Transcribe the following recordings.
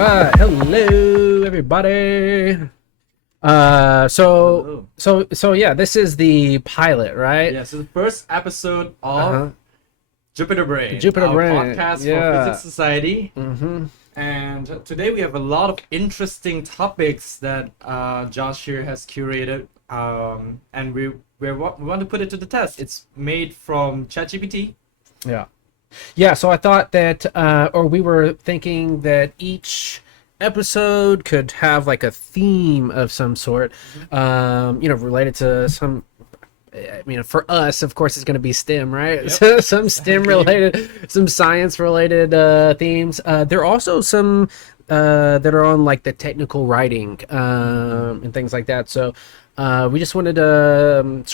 right, hello everybody. So yeah, this is the pilot, right? Yeah, so the first episode of Uh-huh. Jupiter Brain, Jupiter our Brain, podcast yeah. for Physics Society. Mm-hmm. And today we have a lot of interesting topics that Josh here has curated, and we want to put it to the test. It's made from ChatGPT. Yeah, so I thought that, or we were thinking that each episode could have like a theme of some sort, related to some. I mean, for us, of course, it's going to be STEM, right? Yep. So some STEM related, some science related themes. There are also some that are on like the technical writing and things like that. So we just wanted to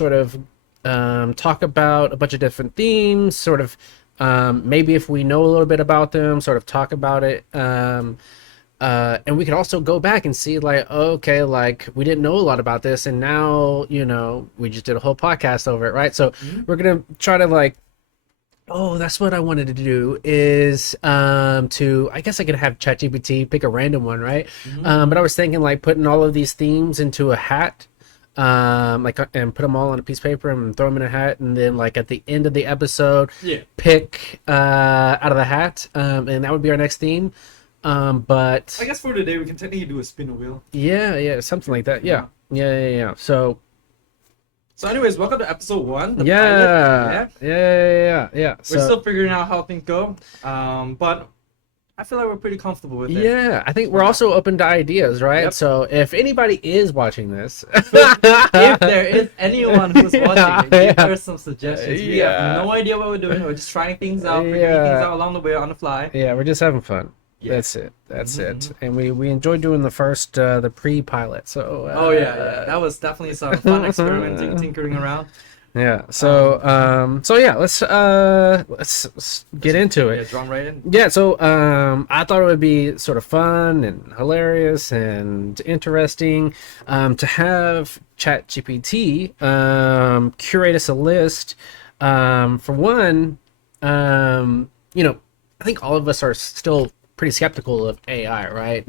talk about a bunch of different themes, sort of maybe if we know a little bit about them, sort of talk about it. And we could also go back and see like, okay, like we didn't know a lot about this and now, we just did a whole podcast over it, right? So we're going to try to like, that's what I wanted to do is I guess I could have ChatGPT pick a random one, right? But I was thinking like putting all of these themes into a hat, and put them all on a piece of paper and throw them in a hat, and then like at the end of the episode, pick out of the hat, and that would be our next theme. But I guess for today we can technically do a spin a wheel. Yeah, something like that. Yeah. So anyways, welcome to episode 1. The yeah. pilot. Yeah. We're still figuring out how things go, but I feel like we're pretty comfortable with it. Yeah, I think we're also open to ideas, right? Yep. So if anybody is watching this, If there is anyone who's watching, give Yeah. us some suggestions. We Yeah. have no idea what we're doing. We're just trying things out, figuring Yeah. things out along the way on the fly. yeah, we're just having fun. Yeah. That's it. And we enjoyed doing the first the pre-pilot. So That was definitely some fun experimenting, tinkering around. yeah. So let's get into it. Yeah, drum right in. Yeah, so I thought it would be sort of fun and hilarious and interesting to have ChatGPT curate us a list. For one, I think all of us are still pretty skeptical of AI, right?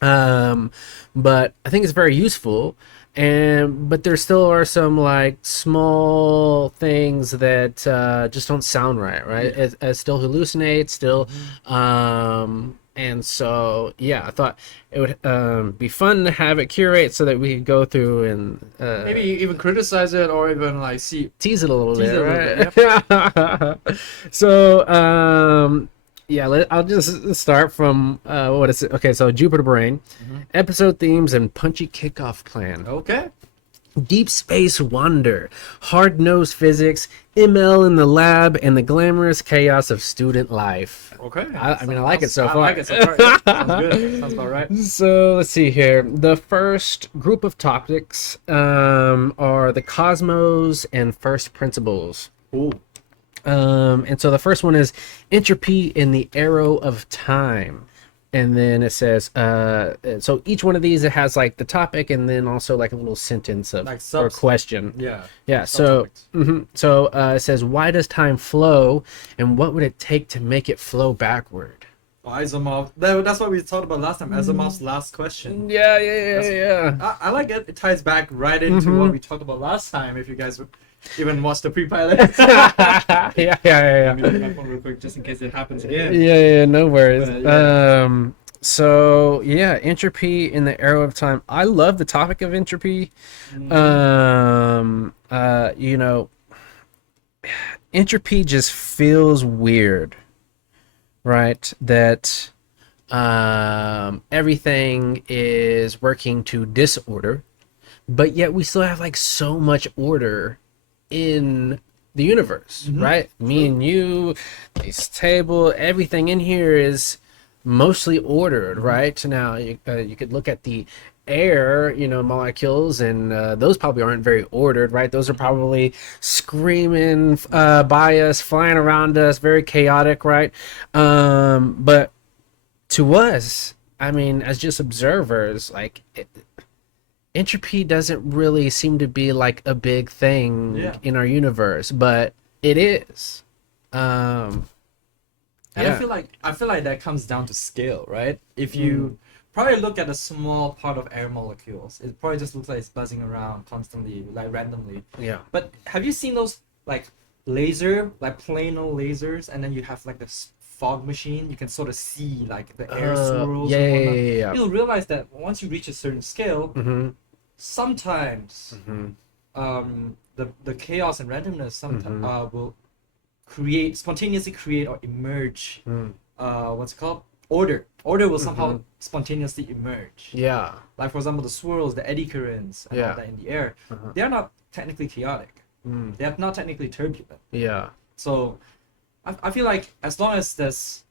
But I think it's very useful. But there still are some like small things that just don't sound right? Yeah. It still hallucinates, and so I thought it would be fun to have it curate so that we could go through and Maybe even criticize it or even like see. tease it a little Tease bit, it a right? little So I'll just start from what is it? Okay, so Jupiter Brain, episode themes and punchy kickoff plan. Okay. Deep space wonder, hard-nosed physics, ML in the lab, and the glamorous chaos of student life. Okay. I mean, I like it so far. I like it so far. Yeah, sounds good. Sounds about right. So let's see here. The first group of topics are the cosmos and first principles. Ooh. And so the first one is entropy in the arrow of time. And then it says, so each one of these, it has like the topic and then also like a little sentence of Like or question. Yeah. Yeah. So, Subtopics. it says, why does time flow and what would it take to make it flow backward? Asimov. That's what we talked about last time. Asimov's last question. Yeah. I like it. It ties back right into what we talked about last time. If you guys even watched the pre-pilot. Yeah. Let me look my phone real quick just in case it happens again. Yeah, no worries. Yeah. Entropy in the arrow of time. I love the topic of entropy. Entropy just feels weird, right? That everything is working to disorder, but yet we still have like so much order in the universe, right? Me and you, this table, everything in here is mostly ordered, right? Now you could look at the air, molecules, and those probably aren't very ordered, right? Those are probably screaming by us, flying around us, very chaotic, right? But to us, I mean, as just observers, like entropy doesn't really seem to be like a big thing in our universe, but it is. And Yeah. I feel like that comes down to scale, right? If you probably look at a small part of air molecules, it probably just looks like it's buzzing around constantly, like randomly. Yeah. But have you seen those like laser, like plain old lasers, and then you have like this fog machine, you can sort of see like the air swirls Yeah, and yeah, whatnot. yeah, yeah. You'll realize that once you reach a certain scale, Mm-hmm. sometimes Mm-hmm. the chaos and randomness sometimes Mhm. will spontaneously create or emerge Mm. what's it called, order will somehow Mhm. spontaneously emerge, Yeah. like for example the swirls, the eddy currents and Yeah. all that in the air. Uh-huh. They're not technically chaotic, Mm. they're not technically turbulent. Yeah. So I feel like as long as there's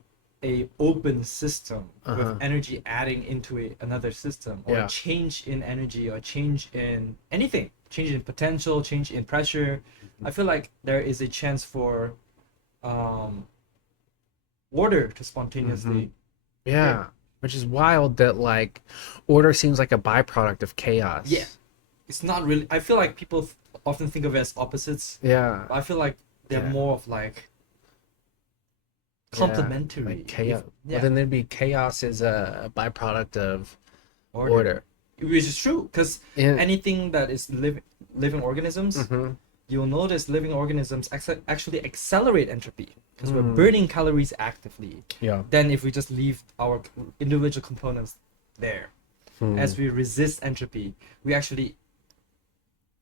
a open system Uh-huh. with energy adding into another system, or Yeah. a change in energy, or change in anything, change in potential, change in pressure, I feel like there is a chance for um, order to spontaneously. Yeah. Which is wild that like order seems like a byproduct of chaos. Yeah. It's not really. I feel like people often think of it as opposites. Yeah. But I feel like they're Yeah. more of like complementary. Like chaos. Yeah. Well, then there'd be chaos as a byproduct of order. Which is true, because Yeah. anything that is living organisms, Mhm. you'll notice living organisms actually accelerate entropy because we're Mm. burning calories actively. Yeah. Then if we just leave our individual components there, Mm. as we resist entropy, we actually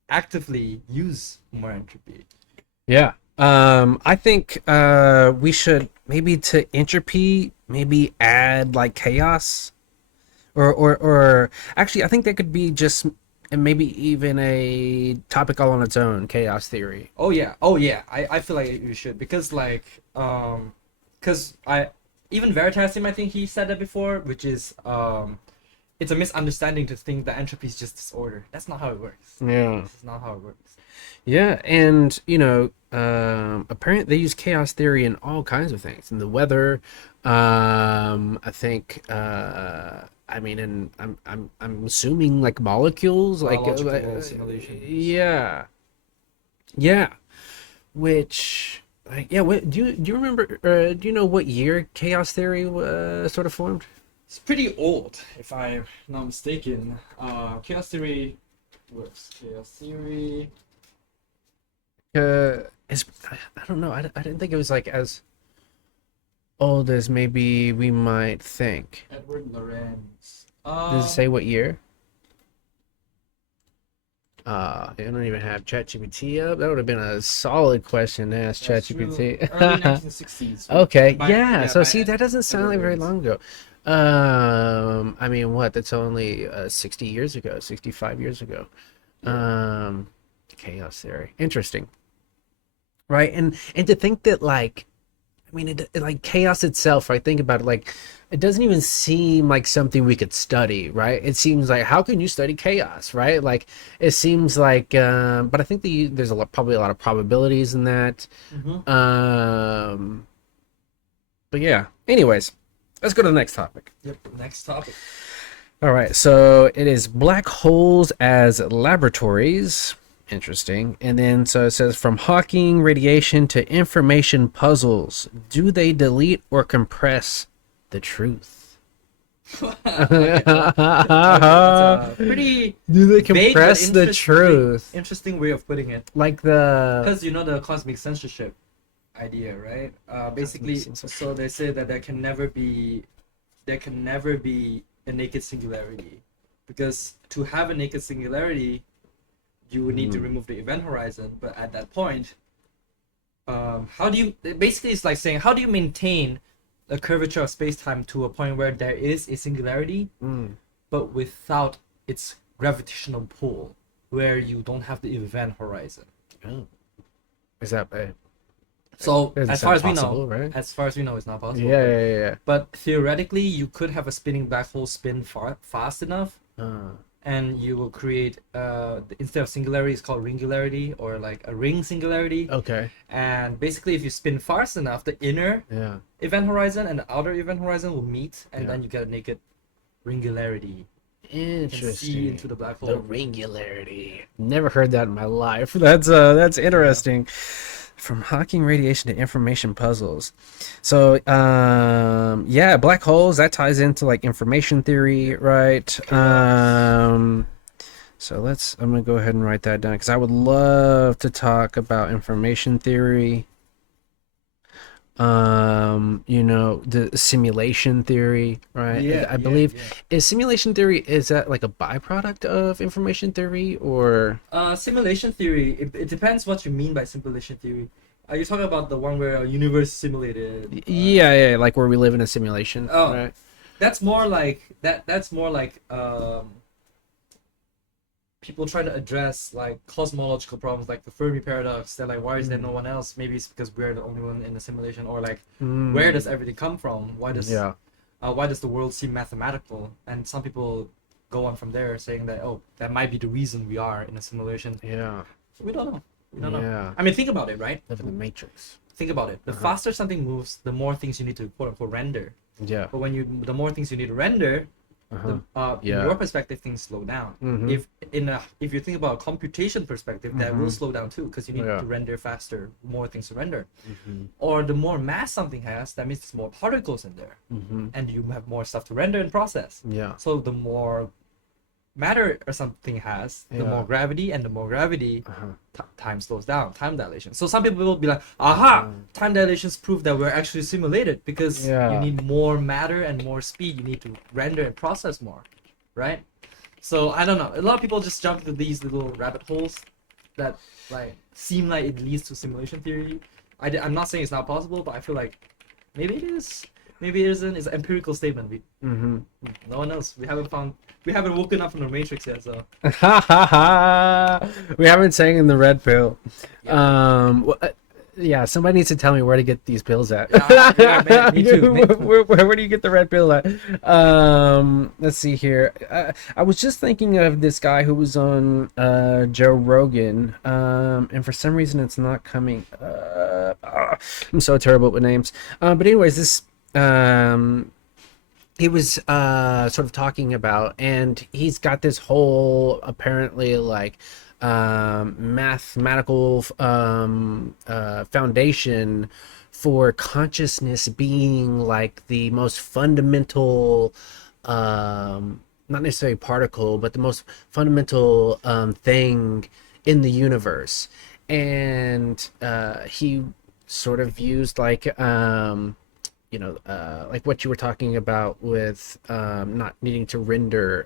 actively use more entropy. Yeah. I think we should maybe to entropy maybe add like chaos, or actually I think that could be just and maybe even a topic all on its own, chaos theory. Oh yeah, I feel like you should, because like because I even Veritasium, I think he said that before, which is it's a misunderstanding to think that entropy is just disorder. That's not how it works. Yeah. This is not how it works. Yeah, and apparently they use chaos theory in all kinds of things in the weather. I think. I mean, and I'm assuming like molecules, like Biological simulations. yeah, yeah. Which, like, yeah. What do you remember? Do you know what year chaos theory sort of formed? It's pretty old, if I'm not mistaken. Chaos theory works. Chaos theory. Is I don't know. I didn't think it was like as old as maybe we might think. Edward Lorenz. Does it say what year? I don't even have ChatGPT up. That would have been a solid question to ask That's true. ChatGPT. Early 1960s. Okay, By- yeah. So by see, that doesn't sound like very Lorenz. long ago. I mean, what? That's only 60 years ago, 65 years ago. Chaos theory. Interesting. Right? And to think that like I mean, like chaos itself, right? Think about it. Like, it doesn't even seem like something we could study, right? It seems like, how can you study chaos, right? Like, it seems like, but I think there's probably a lot of probabilities in that. Mhm. But yeah. Anyways, let's go to the next topic. Yep. Next topic. All right. So it is black holes as laboratories. Interesting. And then so it says from Hawking radiation to information puzzles, do they delete or compress the truth? That's a pretty Do they vague but compress the interesting- truth? interesting way of putting it. Like the Because you know the cosmic censorship idea, right? Basically, censorship. so they say that there can never be a naked singularity, because to have a naked singularity, you would need to remove the event horizon. But at that point, how do you? Basically, it's like saying, how do you maintain the curvature of space-time to a point where there is a singularity, Mm. but without its gravitational pull, where you don't have the event horizon? Oh. Is that So doesn't as far as sound we know, possible, right? as far as we know, it's not possible. Yeah, yeah, yeah. But theoretically, you could have a spinning black hole spin fast enough, Uh, and you will create instead of singularity, it's called ringularity, or like a ring singularity. okay. And basically, if you spin fast enough, the inner Yeah. event horizon and the outer event horizon will meet, and Yeah. then you get a naked ringularity. You can see Interesting. into the black The hole. ringularity. Never heard that in my life. That's interesting. From Hawking radiation to information puzzles. So, yeah, black holes, that ties into like information theory, right? So I'm gonna go ahead and write that down because I would love to talk about information theory. The simulation theory, right? I believe is simulation theory, is that like a byproduct of information theory, or Simulation theory, it depends what you mean by simulation theory. Are you talking about the one where a universe is simulated? yeah, like where we live in a simulation, Oh, right? that's more like that's more like people try to address like cosmological problems like the Fermi paradox. They're like, why is there no one else? Maybe it's because we're the only one in the simulation, or like, where does everything come from? Why does the world seem mathematical? And some people go on from there saying that, oh, that might be the reason we are in a simulation. Yeah. We don't know. We don't know. Yeah. I mean, think about it, right? Live in the matrix. Think about it. The faster something moves, the more things you need to quote unquote render. Yeah. But the more things you need to render, in your perspective, things slow down. If you think about a computation perspective, that will slow down too, because you need to render faster, more things to render. Or the more mass something has, that means there's more particles in there, and you have more stuff to render and process. Yeah. So the more matter or something has, the more gravity, and the more gravity, time slows down, time dilation. So some people will be like, time dilations prove that we're actually simulated, because you need more matter and more speed. You need to render and process more, right? So I don't know, a lot of people just jump into these little rabbit holes that like seem like it leads to simulation theory. I'm not saying it's not possible, but I feel like maybe it is, maybe it isn't. It's an empirical statement. No one knows. We haven't woken up from the matrix yet, so we haven't taken the red pill. Somebody needs to tell me where to get these pills at. Man, me too. Where do you get the red pill at? Let's see here. I was just thinking of this guy who was on Joe Rogan, and for some reason it's not coming up. I'm so terrible with names. But anyways, this he was sort of talking about, and he's got this whole apparently like mathematical foundation for consciousness being like the most fundamental, not necessarily particle, but the most fundamental thing in the universe. And he sort of used like like what you were talking about with not needing to render.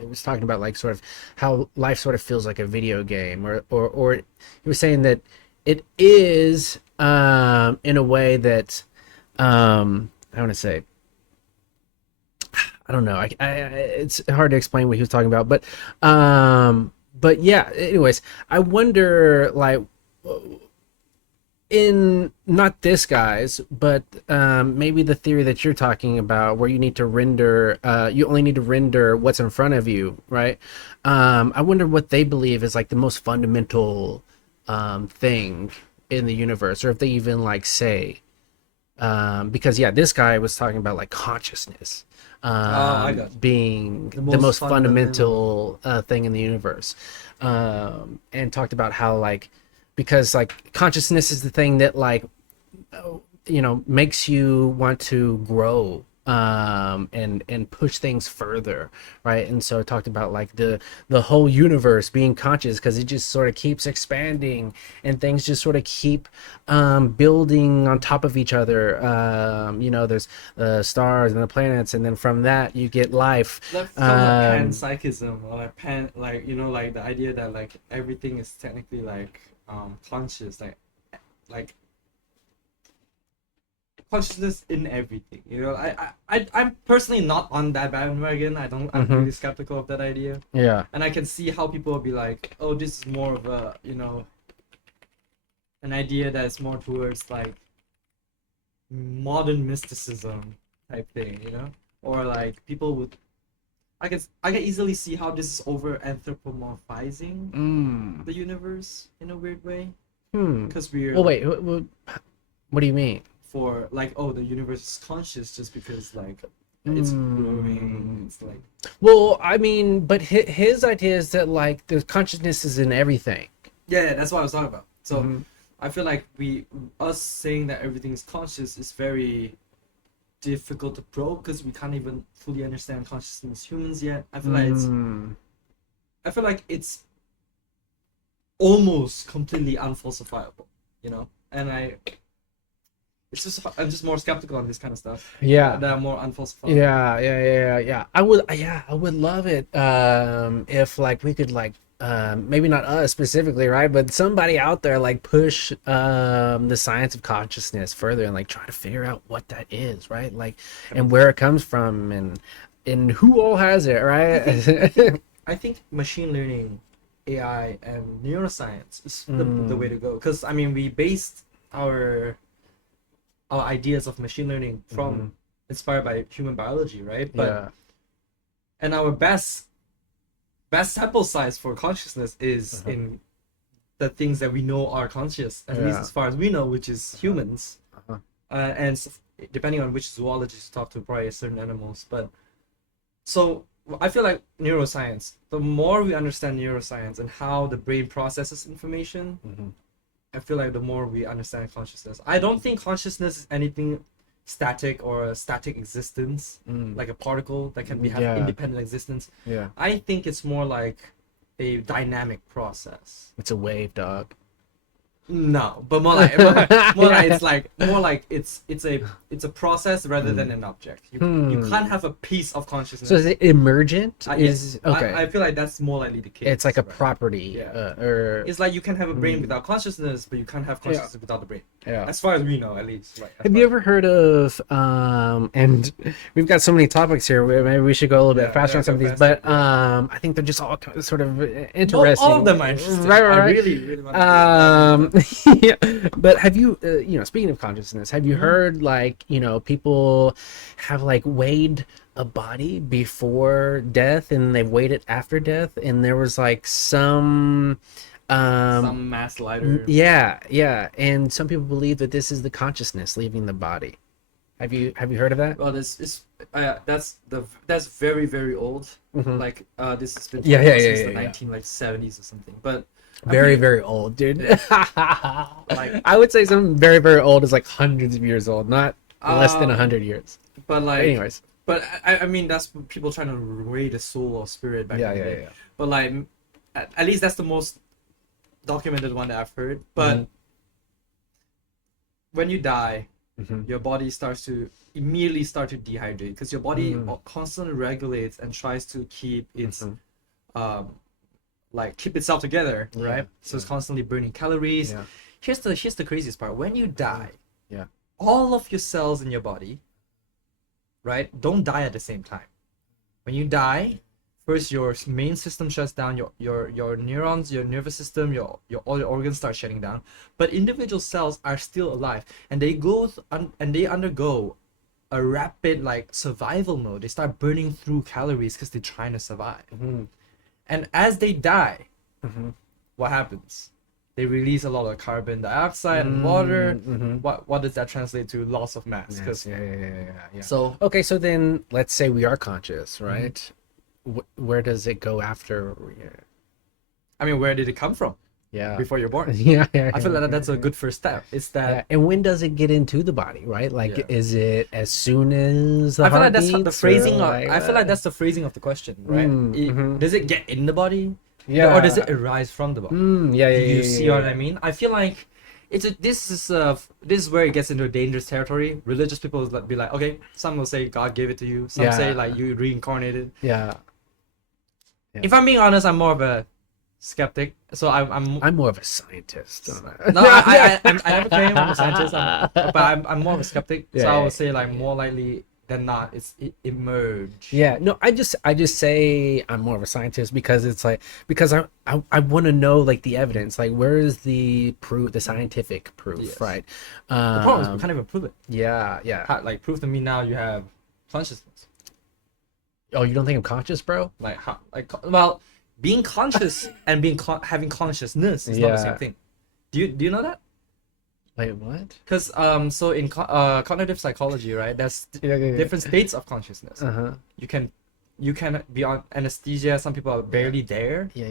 It was talking about like sort of how life sort of feels like a video game, or he was saying that it is in a way that I want to say, I don't know. It's hard to explain what he was talking about, but yeah. Anyways, I wonder like, in not this guy's, but maybe the theory that you're talking about, where you need to render, you only need to render what's in front of you, right? I wonder what they believe is like the most fundamental thing in the universe, or if they even like say, because this guy was talking about like consciousness being the most fundamental thing in the universe, and talked about how like, because like consciousness is the thing that like makes you want to grow and push things further, right? And so it talked about like the whole universe being conscious, because it just sort of keeps expanding and things just sort of keep building on top of each other. There's the stars and the planets, and then from that you get life. That's panpsychism, or like like the idea that like everything is technically like conscious, like consciousness in everything. I'm personally not on that bandwagon. I'm really skeptical of that idea. Yeah. And I can see how people will be like, oh, this is more of a an idea that's more towards like modern mysticism type thing, or like people would. I can easily see how this is over anthropomorphizing the universe in a weird way. Because we're. Well, wait. What do you mean? For like, oh, the universe is conscious just because like it's growing. It's like. Well, I mean, but his idea is that like the consciousness is in everything. Yeah, that's what I was talking about. So I feel like us saying that everything is conscious is very difficult to probe because we can't even fully understand consciousness humans yet. I feel like it's almost completely unfalsifiable, you know. And I'm just more skeptical on this kind of stuff. Yeah. That are more unfalsifiable. Yeah. I would love it if like we could like maybe not us specifically, right? But somebody out there like push the science of consciousness further and like try to figure out what that is, right? Like and where it comes from and who all has it, right? I think machine learning, AI, and neuroscience is the way to go. Because I mean, we based our ideas of machine learning from inspired by human biology, right? But Yeah. and our best sample size for consciousness is in the things that we know are conscious, at least as far as we know, which is humans. Depending on which zoologist you talk to, probably certain animals. But so I feel like neuroscience, the more we understand neuroscience and how the brain processes information, I feel like the more we understand consciousness. I don't think consciousness is anything static or a static existence, like a particle that can have independent existence. Yeah. I think it's more like a dynamic process. It's a wave, dog. No, but more like it's a process rather than an object. You can't have a piece of consciousness. So is it emergent? Yes. Okay. I feel like that's more likely the case. It's like a right? property. Yeah. Or It's like you can have a brain without consciousness, but you can't have consciousness without the brain. yeah. As far as we know, at least. Right. Have you ever heard of and we've got so many topics here, maybe we should go a little bit faster on some of these, but I think they're just all sort of interesting. All of them are interesting. Right. I really want to Yeah. But have you speaking of consciousness, have you heard like people have like weighed a body before death and they've weighed it after death, and there was like some mass lighter. yeah, and some people believe that this is the consciousness leaving the body. Have you heard of that? Well, that's very, very old. Like this has been since the 1970s or something. But very old, dude. Like I would say something very, very old is like hundreds of years old, not less than 100 years. But like, anyways, but I mean that's people trying to weigh the soul or spirit back in the day. Yeah. But like, at least that's the most documented one that I've heard. But when you die, your body immediately start to dehydrate because your body constantly regulates and tries to keep its keep itself together, right? So it's constantly burning calories. Here's the craziest part: when you die, all of your cells in your body, right, don't die at the same time. When you die, first your main system shuts down, your neurons, your nervous system, your all your organs start shutting down, but individual cells are still alive, and they undergo a rapid like survival mode. They start burning through calories because they're trying to survive. And as they die, what happens? They release a lot of carbon dioxide and water. What does that translate to? Loss of mass. Yeah. So okay, so then let's say we are conscious, right? Where does it go after? I mean, where did it come from? Yeah. Before you're born. Yeah. I feel like that's a good first step. It's that. And when does it get into the body, right? Like, is it as soon as the I feel heart like that's the beats, phrasing. or I feel like that's the phrasing of the question, right? Does it get in the body? Yeah. Or does it arise from the body? Yeah. You see what I mean? I feel like this is where it gets into dangerous territory. Religious people will be like, okay, some will say God gave it to you. Some say like you reincarnated. Yeah. If I'm being honest, I'm more of a skeptic. So I'm more of a scientist. No, I have a claim I'm a scientist, but I'm more of a skeptic. So I would say like more likely than not, it emerged. Yeah, no, I just say I'm more of a scientist because it's like I want to know like the evidence, like where is the proof, the scientific proof, right? The problem is we can't even prove it. Yeah. Like prove to me now you have consciousness. Oh, you don't think I'm conscious, bro? Like how? Well, being conscious and having consciousness is not the same thing. Do you know that? Wait, what? Because so in cognitive psychology, right, there's different states of consciousness. You can be on anesthesia. Some people are barely there. Yeah.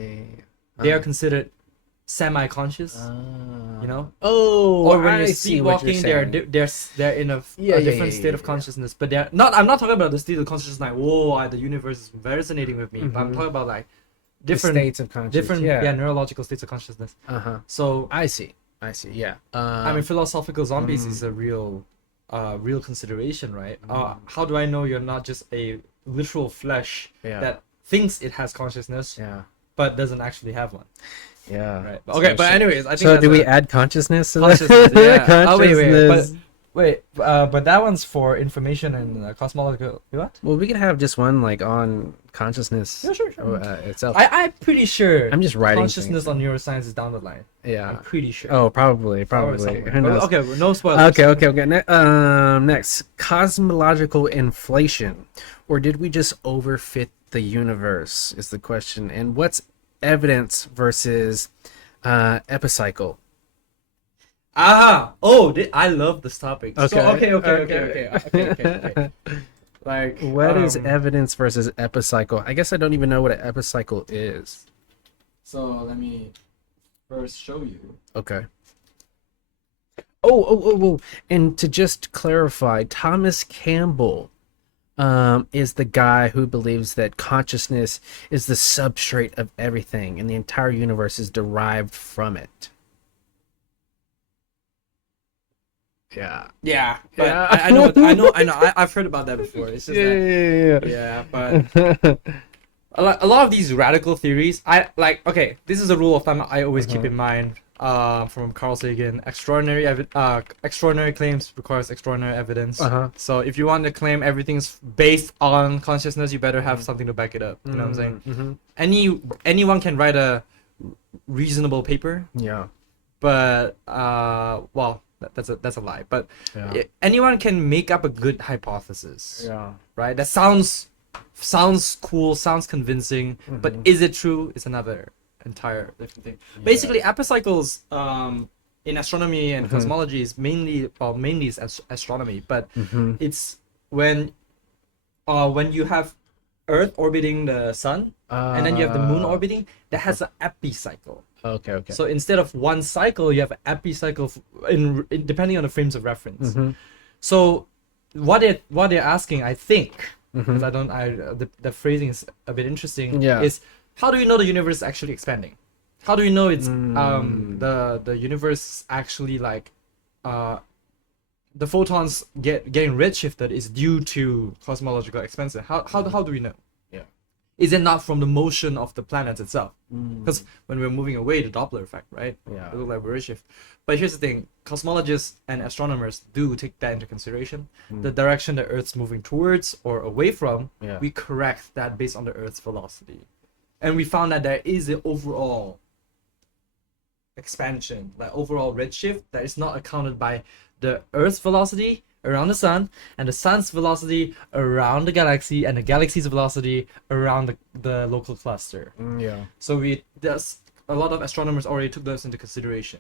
They are considered semi-conscious. You know, Oh, or when I you're see what you're sleepwalking, they're saying. they're in a, Yeah, a yeah, different yeah, state yeah, of yeah. consciousness. But they're not. I'm not talking about the state of consciousness like, whoa, the universe is resonating with me. But I'm Mhm. talking about like The different states of consciousness. Yeah. neurological states of consciousness. Uh-huh. So I see. I see. Yeah. I mean, philosophical zombies is mm. a real consideration, right? Mm. How do I know you're not just a literal flesh Yeah. that thinks it has consciousness Yeah. but doesn't actually have one? Yeah. Right. So Okay, but shit. anyways, I think So that's do we a- add consciousness to consciousness. that? Yeah. Oh wait, but Consciousness. but that one's for information and cosmological. What? Well, we could have just one like on consciousness Yeah, sure. itself. I'm pretty sure. I'm just writing consciousness things. on neuroscience is down the line. Yeah. I'm pretty sure. Oh, probably. Somewhere. Who knows? Okay, well, no spoilers. Okay. Next, cosmological inflation, or did we just overfit the universe? Is the question. And what's evidence versus epicycle? I love this topic. Okay. So, okay. Like, What is evidence versus epicycle? I guess I don't even know what an epicycle is. So let me first show you. Okay. Oh. And to just clarify, Thomas Campbell is the guy who believes that consciousness is the substrate of everything and the entire universe is derived from it. Yeah. Yeah, but Yeah. I know. I've heard about that before. It's just that, yeah, but a lot of these radical theories, I like. Okay, this is a rule of thumb I always keep in mind. From Carl Sagan, extraordinary claims requires extraordinary evidence. Uh-huh. So if you want to claim everything's based on consciousness, you better have something to back it up. You know what I'm saying? Mm-hmm. Anyone can write a reasonable paper, Yeah. but well, that's a lie. But Yeah. anyone can make up a good hypothesis, Yeah. right? That sounds cool, sounds convincing, but is it true? It's another entire different thing. Basically, epicycles in astronomy and cosmology is mainly is astronomy, but it's when you have Earth orbiting the sun and then you have the moon orbiting, that has an epicycle. Okay. So instead of one cycle, you have an epicycle in depending on the frames of reference. So what they're asking, I think, because the phrasing is a bit interesting. Yeah. Is how do we know the universe is actually expanding? How do we know it's the universe actually like the photons getting redshifted is due to cosmological expansion? How do we know? Yeah. Is it not from the motion of the planets itself? Because when we're moving away, the Doppler effect, right? Yeah. It looks like redshift. But here's the thing: cosmologists and astronomers do take that into consideration. The direction the Earth's moving towards or away from, we correct that based on the Earth's velocity, and we found that there is an overall expansion, like overall redshift, that is not accounted by the Earth's velocity around the sun and the sun's velocity around the galaxy and the galaxy's velocity around the local cluster. Yeah. So there's a lot of astronomers already took those into consideration.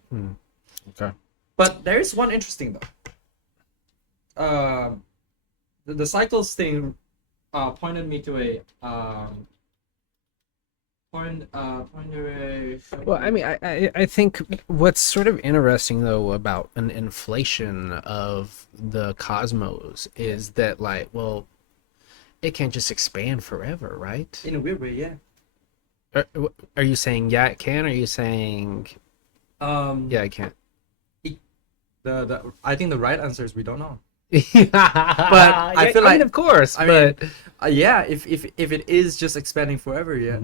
Okay. But there is one interesting though. The cycles thing pointed me to a Well, I mean, I think what's sort of interesting though about an inflation of the cosmos is that, like, well, it can't just expand forever, right? in a weird way, yeah. Are you saying yeah it can? Or are you saying yeah it can't? I think the right answer is we don't know. But I feel like, of course, I but mean, yeah, if it is just expanding forever, yeah,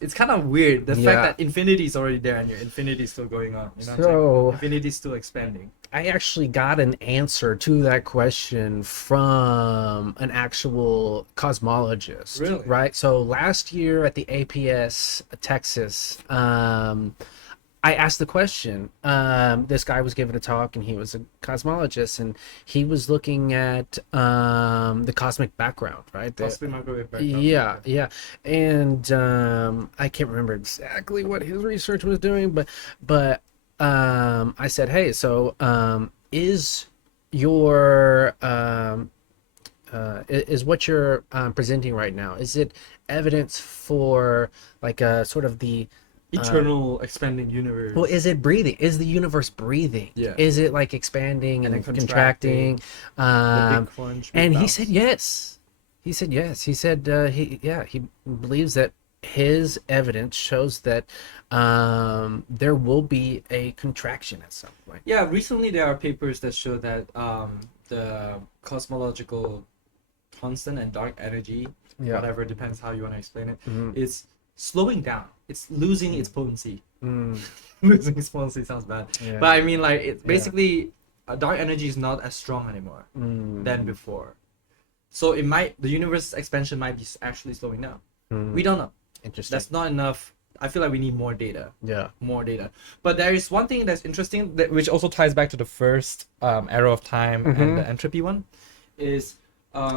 it's kind of weird. The fact that infinity is already there and your infinity is still going on. You know what I'm saying? Infinity is still expanding. I actually got an answer to that question from an actual cosmologist. Really? Right? So last year at the APS Texas, I asked the question. This guy was giving a talk, and he was a cosmologist, and he was looking at the cosmic background, right? Cosmic microwave background. Yeah. And I can't remember exactly what his research was doing, but I said, hey, so is your is what you're presenting right now, is it evidence for like a sort of the eternal expanding universe. Well, is it breathing? Is the universe breathing? Yeah. Is it like expanding And and then contracting? the big crunch, big And he bounce. said yes. He said yes. He said he believes that his evidence shows that there will be a contraction at some point. Yeah, recently there are papers that show that the cosmological constant and dark energy, Yeah. whatever, depends how you want to explain it, Mhm. is slowing down. It's losing its potency. Mm, Losing its potency sounds bad, yeah. but I mean, like, it's Yeah. basically dark energy is not as strong anymore Mm, than before. So it might, the universe's expansion might be actually slowing down. mm, We don't know. interesting. That's not enough. I feel like we need more data. Yeah. More data. But there is one thing that's interesting, that, which also ties back to the first arrow of time and the entropy one, is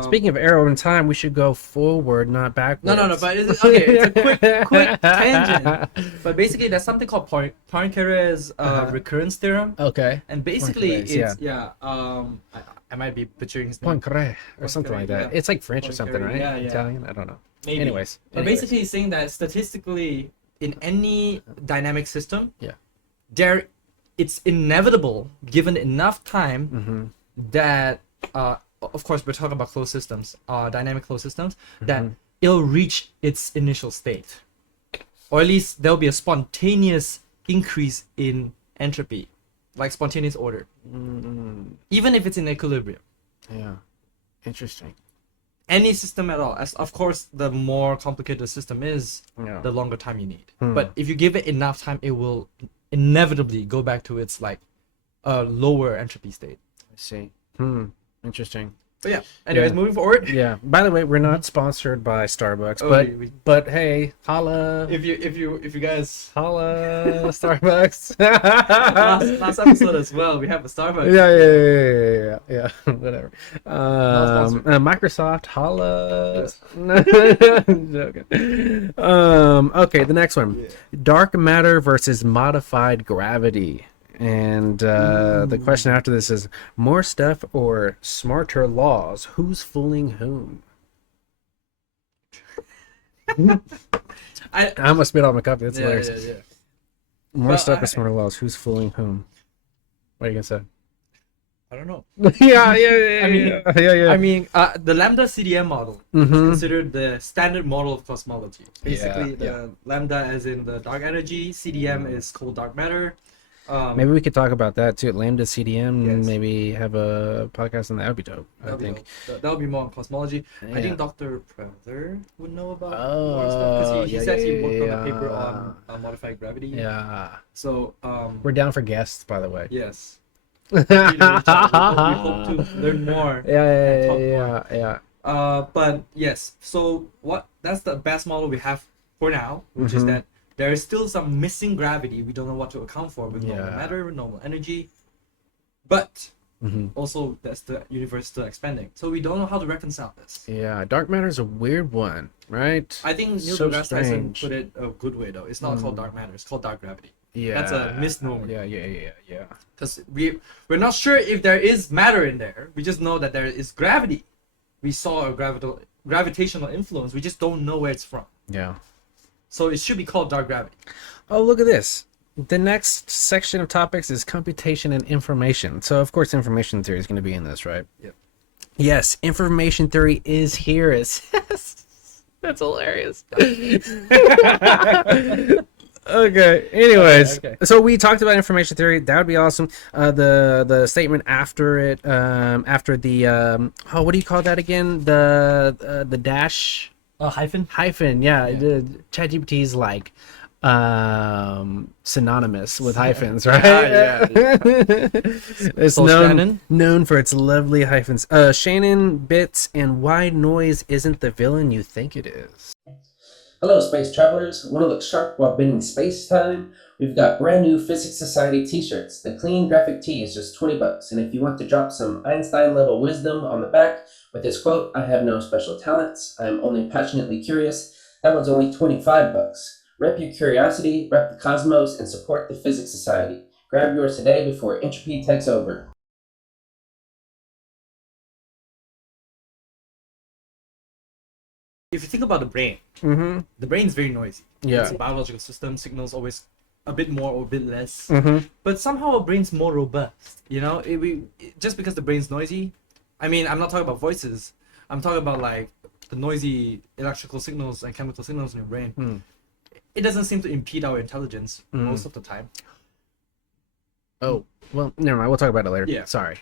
Speaking of arrow in time, we should go forward, not backwards. no. But it's a quick tangent. But basically, there's something called Poincaré's recurrence theorem, Okay. and basically Poincaré's, it's I might be butchering his name. Poincaré or something like that. yeah. It's like French or something, Poincaré, right? yeah, yeah. Italian? I don't know. Maybe. Anyways. But basically, he's saying that statistically, in any dynamic system, Yeah. it's inevitable, given enough time, Mm-hmm. that of course we're talking about closed systems, dynamic closed systems, that Mm-hmm. it'll reach its initial state, or at least there'll be a spontaneous increase in entropy, like spontaneous order, even if it's in equilibrium. Yeah. Interesting. Any system at all, as of course the more complicated the system is, Yeah. the longer time you need. Hmm. But if you give it enough time, it will inevitably go back to its like lower entropy state. I see. Interesting. But yeah, anyways, Yeah. moving forward. Yeah. By the way, we're not sponsored by Starbucks, Oh, but we- but hey, holla, if you guys holla, Starbucks. last episode as well, we have a Starbucks. Yeah. Whatever. sponsored. Microsoft, holla. Joking. Okay, the next one: dark matter versus modified gravity. And the question after this is more stuff or smarter laws? Who's fooling whom? I I almost spit out my coffee. That's yeah, hilarious. yeah. More Well, stuff I- or smarter laws? Who's fooling whom? What are you gonna I don't know. say? yeah. I mean, the lambda CDM model is Mhm. considered the standard model of cosmology. Basically, Yeah, the lambda as in the dark energy, CDM is called dark matter. Maybe we could talk about that too. Lambda CDM. Yes. Maybe have a podcast on that. Would be dope. I think. that would be more on cosmology. I Yeah. think Dr. Prather would know about Oh, more stuff because he yeah, says he yeah, worked on yeah. a paper on modified gravity. Yeah. So We're down for guests, by the way. yes, we hope to learn more. Yeah. But yes, so that's the best model we have for now, which is Mhm. that there is still some missing gravity. We don't know what to account for with normal Yeah. matter, normal energy, but Mhm. also that's the universe still expanding. So we don't know how to reconcile this. Yeah. Dark matter is a weird one, right? I think Neil So deGrasse Tyson strange. put it a good way though. It's not called dark matter. It's called dark gravity. Yeah. That's a misnomer. Yeah. Because we're not sure if there is matter in there. We just know that there is gravity. We saw a gravitational influence. We just don't know where it's from. Yeah. So it should be called dark gravity. Oh, look at this. The next section of topics is computation and information. So, of course, information theory is going to be in this, right? Yep. Yes, information theory is here. It says. That's hilarious. Okay. Anyways, Okay. so we talked about information theory. That would be awesome. The statement after it, after the what do you call that again? The dash Hyphen. hyphen. Yeah, the ChatGPT is like synonymous with hyphens, right? Yeah. It's So Shannon? known for its lovely hyphens. Shannon Bits and why noise isn't the villain you think it is. Hello, space travelers. Want to look sharp while bending space time? We've got brand new Physics Society t-shirts. The clean graphic tee is just $20, and if you want to drop some Einstein-level wisdom on the back with this quote, "I have no special talents. I'm only passionately curious," that one's only $25. Rep your curiosity, rep the cosmos, and support the Physics Society. Grab yours today before entropy takes over. if you think about the brain, Mm-hmm. the brain is very noisy. Yeah. It's a biological system. Signals always a bit more or a bit less. Mm-hmm. But somehow our brain's more robust. Just because the brain's noisy, I mean, I'm not talking about voices. I'm talking about like the noisy electrical signals and chemical signals in your brain. Mm. It doesn't seem to impede our intelligence most of the time. Oh, well, never mind. We'll talk about it later. Yeah. Sorry.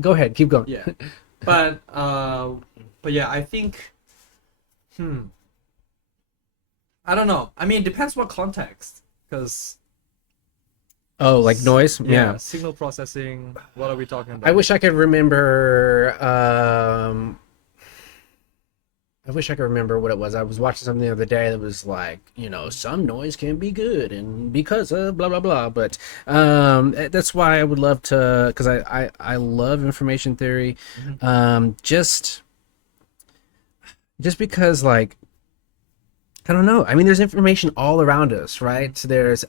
Go ahead. Keep going. Yeah, but yeah, I think, I don't know. I mean, it depends what context, because Oh, like noise? Yeah. signal processing. What are we talking about? I wish I could remember. I wish I could remember what it was. I was watching something the other day that was like, some noise can be good and because of blah blah blah. But that's why I would love to, because I love information theory. Just because, like, I don't know. I mean, there's information all around us, right? So there's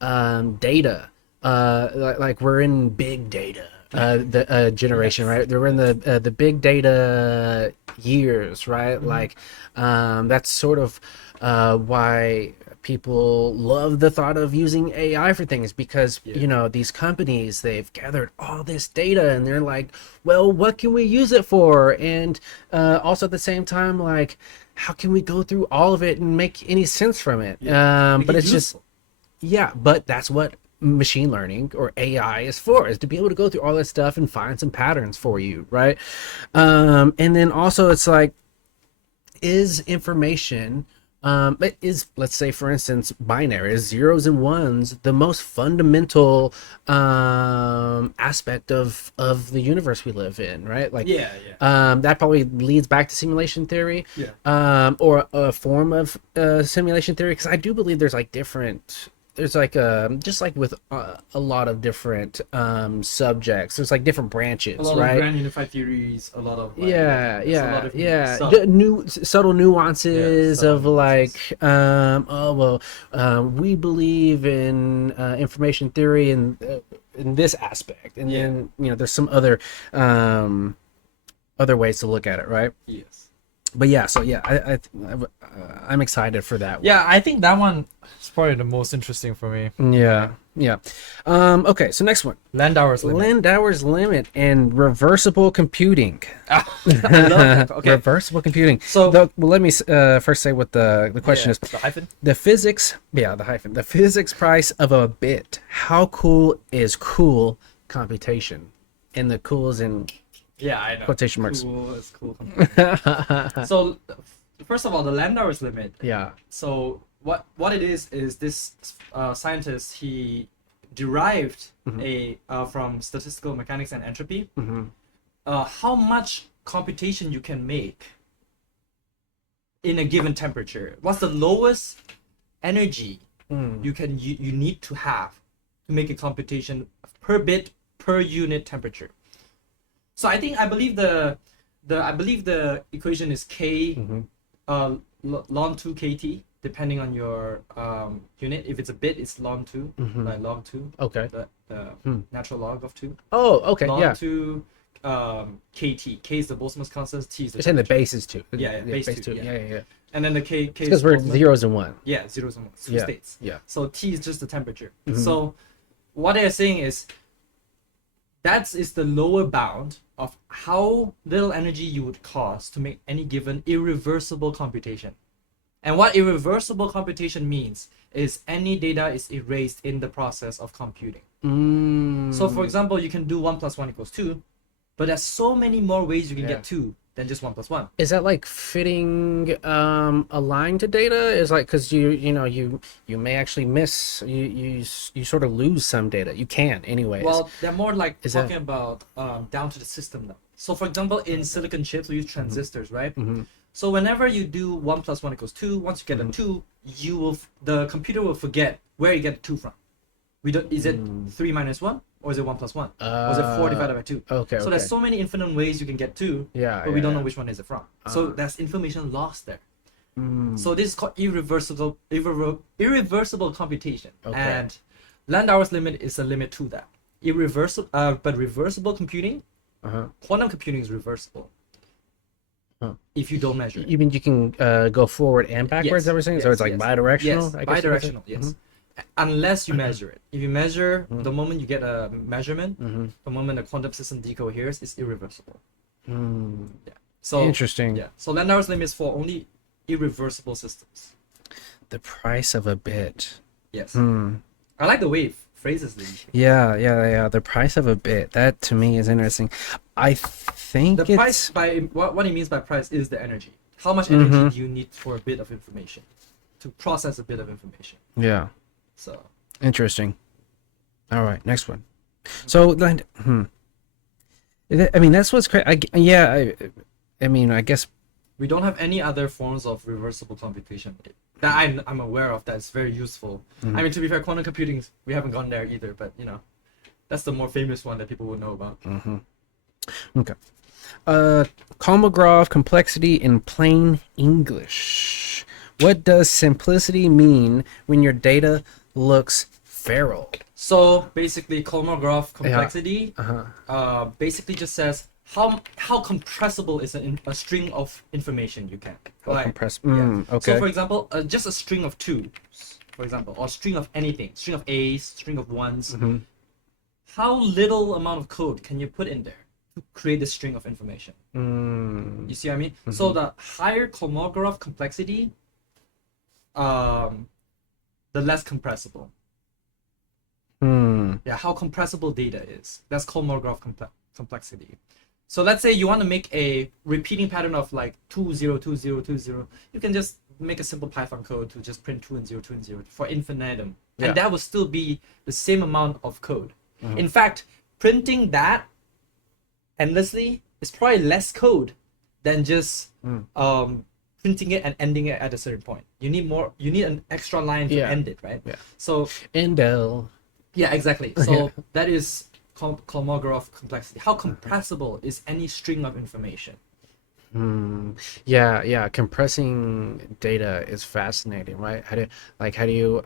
data. Like we're in big data. The generation, right? They're in the big data years, right? Like, that's sort of why people love the thought of using AI for things, because these companies, they've gathered all this data and they're like, well, what can we use it for? And also at the same time, like, how can we go through all of it and make any sense from it? But it's just, but that's what machine learning or AI is for, is to be able to go through all this stuff and find some patterns for you, right? And then also it's like, is information, let's say for instance binary, is zeros and ones the most fundamental aspect of the universe we live in, right? Like, that probably leads back to simulation theory, or a form of simulation theory, because I do believe there's like there's like just like with a lot of different subjects, there's like different branches, a lot right? of grand unified theories, a lot of like, new subtle nuances of like, we believe in information theory and in this aspect, and then there's some other ways to look at it, right? Yes. But yeah, so yeah, I'm excited for that one. Yeah, I think that one is probably the most interesting for me. Yeah. Okay, so next one. Landauer's limit. Landauer's limit and reversible computing. I love that. Okay. Reversible computing. So, well, let me first say what the question is. The hyphen? The physics, the hyphen. The physics price of a bit. How cool is cool computation? And the cool is in I know. quotation marks. Cool is cool. So, first of all, the Landauer's limit. Yeah. So what it is this scientist, he derived from statistical mechanics and entropy, how much computation you can make in a given temperature. What's the lowest energy you need to have to make a computation per bit per unit temperature. So I believe the equation is k ln 2 kt, depending on your unit. If it's a bit, it's ln 2, like log 2. Okay. The natural log of 2. Oh, okay. Ln 2 kt. K is the Boltzmann's constant. T is the. You're saying the base is 2. Base 2. Yeah. And then the k is because we're Boltzmann. zeros and one. Yeah, zeros and ones. Two states. Yeah. So T is just the temperature. So what they're saying is that is the lower bound of how little energy you would cost to make any given irreversible computation. And what irreversible computation means is any data is erased in the process of computing. So for example, you can do 1 + 1 = 2, but there's so many more ways you can get 2 than just 1 + 1. Is that like fitting a line to data? Is like, because you may actually miss, you sort of lose some data. You can anyways. Well, they're more like talking about down to the system now. So for example, in silicon chips we use transistors, right? So whenever you do 1 + 1 = 2, once you get a 2, the computer will forget where you get the 2 from. Is it 3 - 1, or is it 1 + 1? Or is it 4 divided by 2? Okay. So there's so many infinite ways you can get 2, but we don't know which one is it from. So there's information lost there. So this is called irreversible computation. And Landauer's limit is a limit to that. But reversible computing, quantum computing is reversible. Huh. if you don't measure it. You mean you can go forward and backwards? Yes, Everything, so it's like yes. bidirectional. Yes, I guess you could say? bidirectional. Yes, unless you measure it. If you measure, Mhm. the moment you get a measurement, Mm-hmm. the moment the quantum system decoheres, it's irreversible. Mm. So Interesting. yeah, so Landauer's limit is for only irreversible systems. The price of a bit. Yes, Hmm. I like the way it phrases these. Yeah. The price of a bit. That to me is interesting. I think The it's price by what he means by price is the energy. How much energy Mhm. do you need for a bit of information to process a bit of information? yeah. So Interesting. All right, next one. So then, I mean, that's what's crazy. I mean, I guess. we don't have any other forms of reversible computation that I'm aware of that's very useful. Mhm. I mean, to be fair, quantum computing, we haven't gone there either, but you know, that's the more famous one that people would know about. Okay. Kolmogorov complexity in plain English. What does simplicity mean when your data looks feral? So basically, Kolmogorov complexity Uh-huh. basically just says how compressible is a string of information you can. Like, Compressed. yeah. Okay. So for example, just a string of twos, for example, or string of anything, string of A's, string of ones. Mhm. How little amount of code can you put in there to create this string of information? Mm. You see what I mean? So the higher Kolmogorov complexity, the less compressible. Hmm. Yeah, how compressible data is. That's Kolmogorov complexity. So let's say you want to make a repeating pattern of like 2 0 2 0 2 0. You can just make a simple Python code to just print 2 and 0 2 and 0 for infinitum, Yeah. and that will still be the same amount of code. In fact, printing that endlessly is probably less code than just printing it and ending it at a certain point. You need more. You need an extra line to Yeah. end it, right? Yeah. So Endel. yeah, exactly. So that is Kolmogorov complexity. How compressible is any string of information? Yeah. Compressing data is fascinating, right? How do you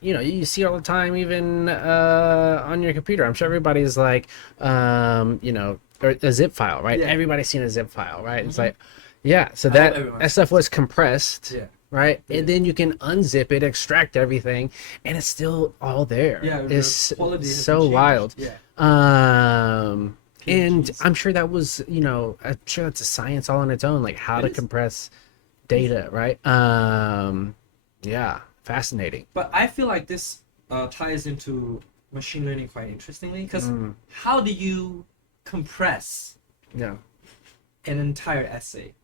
you see it all the time, even on your computer. I'm sure everybody's like or a zip file, right? Yeah. Everybody's seen a zip file, right? It's like, so hope that everyone's stuff was compressed. Yeah. Right, and then you can unzip it, extract everything, and it's still all there. Yeah, the It's quality has so been changed. wild. Yeah. And PNGs. I'm sure that was, I'm sure that's a science all on its own, like how It to is. compress data, right? Yeah, fascinating. But I feel like this ties into machine learning quite interestingly, because how do you compress Yeah. an entire essay?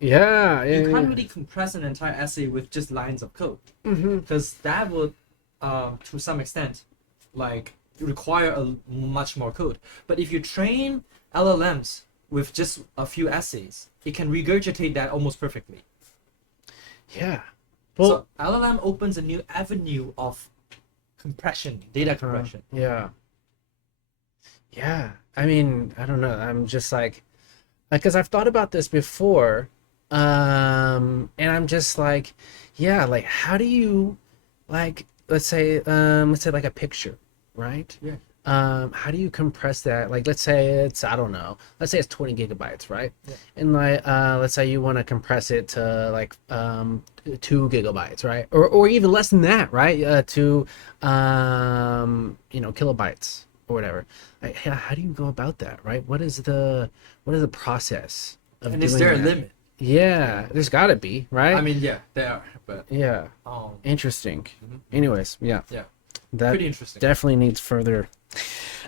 Yeah, You can't really compress an entire essay with just lines of code, because that would, to some extent, like require a much more code. But if you train LLMs with just a few essays, it can regurgitate that almost perfectly. Yeah. Well, So LLM opens a new avenue of compression, data compression. yeah. I mean, I don't know. I'm just like, because I've thought about this before, and I'm just like, like how do you, like, let's say like a picture, right? Yeah. How do you compress that? Like, let's say it's, I don't know, let's say it's 20 gigabytes, right? Yeah. And like, let's say you want to compress it to like 2 gigabytes, right? Or even less than that, right? To kilobytes or whatever. Like, how do you go about that, right? What is the process of And doing is there a that? limit? Yeah, there's got to be, right? I mean, yeah, there are, but yeah, interesting. Anyways, yeah, that pretty interesting. definitely needs further.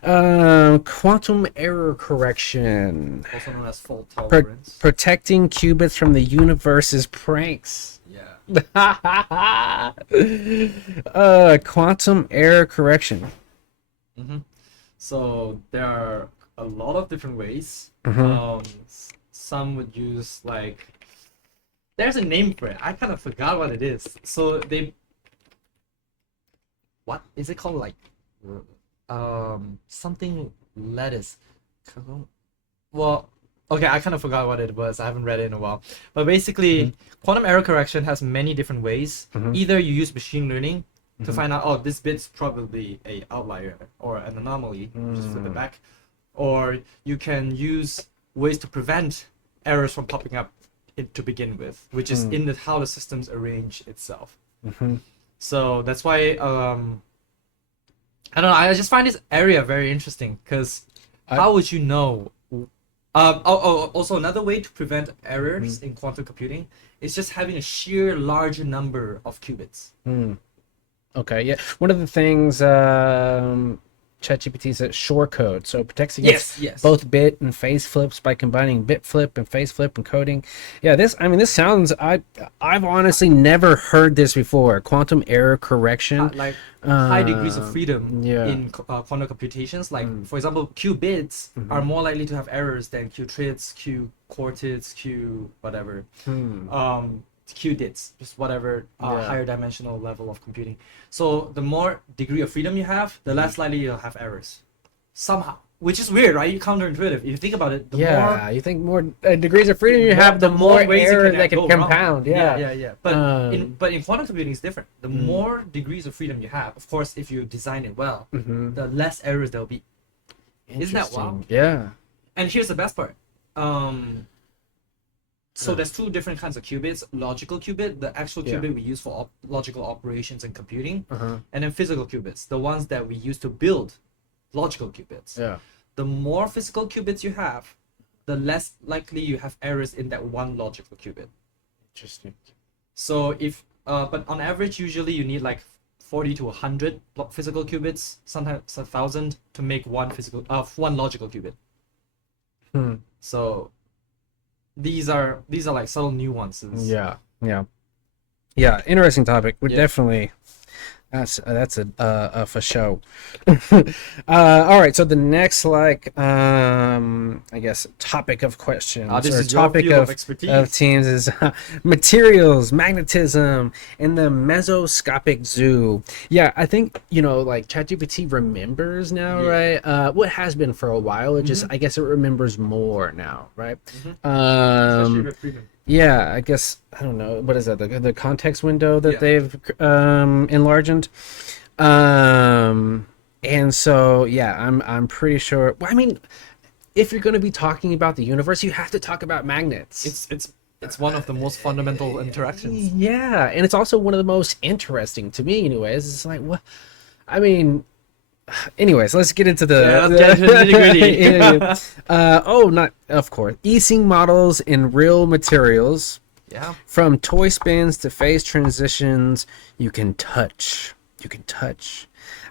Quantum error correction, Also known as fault tolerance. protecting qubits from the universe's pranks. Yeah. Quantum error correction. So there are a lot of different ways. Some would use like, there's a name for it. I kind of forgot what it is. So what is it called? Like, something lettuce. Well, okay, I kind of forgot what it was. I haven't read it in a while. But basically, quantum error correction has many different ways. Either you use machine learning to find out, oh, this bit's probably a outlier or an anomaly, just flip it back, or you can use ways to prevent errors from popping up to begin with, which is in the how the systems arrange itself. So that's why I don't know. I just find this area very interesting because how would you know? Also, another way to prevent errors in quantum computing is just having a sheer larger number of qubits. Okay, yeah. One of the things ChatGPT is a Shor code, so it protects against both bit and phase flips by combining bit flip and phase flip encoding. Yeah, this sounds. I've honestly never heard this before. Quantum error correction, high degrees of freedom yeah. in quantum computations. Like for example, qubits are more likely to have errors than qubits, q quartets, q whatever. qubits, just whatever higher dimensional level of computing. So the more degree of freedom you have, the less likely you'll have errors. Somehow, which is weird, right? Counterintuitive. If you think about it, you think more degrees of freedom you have, the more error that can compound. Yeah. But in quantum computing, it's different. The more degrees of freedom you have, of course, if you design it well, the less errors there'll be. Isn't that wild? Yeah. And here's the best part. So there's two different kinds of qubits: logical qubit, the actual qubit we use for logical operations and computing, and then physical qubits, the ones that we use to build logical qubits. Yeah. The more physical qubits you have, the less likely you have errors in that one logical qubit. Interesting. So but on average, usually you need like 40 to 100 physical qubits, sometimes 1,000 to make one logical qubit. So these are like subtle nuances. Yeah. Interesting topic. We're definitely that's a for show. All right. So the next I guess topic of questions this or is your topic field of expertise. teams is materials, magnetism, and the mesoscopic zoo. Yeah, I think like ChatGPT remembers now, right? What has been for a while. It just I guess it remembers more now, right? Especially with freedom. Yeah, I guess I don't know what is that the context window that they've enlarged, and so I'm pretty sure. Well, I mean, if you're going to be talking about the universe, you have to talk about magnets. It's one of the most fundamental interactions. Yeah, and it's also one of the most interesting to me, anyways. It's like what, I mean. Anyways, let's get into the nitty-gritty. Not of course. Ising models in real materials. Yeah. From toy spins to phase transitions, you can touch.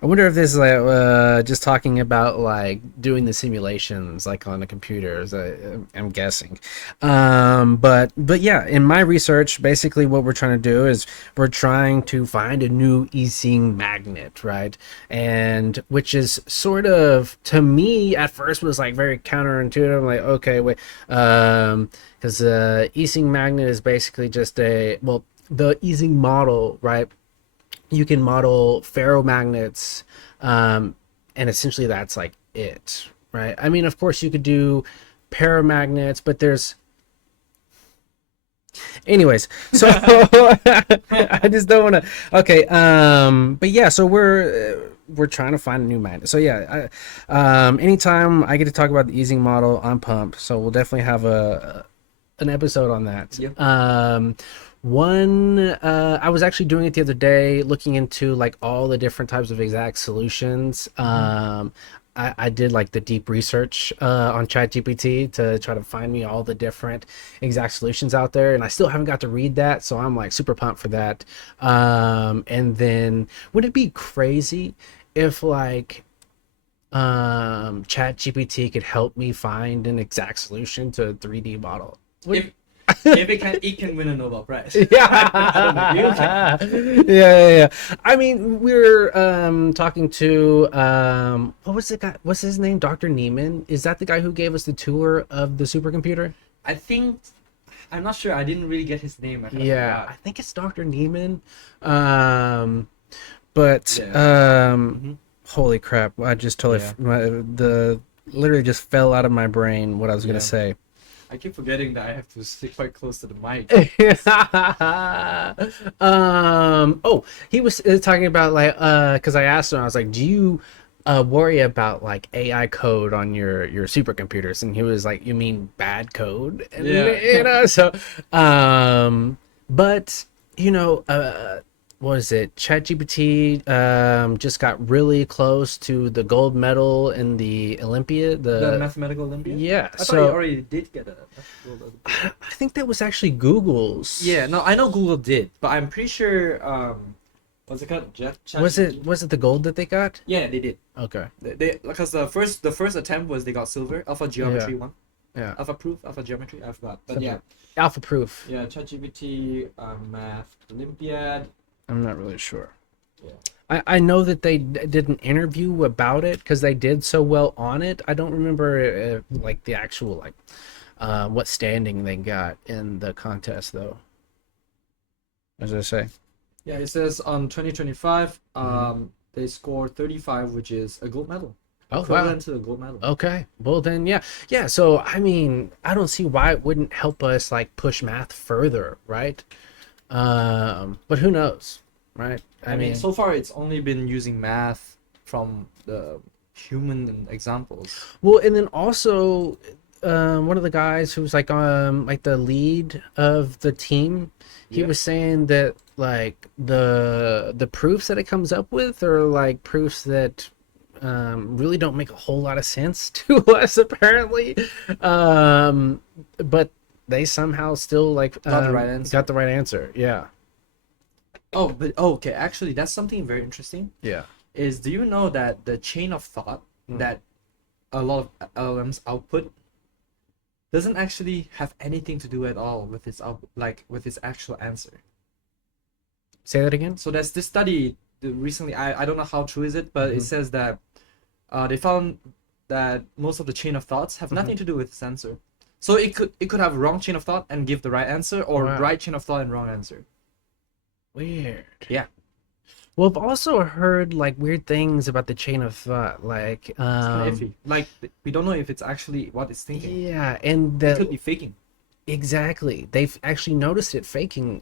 I wonder if this is just talking about like doing the simulations like on the computers. I'm guessing, but yeah, in my research, basically what we're trying to do is we're trying to find a new Ising magnet, right? And which is sort of, to me at first was like very counterintuitive. I'm like, okay, wait, because Ising magnet is basically just the Ising model, right? You can model ferromagnets, and essentially that's like it, right? I mean, of course you could do paramagnets, but there's anyways, so I just don't want to. Okay, but yeah, so we're trying to find a new magnet. So yeah, anytime I get to talk about the Ising model, I'm pumped. So we'll definitely have an episode on that. Yep. I was actually doing it the other day, looking into like all the different types of exact solutions. I did like the deep research on ChatGPT to try to find me all the different exact solutions out there, and I still haven't got to read that, so I'm like super pumped for that. And then would it be crazy if like ChatGPT could help me find an exact solution to a 3D model? If it can win a Nobel Prize. Yeah. I don't know. You can. Yeah. I mean, we're talking to what was the guy? What's his name? Dr. Neiman. Is that the guy who gave us the tour of the supercomputer? I'm not sure. I didn't really get his name. I think it's Dr. Neiman. Holy crap! I just totally literally just fell out of my brain what I was gonna say. I keep forgetting that I have to stick quite close to the mic. He was talking about like because I asked him, I was like, do you worry about like AI code on your supercomputers, and he was like, "You mean bad code?" And Yeah. so, but what is it? ChatGPT just got really close to the gold medal in the Olympia. The mathematical Olympiad. Yeah, I thought so you already did get a mathematical Olympiad. I think that was actually Google's. Yeah, no, I know Google did, but I'm pretty sure. What's it called? Was it the gold that they got? Yeah, they did. Okay. They because the first attempt was they got silver. Alpha Geometry one. Yeah. Alpha Proof. Alpha Geometry. I forgot. But Something- yeah. Alpha Proof. Yeah. ChatGPT. Math Olympiad. I'm not really sure. Yeah. I know that they did an interview about it because they did so well on it. I don't remember like the actual like what standing they got in the contest though. As I say. Yeah, it says on 2025, they scored 35, which is a gold medal. Oh wow. Equivalent to a gold medal. Okay. Well then, yeah. So I mean, I don't see why it wouldn't help us like push math further, right? But who knows, right? I mean, so far it's only been using math from the human examples. well, and then also, one of the guys who was like the lead of the team, he Yeah. was saying that like the proofs that it comes up with are like proofs that really don't make a whole lot of sense to us apparently, but they somehow still like Got the right answer. got the right answer. Yeah. Oh, but okay, actually, that's something very interesting. Yeah. Is do you know that the chain of thought that a lot of LLMs output doesn't actually have anything to do at all with its with its actual answer. Say that again. So there's this study recently. I don't know how true is it, but it says that they found that most of the chain of thoughts have nothing to do with its answer. So it could have wrong chain of thought and give the right answer, or Wow. right chain of thought and wrong answer. Weird. Yeah. Well, I've also heard like weird things about the chain of thought, like It's kinda iffy. Like we don't know if it's actually what it's thinking. yeah, and It could the be faking. exactly they've actually noticed it faking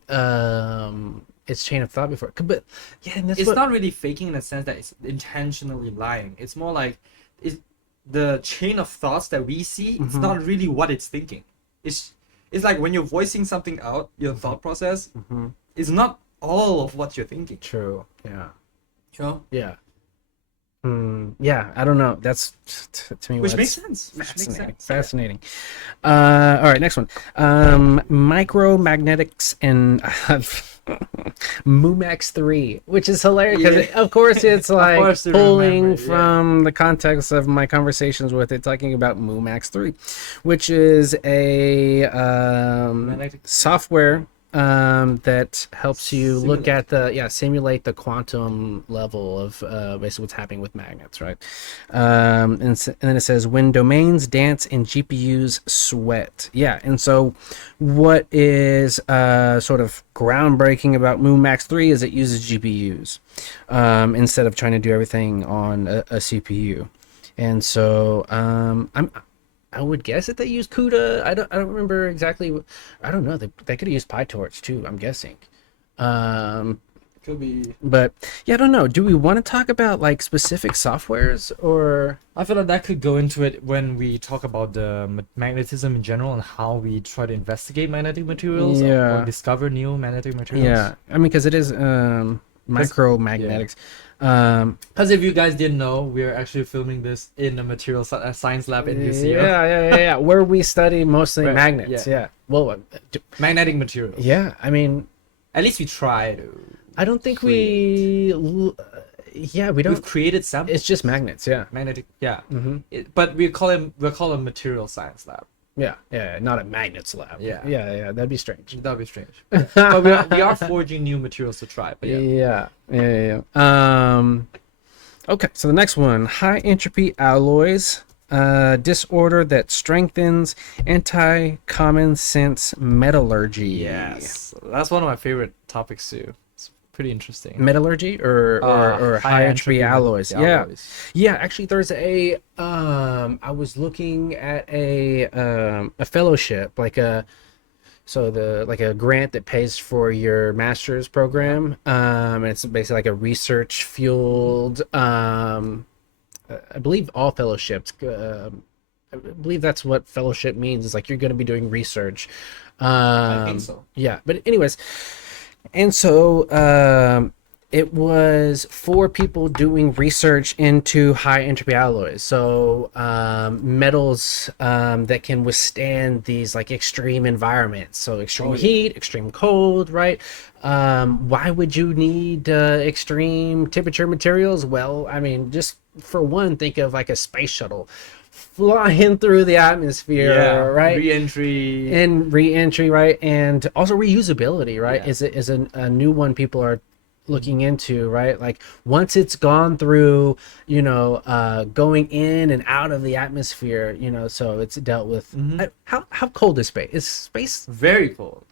its chain of thought before. But yeah, and that's It's what not really faking in the sense that it's intentionally lying. It's more like the chain of thoughts that we see. It's not really what it's thinking. It's like when you're voicing something out, your thought process is not all of what you're thinking. true. Yeah, You know, yeah. Yeah, I don't know. That's to me which what's makes sense. fascinating. All right, next one. Micromagnetics and Mumax 3, which is hilarious because Yeah. of course it's like course they pulling remember, yeah. from the context of my conversations with it, talking about Mumax 3, which is a Magnetic- software that helps you look at simulate the quantum level of basically what's happening with magnets, right? And then it says when domains dance and GPUs sweat. Yeah, and so what is sort of groundbreaking about Mumax 3 is it uses GPUs instead of trying to do everything on a CPU. And so I would guess that they use CUDA. I don't remember exactly. I don't know. They could have used PyTorch too, I'm guessing. Could be. But yeah, I don't know. Do we want to talk about like specific softwares or I feel like that could go into it when we talk about the magnetism in general and how we try to investigate magnetic materials Yeah. or discover new magnetic materials. yeah? I mean, because it is micromagnetics. Because if you guys didn't know, we're actually filming this in a material science lab in UCO. Yeah. Where we study mostly Right, magnets. yeah. Yeah. Well, Magnetic materials. yeah. I mean, At least we try to. I don't think yeah, we don't. We've created samples. It's just magnets. Yeah. magnetic. Yeah. Mm-hmm. But we call a material science lab. Yeah, not a magnets lab. Yeah. yeah, that'd be strange. That'd be strange. But we are forging new materials to try. But yeah. Yeah. Okay, so the next one, high entropy alloys, disorder that strengthens anti-common sense metallurgy. Yes. That's one of my favorite topics too. It's pretty interesting. Metallurgy or high entropy alloys. Yeah. Yeah, actually there's I was looking at a fellowship, like a grant that pays for your master's program. And it's basically like a research fueled I believe all fellowships. I believe that's what fellowship means. Is like you're going to be doing research. I think so. Yeah, but anyways, and so it was for people doing research into high entropy alloys, so metals that can withstand these like extreme environments, so extreme Oh, yeah. heat, extreme cold, right? Why would you need extreme temperature materials? Well, I mean, just for one, think of like a space shuttle flying through the atmosphere, right? Re-entry. And re-entry, right? And also reusability, right? Yeah. Is a new one people are looking into, right? Like once it's gone through, going in and out of the atmosphere, so it's dealt with. How cold is space? Is space? Very cold.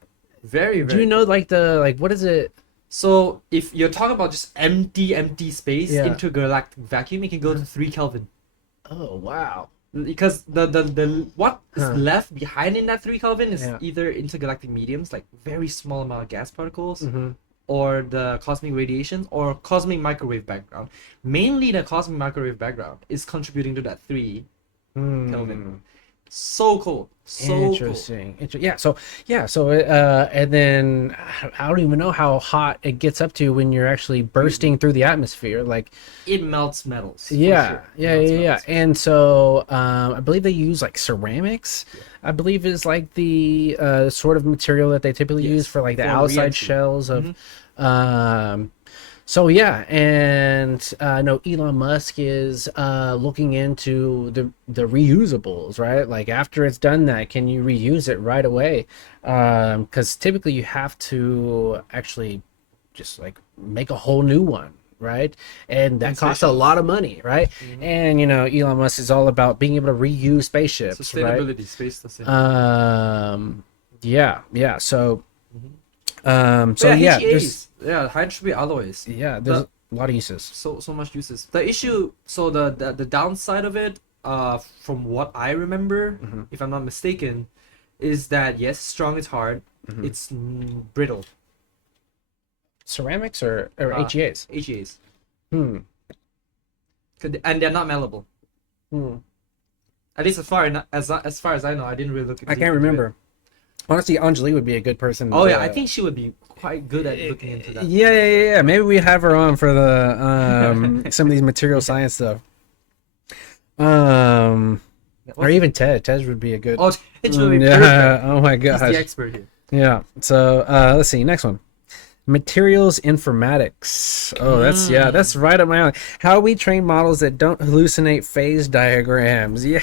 Very, Do you very know like the like what is it? So if you're talking about just empty space, Yeah. intergalactic vacuum, it can go to 3 Kelvin. Oh wow. Because the what is Huh. left behind in that 3 Kelvin is Yeah. either intergalactic mediums, like very small amount of gas particles, Mm-hmm. or the cosmic radiation, or cosmic microwave background. Mainly the cosmic microwave background is contributing to that 3 Kelvin. So cold. So cold. Interesting. So and then I don't even know how hot it gets up to when you're actually bursting through the atmosphere. Like, It melts metals. for yeah, sure. yeah, Melts yeah, yeah. metals. And so I believe they use like ceramics. I believe is like the sort of material that they typically Yes, use for like the for outside re-entry. shells of. So yeah, and I know Elon Musk is looking into the reusables, right? Like after it's done that, can you reuse it right away? Because typically you have to actually just like make a whole new one, right? And that costs a lot of money, right? And Elon Musk is all about being able to reuse spaceships, right? Sustainability, space sustainability. Yeah. So Yeah, there's HEAs. High entropy alloys. there's a lot of uses. So much uses. The issue, so the downside of it, from what I remember, if I'm not mistaken, is that yes, strong is hard. It's brittle. Ceramics or Uh, HEAs? HEAs. Hmm. And they're not malleable. Hmm. At least as far as I know, I didn't really look. I can't remember. Honestly, Anjali would be a good person. Oh to- yeah, I think she would be quite good at looking into that. Yeah. Maybe we have her on for the some of these material science stuff. Or even Ted. Ted would be a good. Oh, it would be yeah. perfect. Oh my He's the gosh. expert here. Yeah. So let's see. Next one. Materials informatics. Oh, that's right up my alley. How we train models that don't hallucinate phase diagrams. Yeah.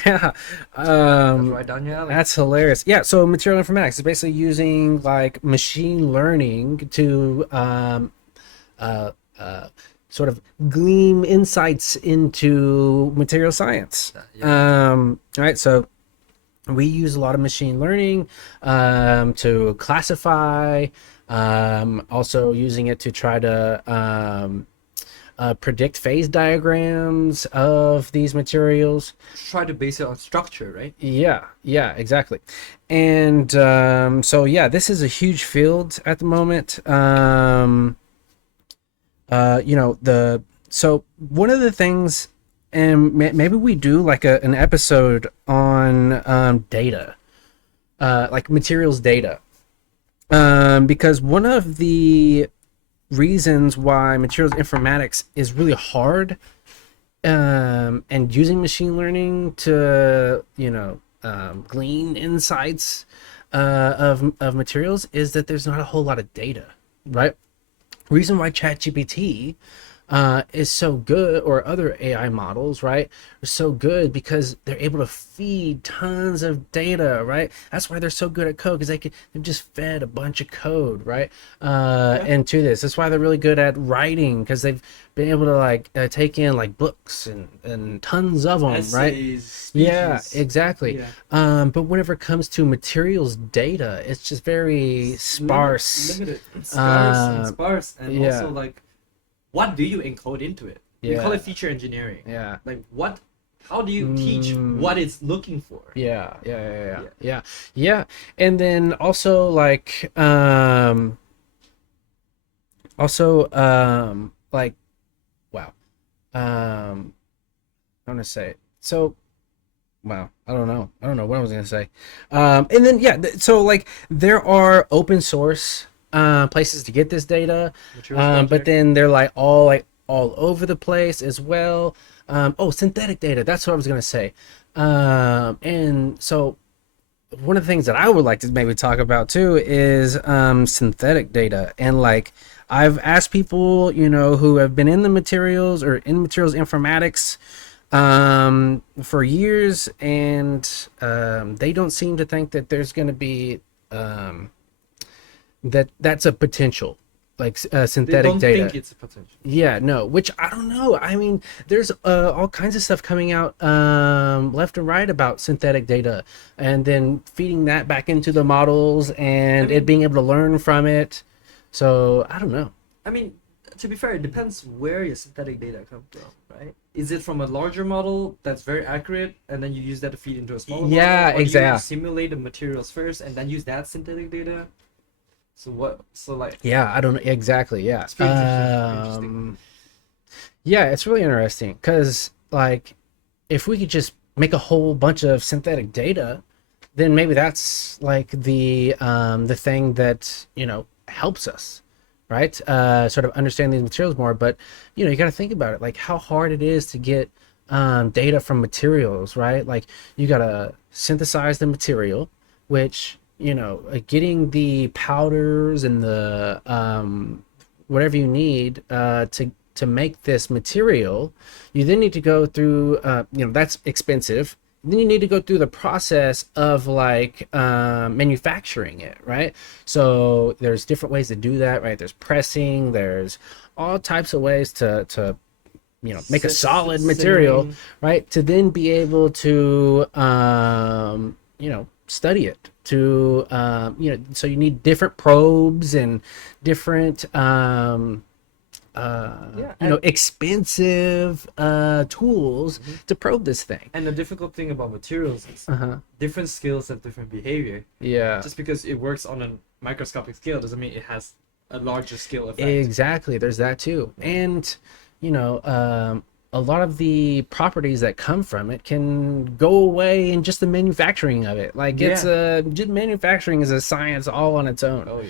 That's right down your alley. That's hilarious. Yeah, so material informatics is basically using like machine learning to sort of glean insights into material science. All right, so we use a lot of machine learning to classify, also using it to try to predict phase diagrams of these materials. Try to base it on structure, right? Yeah, exactly. And so yeah, this is a huge field at the moment. So one of the things, and maybe we do like an episode on data, like materials data, because one of the reasons why materials informatics is really hard, and using machine learning to glean insights of materials is that there's not a whole lot of data, right? Reason why ChatGPT is so good, or other AI models, right, are so good because they're able to feed tons of data, right? That's why they're so good at code, because they've just fed a bunch of code, right, into this. That's why they're really good at writing, because they've been able to like take in like books and tons of them, right? Essays, Yeah, speeches. exactly. Yeah. But whenever it comes to materials data, it's just very sparse. Limited. It's sparse, and yeah. also like, what do you encode into it? We call Yeah. it feature engineering. Yeah. Like what? How do you teach what it's looking for? Yeah. And then also like like wow. want to say? So, wow, I don't know. I don't know what I was gonna say. And then yeah, so like there are open source places to get this data, Materials but Project. then they're like all over the place as well. Oh, synthetic data. That's what I was gonna say. And so one of the things that I would like to maybe talk about too is synthetic data. And like I've asked people, who have been in the materials or in materials informatics for years, and they don't seem to think that there's going to be that's a potential like They synthetic don't data. think it's a potential. Yeah, no, which I don't know. I mean, there's all kinds of stuff coming out left and right about synthetic data, and then feeding that back into the models and I mean- it being able to learn from it. So I don't know. I mean, to be fair, it depends where your synthetic data comes from, right? Is it from a larger model that's very accurate, and then you use that to feed into a smaller Yeah, model? Or do you exactly. simulate the materials first and then use that synthetic data? So what? So like, Yeah, I don't know exactly. Yeah. it's pretty interesting. Yeah, it's really interesting because like if we could just make a whole bunch of synthetic data, then maybe that's like the thing that helps us, right? Sort of understand these materials more. But you got to think about it, like how hard it is to get data from materials, right? Like you got to synthesize the material, which getting the powders and the whatever you need to make this material, you then need to go through that's expensive. Then you need to go through the process of like manufacturing it, right? So there's different ways to do that, right? There's pressing, there's all types of ways to make a solid material, Sintering. right? To then be able to study it, to so you need different probes and different expensive tools to probe this thing. And the difficult thing about materials is different skills have different behavior. Yeah, Just because it works on a microscopic scale doesn't mean it has a larger scale effect. exactly. There's that too. And a lot of the properties that come from it can go away in just the manufacturing of it. Like it's just manufacturing is a science all on its own. Oh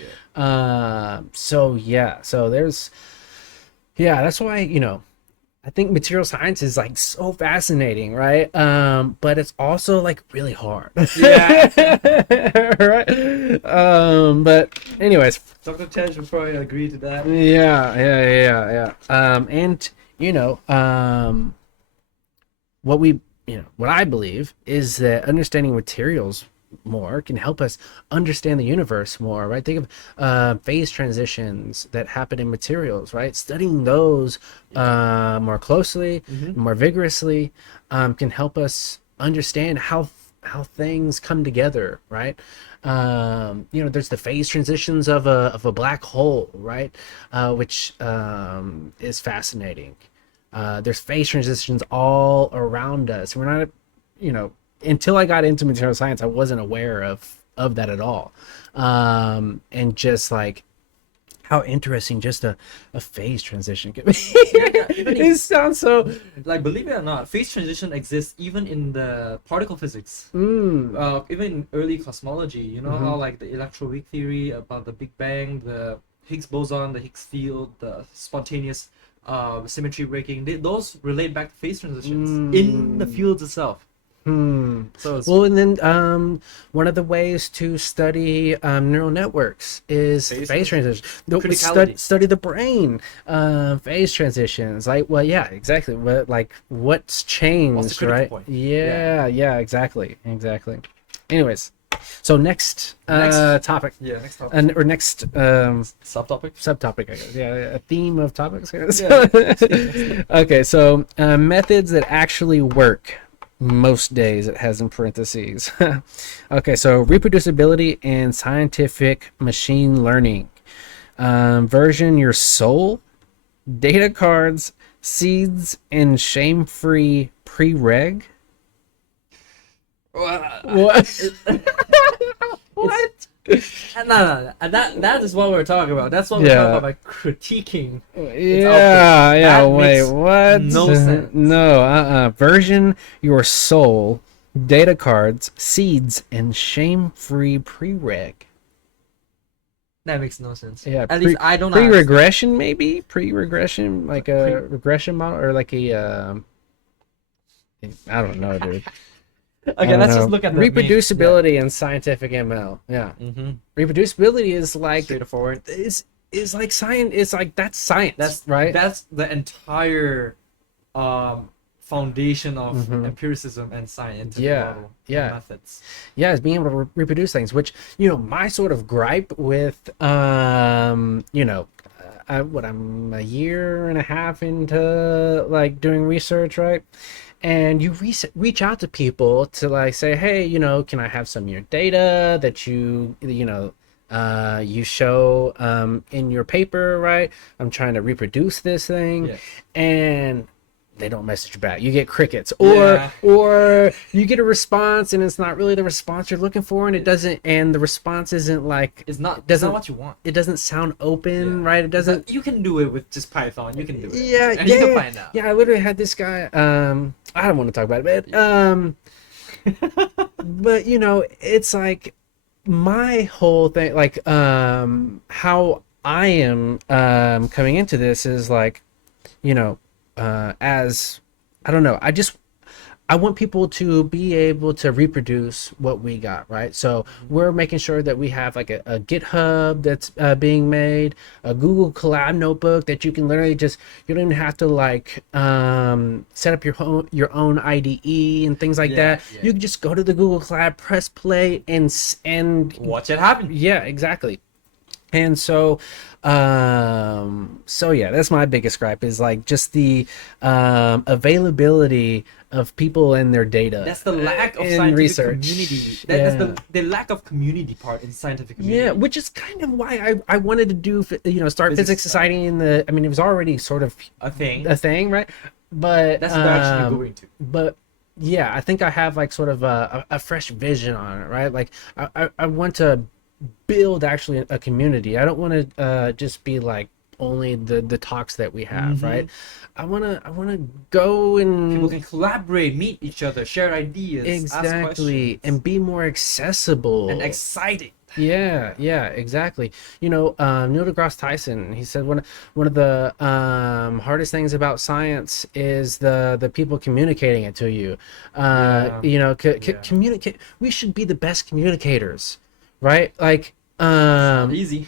yeah. So there's that's why I think material science is like so fascinating, right? But it's also like really hard. Yeah. Right. But anyways, Dr. Tej would probably agree to that. yeah. And what I believe is that understanding materials more can help us understand the universe more, right? Think of phase transitions that happen in materials, right? Studying those more closely, more vigorously, can help us understand how things come together, right? There's the phase transitions of a black hole, right? Which is fascinating. There's phase transitions all around us. We're not, until I got into material science, I wasn't aware of that at all. And just like how interesting just a phase transition could be. It sounds so Like, believe it or not, phase transition exists even in the particle physics. Even in early cosmology, you know how like the electroweak theory about the Big Bang, the Higgs boson, the Higgs field, the spontaneous symmetry breaking, those relate back to phase transitions in the fields itself. So it's well, and then one of the ways to study neural networks is phase transitions. Criticality. Study the brain, phase transitions. Like, well, yeah, exactly. What's What's the changed, critical right? point? Yeah, exactly. Anyways, so next topic, next topic. or next Subtopic. subtopic, I guess. Yeah, a theme of topics, I guess. Yeah. Okay, so methods that actually work most days, it has in parentheses. Okay, so reproducibility and scientific machine learning. Version your soul, data cards, seeds, and shame-free prereg. What? What? No. That is what we're talking about. That's what we're Yeah. talking about by critiquing. Yeah, yeah. That Wait, makes what? no sense. No, version your soul, data cards, seeds, and shame-free prereg. That makes no sense. Yeah, At least I don't understand. pre-regression, maybe pre-regression, like a regression model, or like a I don't know, dude. I Okay, don't let's know. just look at the reproducibility in scientific ML. Yeah, Mm-hmm. reproducibility is like Straightforward. is like science. It's like that's science. That's right. That's the entire foundation of Mhm. empiricism and scientific Yeah, model and yeah. methods. Yeah, is being able to reproduce things, which, my sort of gripe with I'm a year and a half into like doing research, right? And you reach out to people to like say, hey, can I have some of your data that you show in your paper, right? I'm trying to reproduce this thing. Yeah. And they don't message you back. You get crickets, Yeah. or you get a response and it's not really the response you're looking for, and the response isn't like It's not doesn't what you want. it doesn't sound open, Yeah. right? It doesn't. You can do it with just Python. You can do it. Yeah, and yeah, you can yeah. find out. Yeah, I literally had this guy. I don't want to talk about it, but it's like my whole thing, like how I am coming into this is like, as I don't know, I want people to be able to reproduce what we got, right? So we're making sure that we have like a GitHub that's being made, a Google Colab notebook that you can literally you don't even have to like set up your own IDE and things like that. Yeah. You can just go to the Google Colab, press play, and Watch it happen. yeah, exactly. And so yeah, that's my biggest gripe is like just the availability of people and their data. That's the lack of in scientific research. community. Yeah. That's the lack of community part in scientific community. Yeah, which is kind of why I wanted to do start Physics Physics Society it was already sort of a thing. a thing, right? But That's the direction you're going to. But yeah, I think I have like sort of a fresh vision on it, right? Like I want to build actually a community. I don't want to just be like only the talks that we have, right? I want to go and People can collaborate, meet each other, share ideas, ask exactly, questions, and be more accessible and exciting. Yeah, exactly. Neil deGrasse Tyson, he said one of the hardest things about science is the people communicating it to you. Communicate. We should be the best communicators, right? Like, Not easy.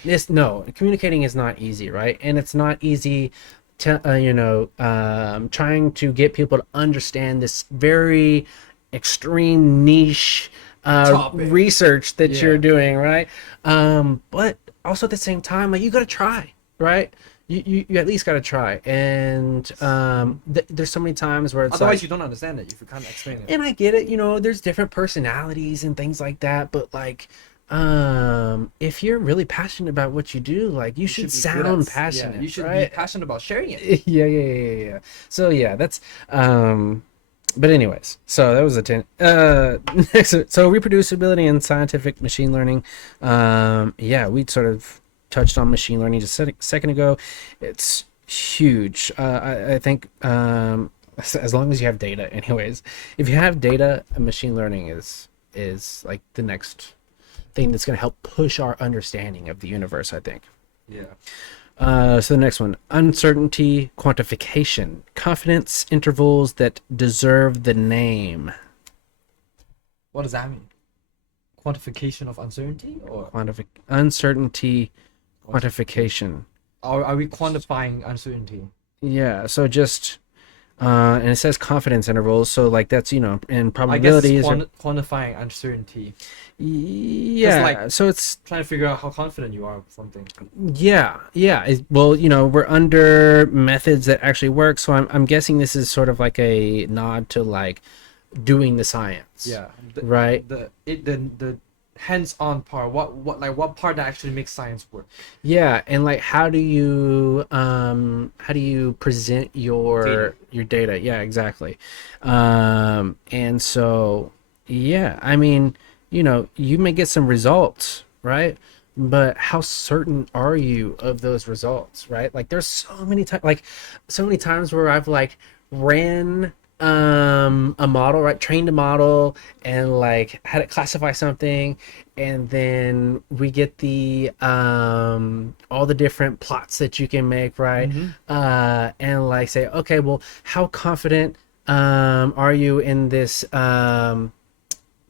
communicating is not easy, right? And it's not easy to trying to get people to understand this very extreme niche Topic. research that Yeah. you're doing, right? But also at the same time, like, you gotta try, right? You at least gotta try. And there's so many times where it's Otherwise, like, you don't understand it if you can't explain it. and I get it, there's different personalities and things like that, but like, if you're really passionate about what you do, like, you should be good sound at- passionate, Yeah, you should right? be passionate about sharing it. Yeah. So yeah, that's but anyways, so that was a 10. Next, so reproducibility and scientific machine learning. Yeah, we sort of touched on machine learning just a second ago. It's huge. I think as long as you have data, anyways. If you have data, machine learning is like the next thing that's going to help push our understanding of the universe, I think. Yeah. So the next one, uncertainty quantification, confidence intervals that deserve the name. What does that mean? Quantification of uncertainty, or Uncertainty quantification. are we quantifying uncertainty? Yeah, so just and it says confidence intervals, so like that's and I guess it's probabilities. quantifying uncertainty. Yeah, like- so it's Trying to figure out how confident you are of something. yeah. Well, we're under methods that actually work, so I'm guessing this is sort of like a nod to like doing the science. Yeah. Right. The hands-on part. What part that actually makes science work? Yeah, and like how do you present your data? Yeah, exactly. And so yeah, I mean, you may get some results, right? But how certain are you of those results, right? Like there's so many times where I've like ran a model, right? Trained a model and like had it classify something, and then we get the all the different plots that you can make, right? Mm-hmm. And like say, okay, well, how confident are you in this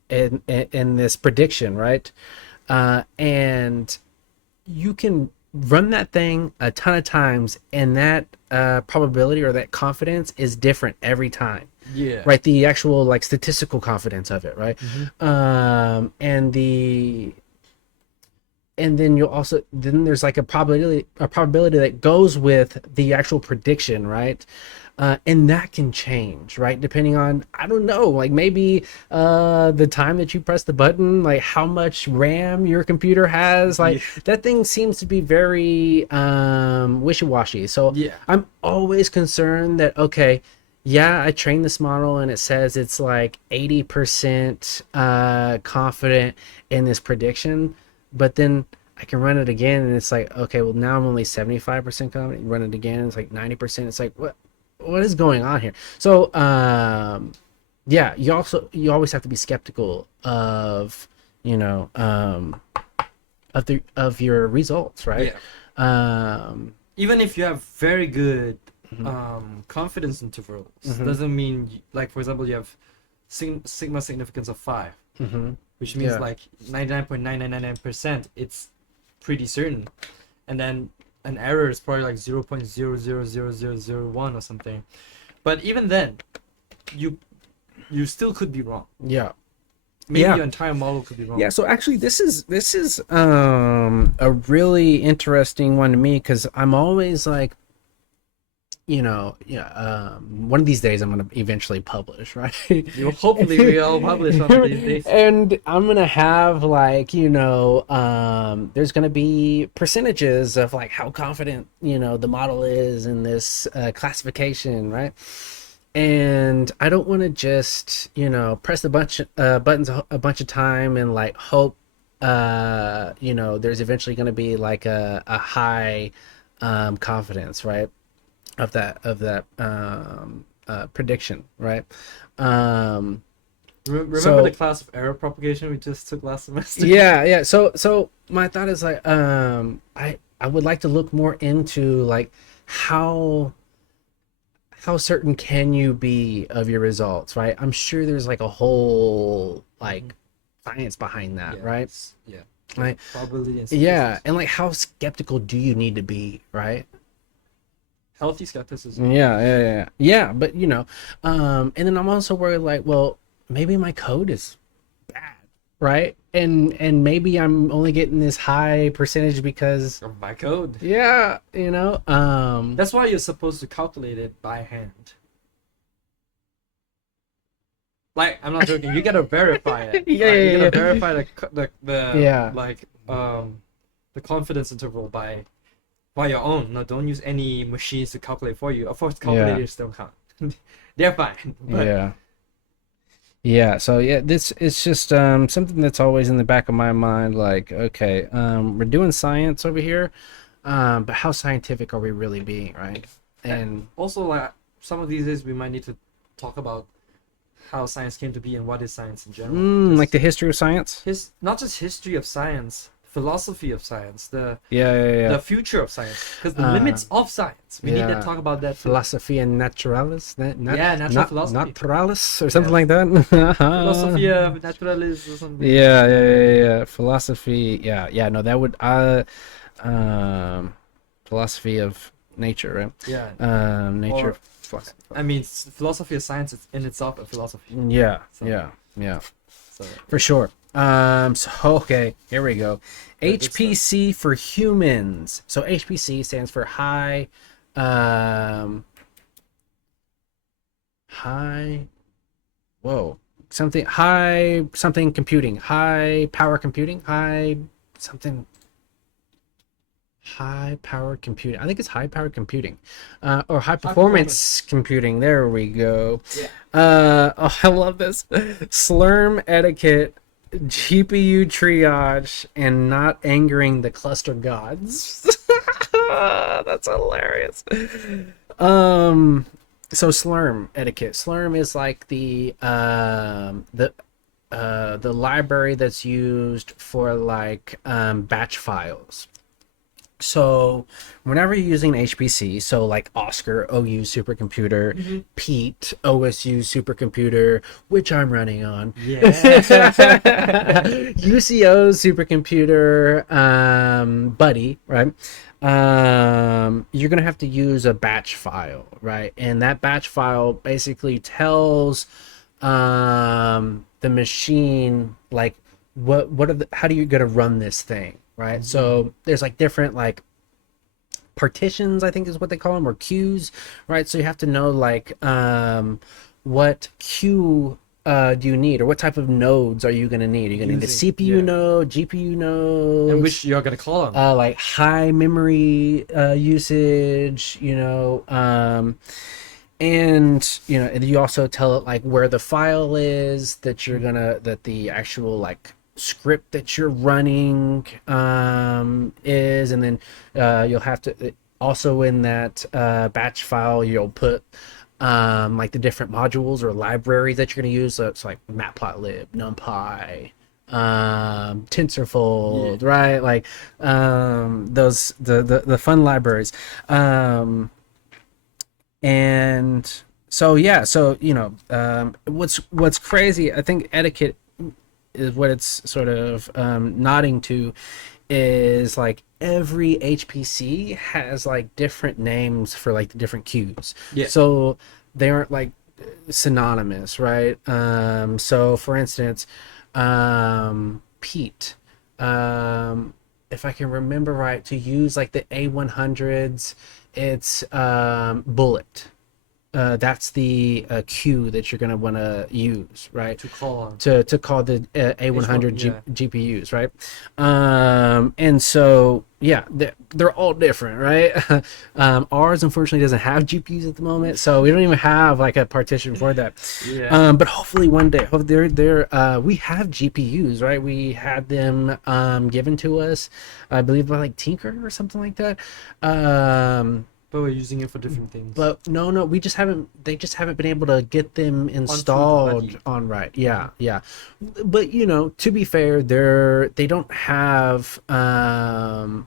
in this prediction, right? And you can run that thing a ton of times, and that probability or that confidence is different every time, Yeah. right? The actual like statistical confidence of it, right? Mm-hmm. And then you'll also then there's like a probability that goes with the actual prediction, right? And that can change, right? Depending on, I don't know, like maybe the time that you press the button, like how much RAM your computer has, like Yeah. that thing seems to be very wishy-washy. So Yeah. I'm always concerned that, okay, yeah, I trained this model and it says it's like 80% confident in this prediction, but then I can run it again and it's like, okay, well now I'm only 75% confident. Run it again, it's like 90%. It's like, what is going on here? So yeah, you always have to be skeptical of, you know, of your results, right? Yeah. Um Even if you have very good mhm, confidence intervals, mhm, doesn't mean like for example you have sigma significance of 5, mhm, which means yeah, like 99.9999% it's pretty certain, and then an error is probably like 0.000001 or something. But even then, you you still could be wrong. yeah. Maybe Yeah. your entire model could be wrong. Yeah, so actually this is a really interesting one to me, because I'm always like, yeah, one of these days I'm gonna eventually publish, right? You hopefully we all publish one of these days. And I'm gonna have like, there's gonna be percentages of like how confident, the model is in this classification, right? And I don't want to just, press the bunch buttons a bunch of time and like hope there's eventually going to be like a high confidence, right, of that prediction, right? um Remember the so class of error propagation we just took last semester? yeah, so my thought is like, I would like to look more into like how certain can you be of your results, right? I'm sure there's like a whole like science behind that, Yeah. right? Yeah. Right. Probability and Yeah, statistics. and like how skeptical do you need to be, right? Healthy skepticism. Yeah, but and then I'm also worried like, well, maybe my code is bad, right? And maybe I'm only getting this high percentage because, Of my code. yeah, That's why you're supposed to calculate it by hand. Like, I'm not joking. You gotta verify it. Yeah, Right? You yeah, gotta yeah. verify the Yeah. like the confidence interval by your own. No, don't use any machines to calculate for you. Of course, calculators don't count. They're fine. But Yeah, so yeah, this it's just something that's always in the back of my mind, like, okay, we're doing science over here, but how scientific are we really being, right? And also, like some of these days, we might need to talk about how science came to be and what is science in general. like the history of science. Not just history of science, philosophy of science, the Yeah. future of science, because the Uh, limits of science. We need to yeah. talk about that too. Philosophia naturalis, Yeah, natural philosophy. naturalis or something Yeah. like that. Philosophia naturalis or something. Yeah. Philosophy. Yeah. No, that would philosophy of nature, right? Yeah. Nature. Or- Philosophy. I mean, philosophy of science is in itself a philosophy. Yeah, So- yeah, So for sure. So okay, here we go. Yeah, good HPC for humans. So HPC stands for um, high, whoa, something computing, high power computing, high power computing. I think it's high power computing, or high performance computing. There we go. Yeah. Oh, I love this. Slurm etiquette GPU triage and not angering the cluster gods. That's hilarious. So Slurm etiquette. Slurm is like the library that's used for like batch files. So whenever you're using HPC, so like Oscar OU supercomputer, Pete OSU supercomputer, which I'm running on, Yeah. UCO supercomputer, Buddy, right? You're gonna have to use a batch file, right? And that batch file basically tells the machine like what are the, how do you gonna run this thing, right? So there's like different like partitions, I think is what they call them, or queues, right? So you have to know like what queue do you need, or what type of nodes are you going to need? Are you going to need a Using, CPU yeah. node, GPU node, And which you're gonna call them. like high memory usage, and and you also tell it like where the file is that you're gonna, that the actual like script that you're running is, and then you'll have to also in that batch file you'll put like the different modules or libraries that you're going to use. So it's like matplotlib, numpy, TensorFlow, right? Like those the fun libraries. And so yeah, so what's crazy, I think etiquette is what it's sort of nodding to, is like every HPC has like different names for like the different queues. Yeah. So they aren't like synonymous, right? So for instance, Pete, if I can remember right, to use like the A100s, it's Bullet. That's the queue that you're going to want to use, right? To call on. To call the A100 yeah. GPUs, right? And so yeah, they're all different, right? Ours unfortunately doesn't have GPUs at the moment, so we don't even have like a partition for that. Yeah. But hopefully one day, we have GPUs, right? We had them given to us, I believe by like Tinker or something like that. But we're using it for different things. But no, we just haven't. They just haven't been able to get them installed on right. Yeah. But to be fair, they don't have a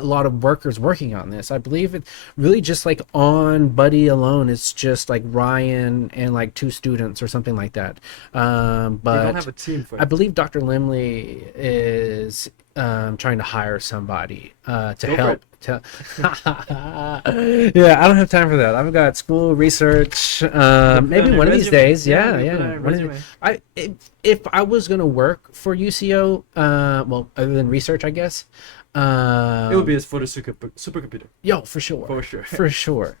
lot of workers working on this. I believe it really just like on Buddy alone. It's just like Ryan and like 2 students or something like that. But we don't have a team for it. I believe Dr. Limley is trying to hire somebody to Go for help. it. Yeah, I don't have time for that. I've got school research. Maybe one of these days. Yeah. If I was gonna work for UCO, well, other than research, I guess. It would be for the supercomputer. Yo, for sure. For sure.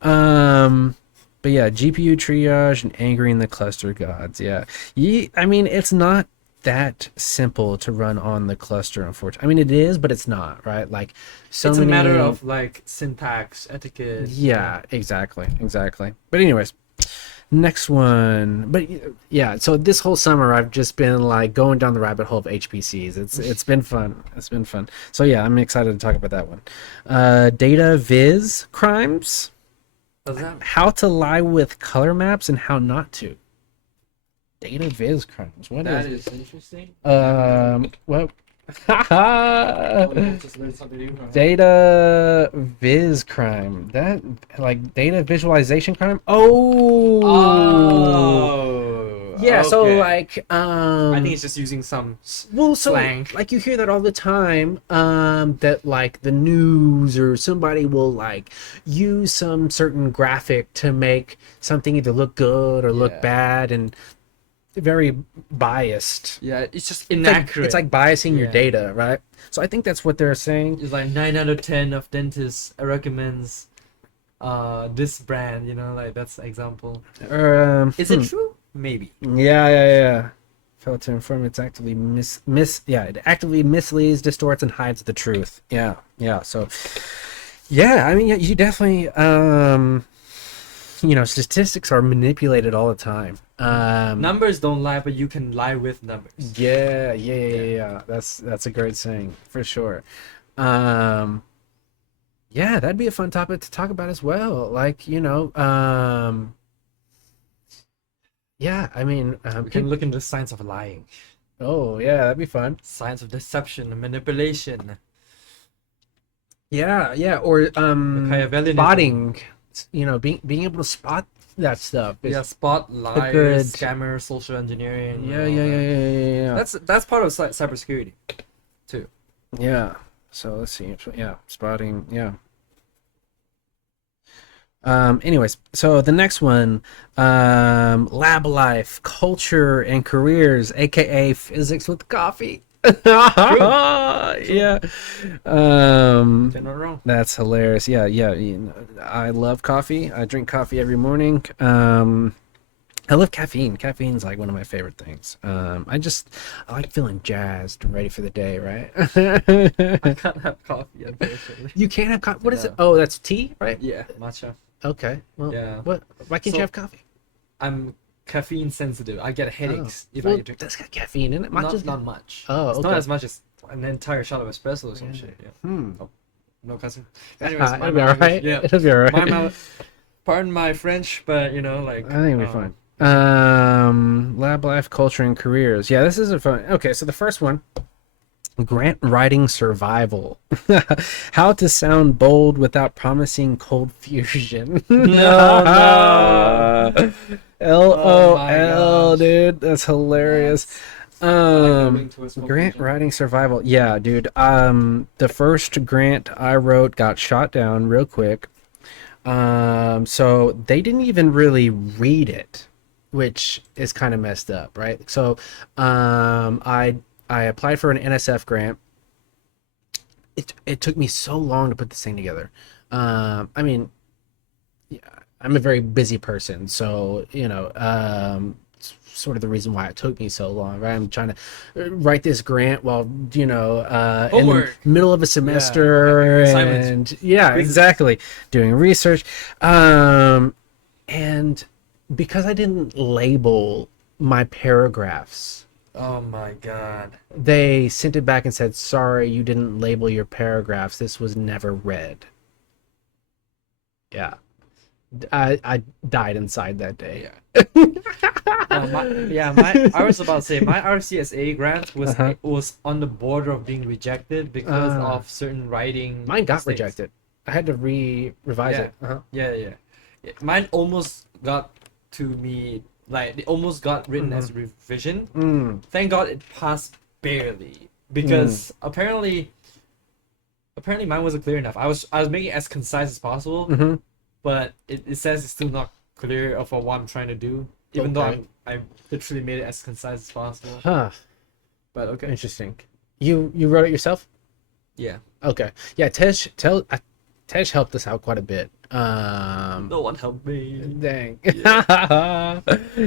But yeah, GPU triage and angering the cluster gods. Yeah. I mean, it's not that simple to run on the cluster, unfortunately. I mean, it is, but it's not, right? Like so It's many... a matter of like syntax, etiquette. Yeah, exactly. But anyways, next one. But yeah, so this whole summer I've just been like going down the rabbit hole of HPCs. It's been fun. So yeah, I'm excited to talk about that one. Data viz crimes. Does that? How to lie with color maps and how not to. Data viz crimes. What That is? is interesting. Well, Just learn something new. data viz crime. That like data visualization crime. Oh. Yeah. So okay. like I think it's just using some so slang. like you hear that all the time, that like the news or somebody will like use some certain graphic to make something either look good or look Yeah. bad, and very biased. Yeah, it's just It's like, inaccurate. it's like biasing your Yeah. data, right? So I think that's what they're saying. It's like 9 out of 10 of dentists recommends this brand, like that's the example. Is it true? Maybe. Yeah. Fail to inform it's actively it actively misleads, distorts, and hides the truth. Yeah. So yeah, I mean, you definitely statistics are manipulated all the time. Numbers don't lie, but you can lie with numbers. Yeah. That's a great saying for sure. Yeah, that'd be a fun topic to talk about as well. Like, yeah, I mean, We can look into the science of lying, oh yeah, that'd be fun. science of deception and manipulation, Yeah, or Machiavellianism. spotting, being able to spot that stuff. Yeah, spot liars, good- scammers, social engineering. and Yeah, all yeah, that. yeah, yeah. That's part of cybersecurity. Yeah. So let's see. Yeah, spotting. Yeah. Anyways, so the next one, lab life, culture, and careers, aka physics with coffee. Yeah. You're not wrong. That's hilarious. Yeah, I love coffee. I drink coffee every morning. I love caffeine. Caffeine's like one of my favorite things. I like feeling jazzed and ready for the day, right? I can't have coffee, unfortunately. You can't have coffee. What is No. it? Oh, that's tea, right? Yeah, matcha. Okay. Well, Yeah. what? Why can't So- you have coffee? I'm caffeine sensitive. I get headaches if Well, I drink. that's got caffeine in it. Not much. Oh, It's okay. not as much as an entire shot of espresso or some Yeah. shit. Yeah. Hmm. No cousin. Anyways, It'll be all right. Yeah. It'll be all right. Pardon my French, but like. I think it'll be fine. Lab life, culture, and careers. Yeah, this is a fun. Okay, so the first one, grant writing survival. How to sound bold without promising cold fusion. No. LOL, gosh. dude. That's hilarious. Grant writing survival. Yeah, dude. The first grant I wrote got shot down real quick. So they didn't even really read it, which is kind of messed up, right? So, I applied for an NSF grant. It took me so long to put this thing together. I mean, yeah, I'm a very busy person, so it's sort of the reason why it took me so long, right? I'm trying to write this grant while in the Homework. middle of a semester, assignments. and yeah, Quizzes. exactly, doing research, and because I didn't label my paragraphs, Oh my god. they sent it back and said, sorry, you didn't label your paragraphs. This was never read. Yeah. I died inside that day. I was about to say my RCSA grant was on the border of being rejected because of certain writing. Mine got mistakes. rejected. I had to revise Yeah. it. Uh-huh. Yeah. Mine almost got to me, like it almost got written as revision. Thank God it passed barely because apparently mine wasn't clear enough. I was making it as concise as possible, but it says it's still not clear of what I'm trying to do, even though Okay. I literally made it as concise as possible. Huh. But okay, Interesting. You wrote it yourself? yeah, Okay. Yeah, Tej helped us out quite a bit. no one helped me. Dang.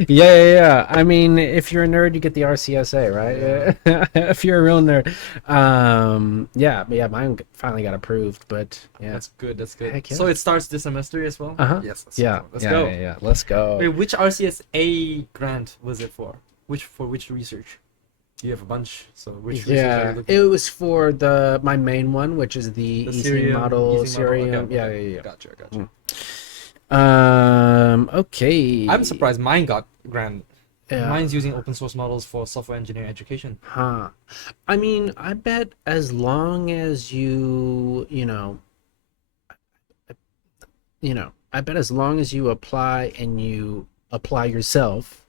Yeah. I mean, if you're a nerd, you get the RCSA, right? If you're a real nerd. Yeah, mine finally got approved, but yeah. That's good. Heck yeah. So it starts this semester as well. Uh-huh. Yes. Let's go. Yeah. Let's go. Wait, which RCSA grant was it for? Which research? You have a bunch. So which research are Yeah, you looking it was for my main one, which is the The easy Cerium- model, easy model, Cerium. okay, Yeah. okay. Gotcha. Okay. I'm surprised mine got grant. Yeah. Mine's using open source models for software engineering education. Huh. I mean, I bet as long as I bet as long as you apply and you apply yourself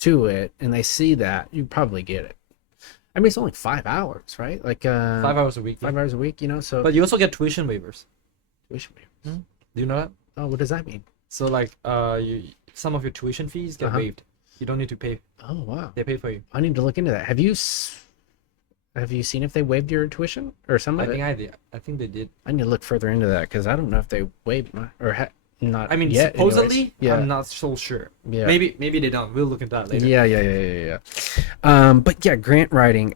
to it and they see that, you probably get it. I mean, it's only 5 hours, right? Like 5 hours a week. yeah. 5 hours a week, so But you also get tuition waivers. tuition waivers. Do you know that? Oh, what does that mean? So like some of your tuition fees get Uh-huh. waived. You don't need to pay. Oh, wow. They pay for you. I need to look into that. Have you seen if they waived your tuition or some I of it? think I did. I think they did. I need to look further into that because I don't know if they waived my not. I mean, yet, supposedly, anyways. Yeah. I'm not so sure. Yeah. Maybe they don't. We'll look into that later. Yeah. But yeah, grant writing.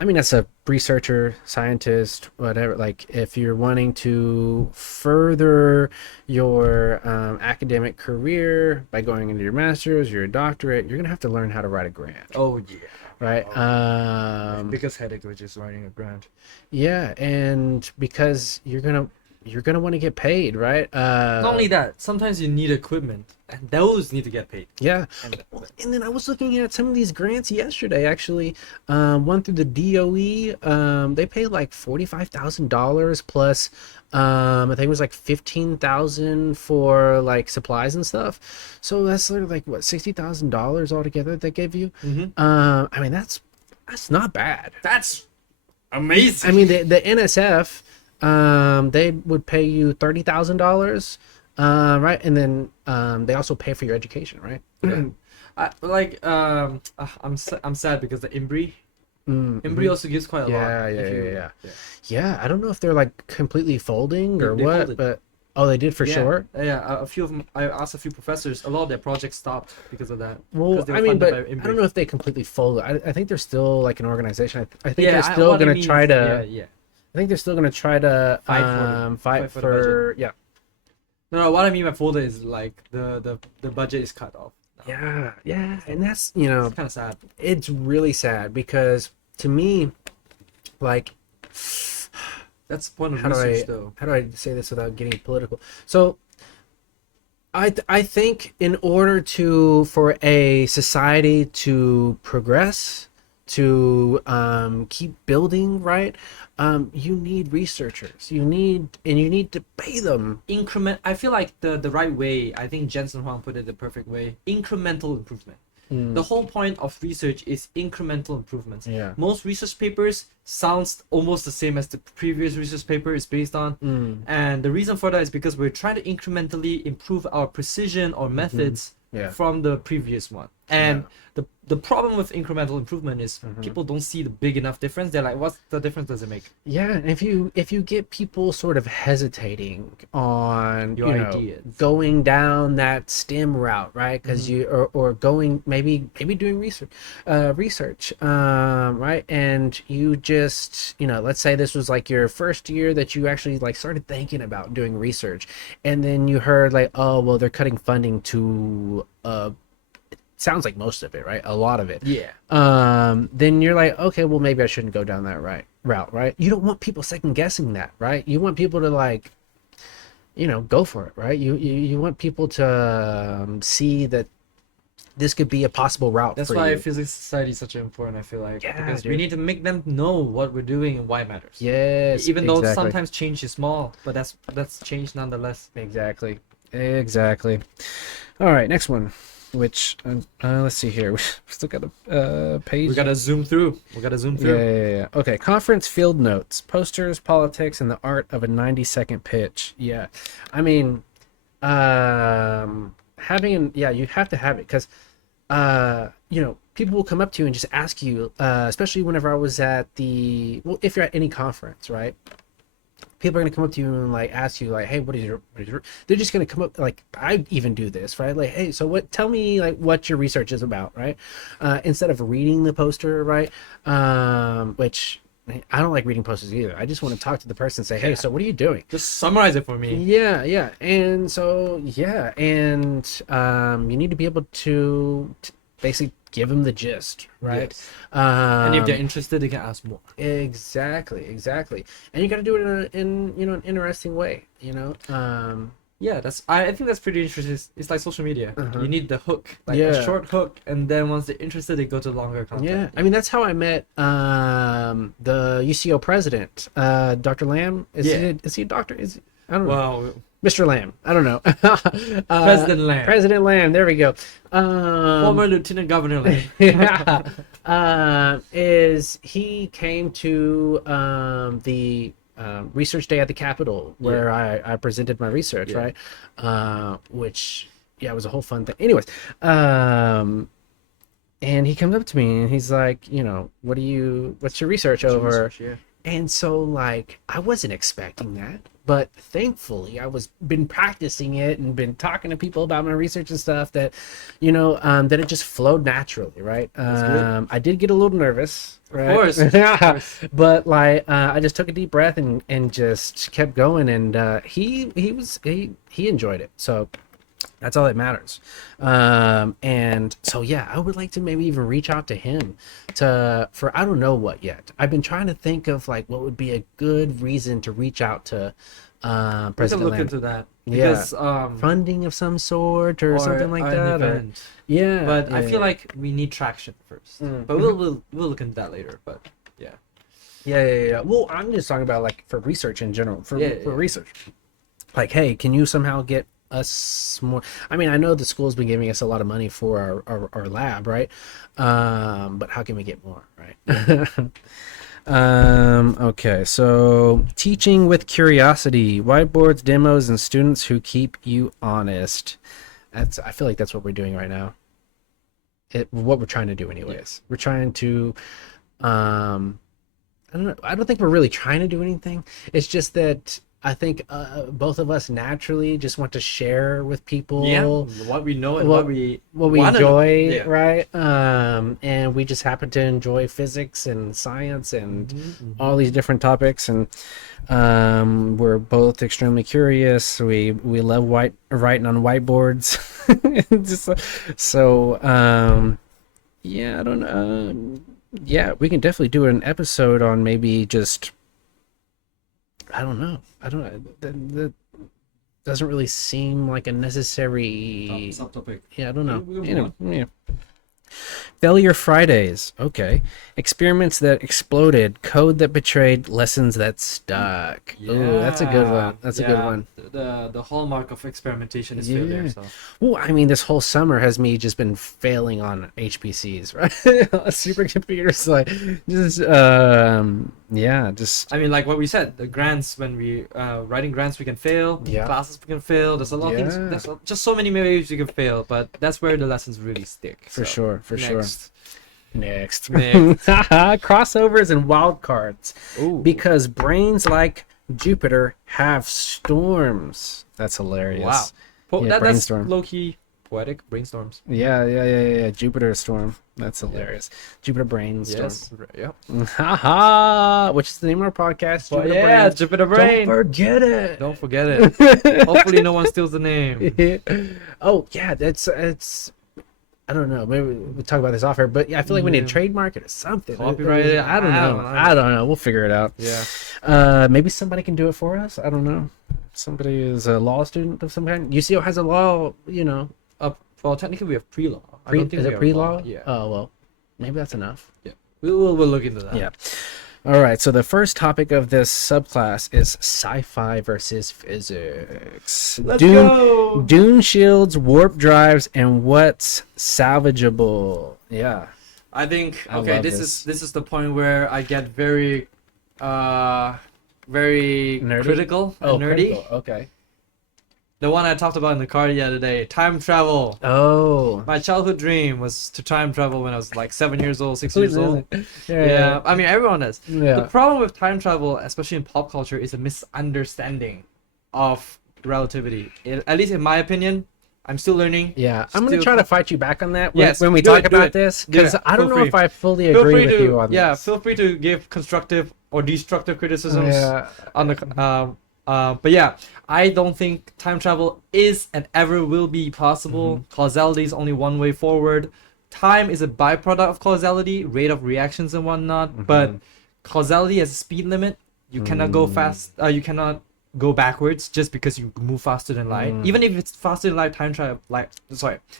I mean, as a researcher, scientist, whatever, like if you're wanting to further your academic career by going into your master's, your doctorate, you're gonna have to learn how to write a grant, Oh yeah. right? Biggest headache, which is writing a grant. Yeah, and because you're gonna want to get paid, right? Not only that, sometimes you need equipment, and those need to get paid. Yeah. And Well, and then I was looking at some of these grants yesterday, actually. One through the DOE, they pay like $45,000 plus, I think it was like 15,000 for like supplies and stuff. So that's sort of like what, $60,000 altogether they give you. I mean, that's not bad. That's amazing. I mean, the NSF, they would pay you $30,000, right? And then they also pay for your education, right? I'm sad because the Embry also gives quite a lot. Yeah, if yeah. yeah. Yeah, I don't know if they're like completely folding or They what, folded. but oh, they did for Yeah, sure. Yeah, a few of them. I asked a few professors. A lot of their projects stopped because of that. Well, 'Cause they were I mean, funded but by I Embry. don't know if they completely folded. I think they're still like an organization. I think Yeah, they're still what I gonna mean try is- to. Yeah. I think they're still gonna try to Fight fight for the for yeah. No, what I mean by folder is like the budget is cut off. Yeah, and that's, you know, It's kind of sad. it's really sad because to me, like, That's the point of how do research, I though. how do I say this without getting political? So I think in order for a society to progress, to keep building, right, you need researchers. You need to pay them. I feel like the right way. I think Jensen Huang put it the perfect way. Incremental improvement. The whole point of research is incremental improvements. Yeah. Most research papers sounds almost the same as the previous research paper is based on. And the reason for that is because we're trying to incrementally improve our precision or methods Yeah. from the previous one. And the problem with incremental improvement is people don't see the big enough difference. They're like, what's the difference does it make? Yeah, and if you get people sort of hesitating on Your you know ideas. going down that STEM route, right? Because you or going maybe doing research, right? And you just, you know, let's say this was like your first year that you actually like started thinking about doing research, and then you heard like, oh well, they're cutting funding to sounds like most of it, right? A lot of it. Yeah. Then you're like, okay, well maybe I shouldn't go down that route, right? You don't want people second guessing that, right? You want people to like, you know, go for it, right? You want people to see that this could be a possible route That's for why you. physics society is such important, I feel like. Yeah, because we dude. need to make them know what we're doing and why it matters. Yes, Even though exactly. sometimes change is small, but that's change nonetheless. Exactly. All right, next one. Which let's see here. We still got a page. We gotta zoom through. Yeah. Okay. Conference field notes, posters, politics, and the art of a 90-second pitch. Yeah. I mean, you have to have it because, you know, people will come up to you and just ask you, especially whenever I was at if you're at any conference, right? People are going to come up to you and like ask you like, hey, what is your they're just going to come up, like I even do this, right? Like, hey, so tell me like what your research is about, right? Instead of reading the poster, right? Which I don't like reading posters either. I just want to talk to the person and say, hey, so what are you doing? Just summarize it for me. Yeah. And so, yeah. And you need to be able to basically give them the gist, right? Yes. And if they're interested, they can ask more. Exactly. And you got to do it in you know, an interesting way, you know? Yeah, I think that's pretty interesting. It's like social media. You need the hook, like Yeah. a short hook, and then once they're interested, they go to longer content. Yeah. I mean, that's how I met the UCO president, Dr. Lamb. Is he a doctor? I don't know. Wow. Mr. Lamb. I don't know. President Lamb. President Lamb. There we go. Former Lieutenant Governor Lamb. yeah. Is he came to the research day at the Capitol where I presented my research, right? Which it was a whole fun thing. Anyways, and he comes up to me and he's like, you know, what's your research over? And so like I wasn't expecting that, but thankfully I was been practicing it and been talking to people about my research and stuff that, that it just flowed naturally, right? good. I did get a little nervous, right? course, of course. But like I just took a deep breath and just kept going, and he enjoyed it. So that's all that matters. And so yeah, I would like to maybe even reach out to him for I don't know what yet. I've been trying to think of like what would be a good reason to reach out to We can President look Lam. into that Yeah. because Funding of some sort or something like an that. event. Yeah. But I yeah, feel like we need traction first. Mm. But we'll look into that later. But yeah, yeah. Well, I'm just talking about like for research in general. For Yeah. research. Like, hey, can you somehow get us more? I mean, I know the school's been giving us a lot of money for our lab, right? But how can we get more, right? Okay, so teaching with curiosity, whiteboards, demos, and students who keep you honest. I feel like that's what we're doing right now. What we're trying to do anyways. We're trying to I don't know. I don't think we're really trying to do anything. It's just that I think both of us naturally just want to share with people what we know and what we we wanna know. enjoy, Yeah. right? And we just happen to enjoy physics and science and Mm-hmm. all these different topics, and we're both extremely curious. We love writing on whiteboards. Just, so yeah, I don't know. Yeah, we can definitely do an episode on maybe just I don't know. That doesn't really seem like a necessary. Subtopic. Yeah, I don't know. We'll You move know, yeah. Failure Fridays. Okay. Experiments that exploded, code that betrayed, lessons that stuck. Ooh, that's a good one. That's a good one. The hallmark of experimentation is Yeah. failure. So Well, I mean, this whole summer has me just been failing on HPCs, right? Supercomputers, like just yeah, just I mean, like what we said, the grants when we writing grants we can fail, Yeah. classes we can fail. There's a lot of things. Yeah. There's just so many ways you can fail, but that's where the lessons really stick. for So, sure, for next. Next. Next. Crossovers and wildcards. Ooh. Because brains like Jupiter have storms. That's hilarious. Wow. Yeah, That's brainstorm. low key poetic brainstorms. Yeah. Jupiter storm. That's hilarious. Jupiter brainstorm. Yes. Yep. Haha. Which is the name of our podcast? But Jupiter yeah, Brains. Jupiter Brain. Don't forget it. Don't forget it. Hopefully, no one steals the name. Oh yeah, it's. I don't know. Maybe we'll talk about this off air, but yeah, I feel like we need to Yeah. trademark it or something. Copyright it. I don't know. I don't know. We'll figure it out. Yeah. Maybe somebody can do it for us. I don't know. Somebody is a law student of some kind. UCO has a law, Well, technically we have pre-law. I Pre, don't think is we it have pre-law? Yeah. Oh well, maybe that's enough. Yeah. We'll look into that. Yeah. All right. So the first topic of this subclass is sci-fi versus physics. Let's go. Dune shields, warp drives, and what's salvageable. Yeah. I think I okay. love This is the point where I get very, very Nerdy? critical and nerdy. critical. Okay. The one I talked about in the car the other day. Time travel. Oh. My childhood dream was to time travel when I was like 7 years old, 6 years old. Yeah. Yeah. I mean everyone does. The Yeah. problem with time travel, especially in pop culture, is a misunderstanding of relativity. At least in my opinion, I'm still learning. Yeah, I'm gonna Still- try to fight you back on that Yes, when we do talk it, do about it. this, Do it. because I don't Feel know free. if I fully Feel agree free with to you on this. feel free to give constructive or destructive criticisms Yeah. on the but yeah, I don't think time travel is and ever will be possible. Mm-hmm. Causality is only one way forward. Time is a byproduct of causality, rate of reactions and whatnot. Mm-hmm. But causality has a speed limit. You cannot go Mm. fast. You cannot go backwards just because you move faster than light. Even if it's faster than light,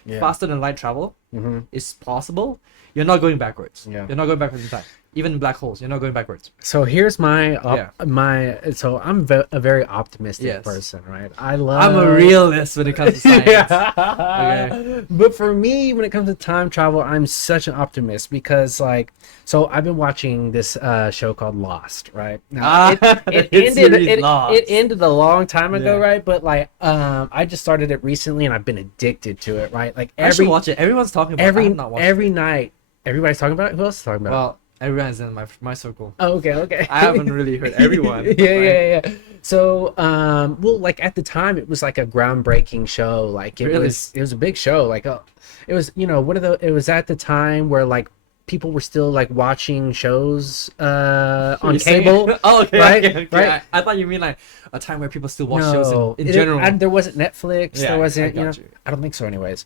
Yeah. faster than light travel Mm-hmm. is possible. You're not going backwards. Yeah. You're not going backwards in time. Even in black holes, you're not going backwards. So here's my Yeah. So I'm a very optimistic Yes. person, right? I love. I'm a realist when it comes to science. Yeah. But for me, when it comes to time travel, I'm such an optimist because, like, so I've been watching this show called Lost, right? Now, The hit series Lost. it ended a long time ago, Yeah. right? But like, I just started it recently, and I've been addicted to it, right? Like I should watch it. Everyone's talking about it. I every have not watched every night, everybody's talking about it. Who else is talking it. about it? Well, Everyone is in my circle. Oh, okay. I haven't really heard everyone. Yeah. So, well, like at the time, it was like a groundbreaking show. Like Really? it was a big show. Like, it was, it was at the time where like people were still like watching shows on You saying- cable. Oh, okay, right? okay, okay. Right? I thought you mean like a time where people still watch shows in It- general. and there wasn't Netflix. Yeah, There wasn't, I got you. I don't think so, anyways.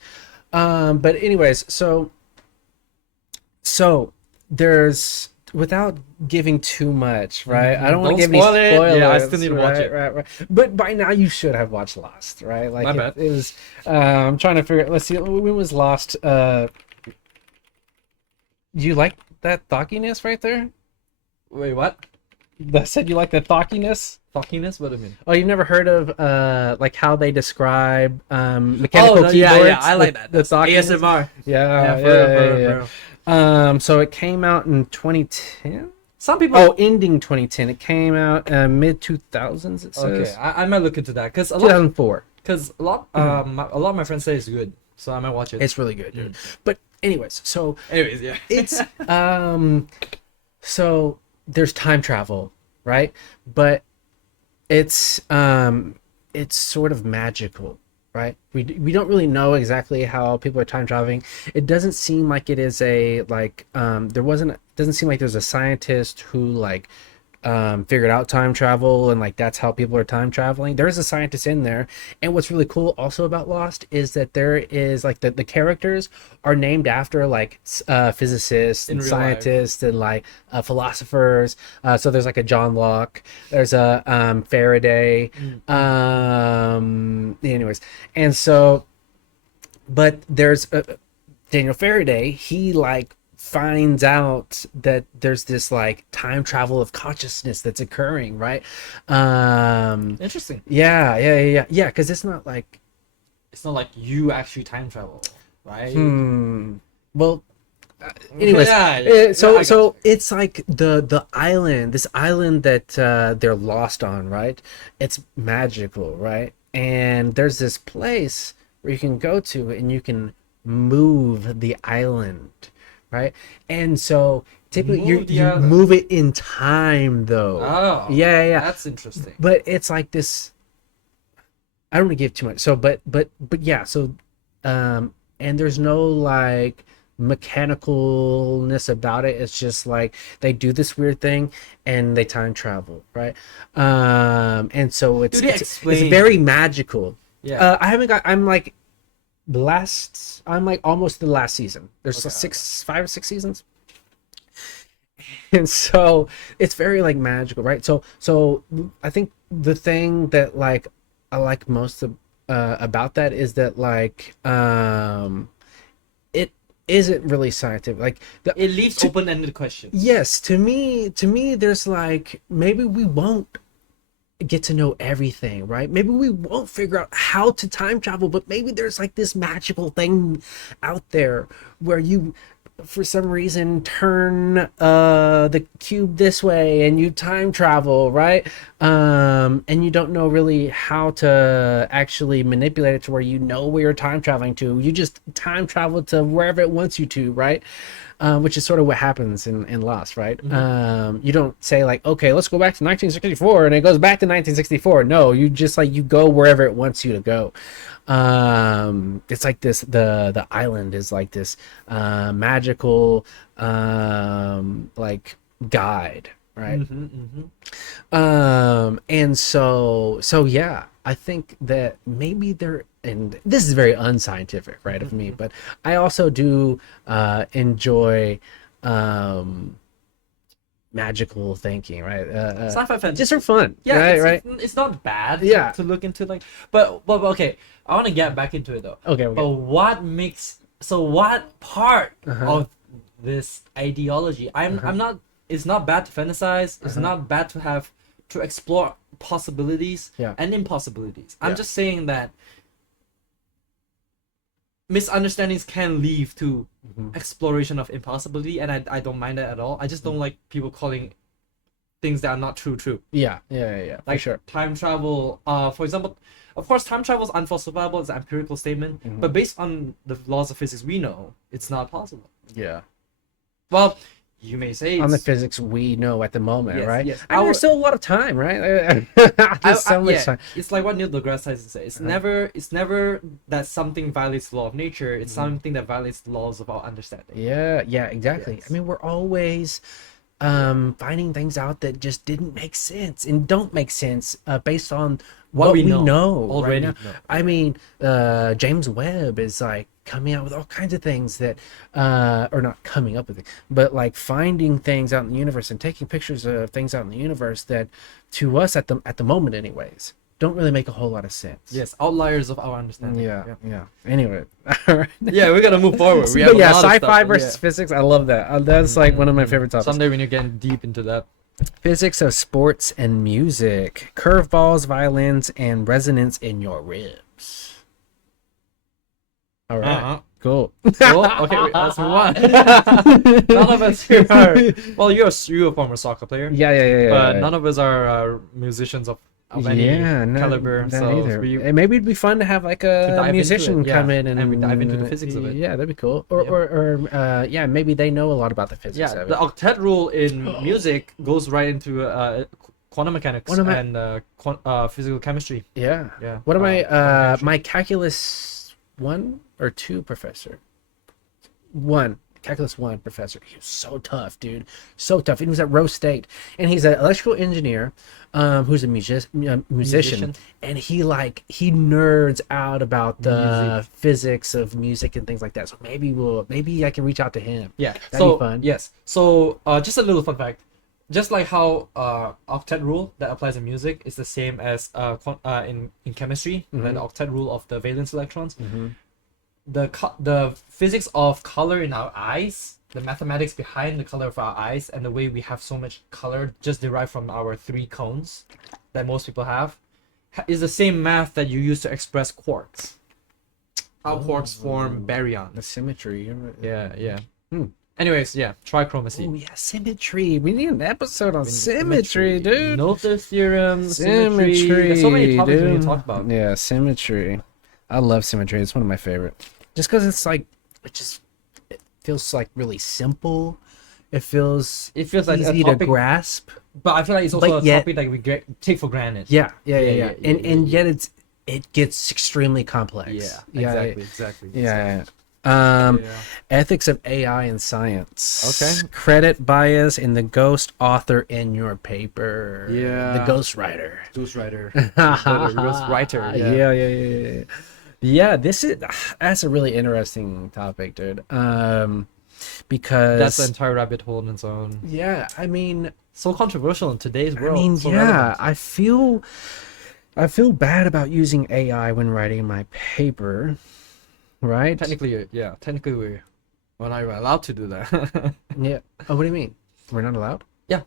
But anyways, so there's, without giving too much, right? I don't want to Don't give any spoil it. spoilers. Yeah, I still need to watch right, it. Right. But by now you should have watched Lost, right? Like My bad. it was. I'm trying to figure. Let's see. When was Lost? You like that thockiness right there? Wait, what? That said, you like the thockiness? Thockiness? What do you mean? Oh, you've never heard of like how they describe mechanical keyboards? yeah, I like that. The That's thockiness? ASMR. Yeah, For real. So it came out in 2010. Some people. Oh, ending 2010. It came out mid 2000s. It okay. says I might look into that because a lot 2004. a lot of my friends say it's good, so I might watch it. It's really good, dude. But anyways, so Anyways, yeah. it's so there's time travel, right? But it's sort of magical, right? We don't really know exactly how people are time traveling. It doesn't seem like it is a like doesn't seem like there's a scientist who like figured out time travel and like that's how people are time traveling. There is a scientist in there, and what's really cool also about Lost is that there is like the characters are named after like physicists In and real life. scientists and like philosophers. So there's like a John Locke, there's a Faraday. Anyways, and so, but there's Daniel Faraday. He like finds out that there's this like time travel of consciousness that's occurring, right? Interesting. Yeah, because it's not like It's not like you actually time travel, right? well anyways, Yeah, so I got you. it's like the island, this island that they're lost on, right? It's magical, right? And there's this place where you can go to and you can move the island, right? And so typically Move the you island. move it in time though. Oh, Yeah. That's interesting. But it's like this, I don't want to give too much. So but yeah, so and there's no like mechanicalness about it. It's just like they do this weird thing and they time travel, right? And so Do they it's explain? very magical. Yeah. I haven't got, I'm like almost the last season. There's Okay. 5 or 6 seasons. And so it's very like magical, right? So I think the thing that like I like most about that is that like it isn't really scientific. Like It leaves open-ended questions. yes, to me there's like maybe we won't get to know everything, right? Maybe we won't figure out how to time travel, but maybe there's like this magical thing out there where you for some reason turn the cube this way and you time travel, right? And you don't know really how to actually manipulate it to where you know where you're time traveling to. You just time travel to wherever it wants you to, right? Which is sort of what happens in Lost, right? You don't say like, okay, let's go back to 1964, and it goes back to 1964. No, you just like you go wherever it wants you to go. It's like this. The island is like this magical like guide, right? And so yeah, I think that maybe there, and this is very unscientific, right, of me, but I also do enjoy magical thinking, right? Sci-fi fantasy. Just for fun, Yeah, right? it's not bad. Yeah. To look into like, but okay. I want to get back into it though. Okay. But what part Uh-huh. of this ideology? I'm not. It's not bad to fantasize. It's not bad to have to explore possibilities Yeah. and impossibilities. I'm Yeah. just saying that misunderstandings can lead to exploration of impossibility, and I don't mind that at all. I just don't like people calling things that are not true. Yeah, Like for sure. time travel, for example, of course, time travel is unfalsifiable. It's an empirical statement, but based on the laws of physics we know, it's not possible. Yeah. Well, you may say on the it's physics we know at the moment, Yes, right? yes. And there's Our- still a lot of time, right? Just so much yeah, time. it's like what Neil deGrasse Tyson said. It's never that something violates the law of nature. It's something that violates the laws of our understanding. Yeah, exactly. Yes. I mean, we're always finding things out that just didn't make sense and don't make sense based on what we know right already now. know. I mean, James Webb is like coming out with all kinds of things that or not coming up with it, but like finding things out in the universe and taking pictures of things out in the universe that to us at the moment anyways don't really make a whole lot of sense. Yes, outliers of our understanding. Yeah. Anyway, all right. Yeah, we gotta move forward. We But have a yeah, lot of sci-fi stuff, versus yeah. physics. I love that. That's like one of my favorite topics. Someday when you get deep into that. Physics of sports and music, curveballs, violins, and resonance in your ribs. All right, Uh-huh. cool. Cool. Okay, wait, let's move on. None of us here are. Well, you're a former soccer player. Yeah. But none of us are musicians of any caliber. not So either. we, And maybe it'd be fun to have like dive a into musician it, yeah, come in and we dive into the physics of it. Yeah, that'd be cool. Or yeah, maybe they know a lot about the physics yeah, of the it. octet rule in music goes right into quantum mechanics and physical chemistry. Yeah. Yeah. What am quantum chemistry. my calculus 1 or 2 professor? Calculus 1 professor. He was so tough, dude. So tough. He was at Rose State, and he's an electrical engineer, who's a musician, and he nerds out about the physics of music and things like that. So maybe I can reach out to him. Yeah. That'd be So fun. yes. So just a little fun fact. Just like how octet rule that applies in music is the same as in chemistry, the octet rule of the valence electrons. The physics of color in our eyes, the mathematics behind the color of our eyes, and the way we have so much color just derived from our 3 cones that most people have, is the same math that you use to express quarks. How quarks form baryons. The symmetry. Yeah. Anyways, yeah, trichromacy. Oh yeah, symmetry. We need an episode on symmetry, dude. Noether theorem, symmetry. There's so many topics we need to talk about. Yeah, symmetry. I love symmetry. It's one of my favorite. Just because it's like, it feels like really simple. It feels like easy a to topic, grasp. but I feel like it's also But a yet- topic that we take for granted. Yeah. yeah, And yet it gets extremely complex. Exactly. Yeah. Yeah. Ethics of AI and science. Okay. Credit bias in the ghost author in your paper. Yeah. The ghostwriter. Ghostwriter. Ghostwriter. Yeah. Yeah, that's a really interesting topic, dude. Because That's an entire rabbit hole on its own. yeah, I mean, So controversial in today's I world. mean, so yeah, relevant. I feel bad about using AI when writing my paper, right? Technically, we're not even allowed to do that. Yeah. Oh, what do you mean? We're not allowed? Yeah.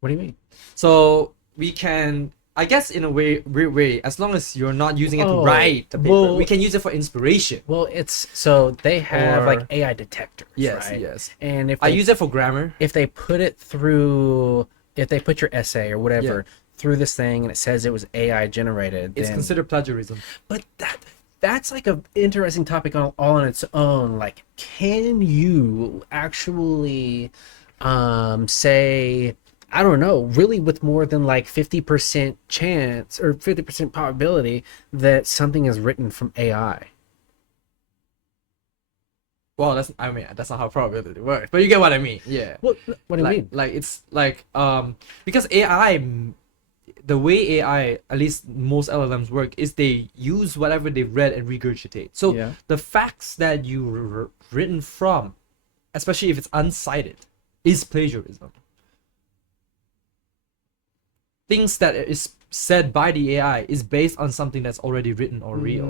What do you mean? So we can, I guess, in a weird way, as long as you're not using it to Oh, write the paper, well- we can use it for inspiration. Well, they have Or- like AI detectors, Yes, right? yes. And if I they use it for grammar. if they put it through, if they put your essay or whatever through this thing and it says it was AI generated, It's then, considered plagiarism. but that's like a interesting topic all on its own. Like, can you actually say, I don't know, really with more than like 50% chance or 50% probability that something is written from AI? Well, that's not how probability works, but you get what I mean. Yeah. What do you mean? Like it's like because AI, the way AI, at least most LLMs work, is they use whatever they've read and regurgitate. So Yeah. the facts that you written from, especially if it's uncited, is plagiarism. Things that is said by the AI is based on something that's already written or real.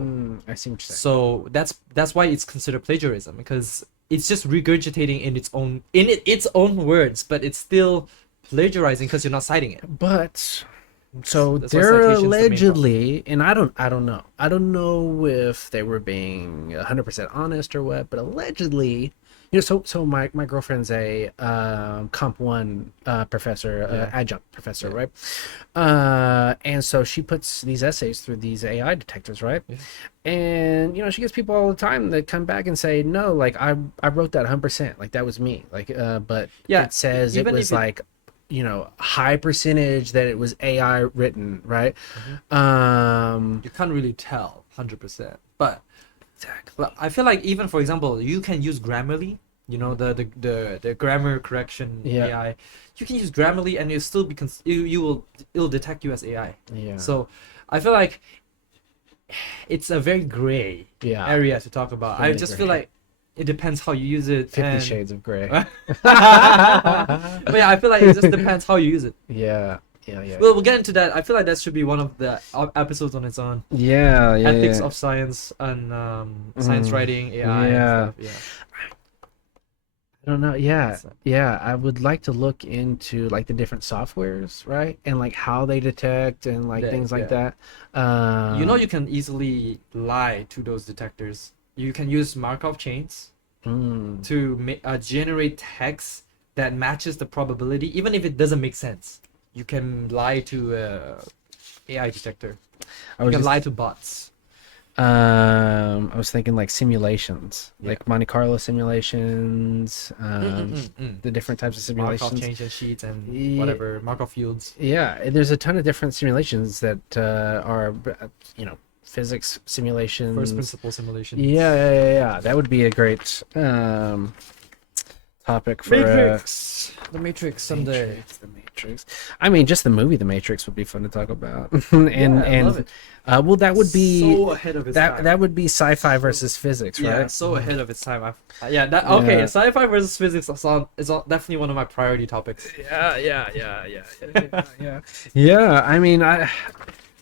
I see what you're saying. So that's why it's considered plagiarism, because it's just regurgitating in its own words, but it's still plagiarizing because you're not citing it. But so That's why they're citation's the main allegedly, and I don't know. I don't know if they were being 100% honest or what, but allegedly So my girlfriend's a Comp One professor, adjunct professor, right? And so she puts these essays through these AI detectors, right? Yeah. And she gets people all the time that come back and say, no, like I wrote that 100%, like that was me, like but Yeah, it says it even was if it- like high percentage that it was AI written, right? You can't really tell 100%, but Exactly. well, I feel like even for example, you can use Grammarly, the grammar correction Yeah. AI. You can use Grammarly and you'll still be it'll detect you as AI. Yeah. So I feel like it's a very gray Yeah. area to talk about. I Very just feel gray. like it depends how you use it. 50 and- Shades of Grey. but yeah, I feel like it just depends how you use it. Yeah. Yeah. We'll get into that. I feel like that should be one of the episodes on its own. Yeah. Ethics yeah. of science and science writing, AI, Yeah. and stuff. I don't know. Yeah. That's- Yeah. I would like to look into like the different softwares, right? And like how they detect and like Yeah, things like yeah. that. You can easily lie to those detectors. You can use Markov chains to generate text that matches the probability, even if it doesn't make sense. You can lie to AI detector. I You was can just, lie to bots. I was thinking like simulations, Yeah. like Monte Carlo simulations, the different types of Markov simulations. chains and sheets and Ye- whatever Markov fields. Yeah, there's a ton of different simulations that are, physics simulations. First principle simulation. Yeah. That would be a great topic for The Matrix someday. Matrix, the Matrix. I mean, just the movie The Matrix would be fun to talk about. and I love it. Well, that would be so ahead of its time. that would be sci-fi versus physics, Yeah, right? so ahead of its time. Okay. Yeah. Sci-fi versus physics is definitely one of my priority topics. Yeah. Yeah, I mean,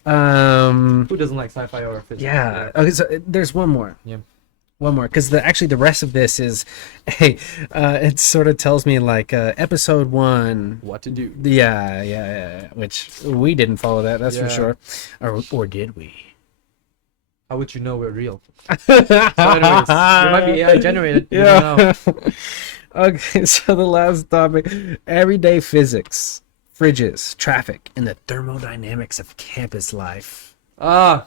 Who doesn't like sci-fi or physics? yeah. Okay, so there's one more. Yeah. One more, because the rest of this is, it sort of tells me like episode 1. What to do? Yeah. Which we didn't follow that, that's for Yeah. sure. Or did we? How would you know we're real? So anyways, it might be AI generated. You don't know. Okay, so the last topic: everyday physics, fridges, traffic, and the thermodynamics of campus life. Ah,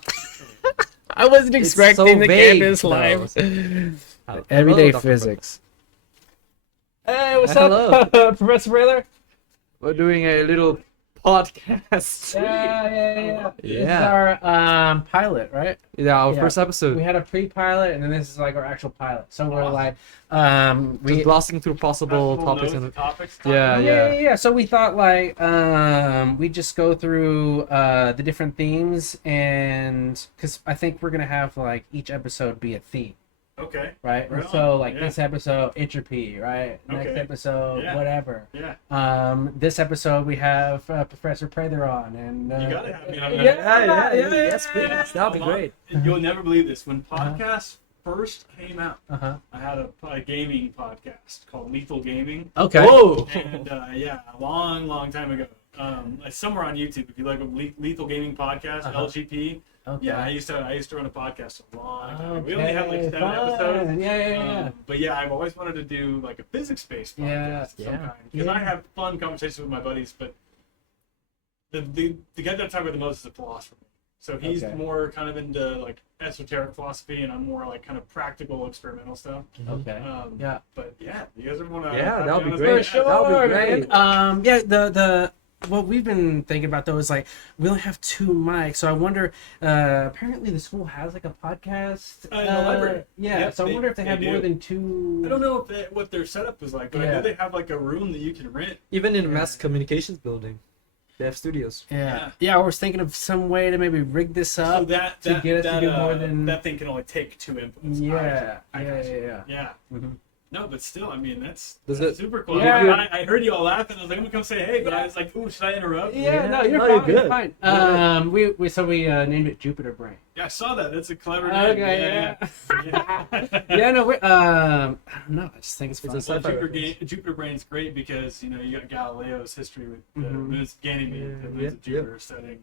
I wasn't It's expecting so the vague, campus though. life. hello, Everyday Dr. physics. Hey, what's Hello. up, Professor Brailer? We're doing a little podcast. Yeah. This is Yeah. our pilot, right? Yeah, our Yeah. first episode. We had a pre-pilot, and then this is like our actual pilot. So we're like, Just we blasting through possible topics and Yeah, yeah. So we thought like we just go through the different themes, and because I think we're gonna have like each episode be a theme, Okay. right? Right So on, like yeah. this episode entropy, right? Next Okay. episode Yeah. whatever. Yeah. This episode we have Professor Prather on, and You gotta have me on yeah, that. Yes, please. That'd be great. You'll never believe this. When podcasts first came out, Uh-huh. I had a gaming podcast called Lethal Gaming. Okay. Whoa. And yeah, a long time ago. It's somewhere on YouTube. If you look up Lethal Gaming Podcast, Uh-huh. LGP. Okay. Yeah, I used to run a podcast a long time ago. We only had like 7 episodes. Yeah. But yeah, I've always wanted to do like a physics-based podcast Yeah, of some yeah. kind because Yeah. I have fun conversations with my buddies. But the guy that I talk about the most is a philosopher. So he's Okay. more kind of into like esoteric philosophy, and I'm more like kind of practical experimental stuff. Okay. Yeah. But yeah, you guys ever want to? Yeah, that would be For great. sure, That would be great. man. Yeah, the what we've been thinking about though is like we only have 2 mics, so I wonder. Apparently, the school has like a podcast. In the library. Yeah, Yep, so I wonder if they they have more do. than 2. I don't know what their setup is like, but I Yeah. know they have like a room that you can rent. Even in mass communications building, they have studios. Yeah. I was thinking of some way to maybe rig this up. So that to get us to that, do more than- that thing can only take 2 inputs. Yeah. I got you. Yeah. Yeah. Mhm. No, but still, I mean, that's Does it- super cool. Yeah. I heard you all laughing. I was like, I'm gonna come say hey, but I was like, ooh, should I interrupt? Yeah, no, you're no, fine. you're You're good. fine. You're We named it Jupiter Brain. Yeah, I saw that. That's a clever name. Okay, yeah. Yeah, no, I don't know. I just think it's fun. It's a Well, sci-fi Jupiter Brain's great because you got Galileo's history with the Mhm. moon's Ganymede, the Yeah, moons of yeah. Jupiter studying.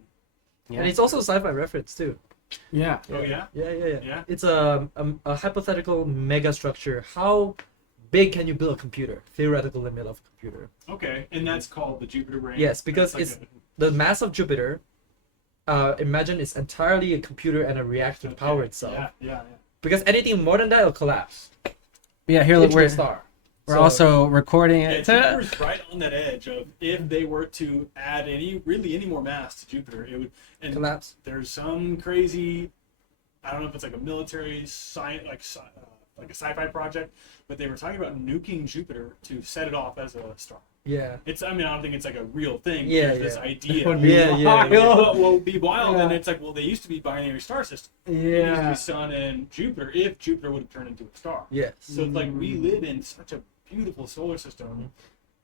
And it's also a sci-fi reference too. Yeah. Oh yeah. Yeah. Yeah. It's a hypothetical mega structure. How big can you build a computer? Theoretical limit of a computer. Okay, and that's called the Jupiter brain. Yes, because That's it's the mass of Jupiter. Imagine it's entirely a computer and a reactor to power itself. Yeah. Because anything more than that will collapse. Yeah, here Into we're a star. we're So- also recording Yeah, it. Jupiter's right on that edge of if they were to add any more mass to Jupiter, it would. And collapse. there's some crazy, I don't know if it's like a military science, like a sci-fi project, but they were talking about nuking Jupiter to set it off as a star. Yeah. It's, I mean, I don't think it's like a real thing. Yeah, There's this yeah. idea. Would be Yeah. What will be wild, and Yeah. it's like, well, they used to be binary star systems. It used to Yeah. be Sun and Jupiter, if Jupiter would have turned into a star. Yes. So it's like we live in such a beautiful solar system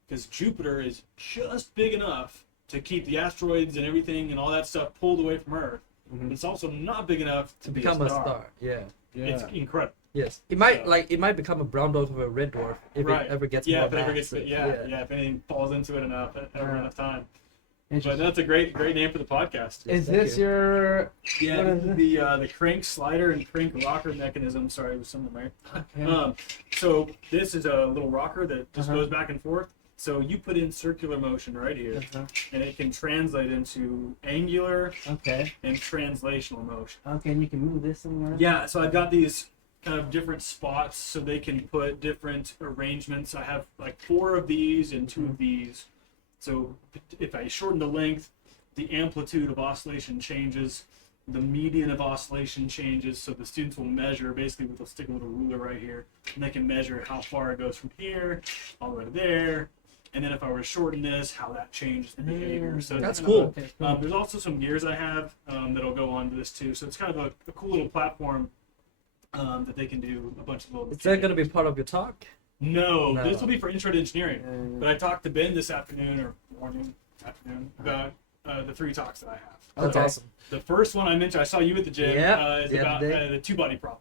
because Jupiter is just big enough to keep the asteroids and everything and all that stuff pulled away from Earth. But it's also not big enough to be Become a star. Yeah. It's incredible. Yes. It might So- it might become a brown dwarf or a red dwarf if Right. it ever gets Yeah, more if it ever mass. gets, if anything falls into it enough, enough time. But Interesting. that's a great name for the podcast. Is Thank this you. your? Yeah, What is it? the crank slider and crank rocker mechanism. Sorry, it was something there. Okay. So this is a little rocker that just Uh-huh. goes back and forth. So you put in circular motion right here, Uh-huh. and it can translate into angular Okay. and translational motion. Okay, and you can move this somewhere. Yeah, so I've got these kind of different spots so they can put different arrangements. I have like 4 of these and 2 of these. So if I shorten the length, the amplitude of oscillation changes, the median of oscillation changes. So the students will measure basically with a stick a little ruler right here, and they can measure how far it goes from here all the way to there. And then if I were to shorten this, how that changes the behavior. So it's That's kind of cool. Okay, cool. there's also some gears I have that'll go onto this too. So it's kind of a cool little platform that they can do a bunch of little. Is that gonna be part of your talk? No, No. this will be for intro to engineering. But I talked to Ben this afternoon or afternoon about the 3 talks that I have. That's Okay. awesome. The first one I mentioned, I saw you at the gym, Yeah, is the about other day. the 2-body problem.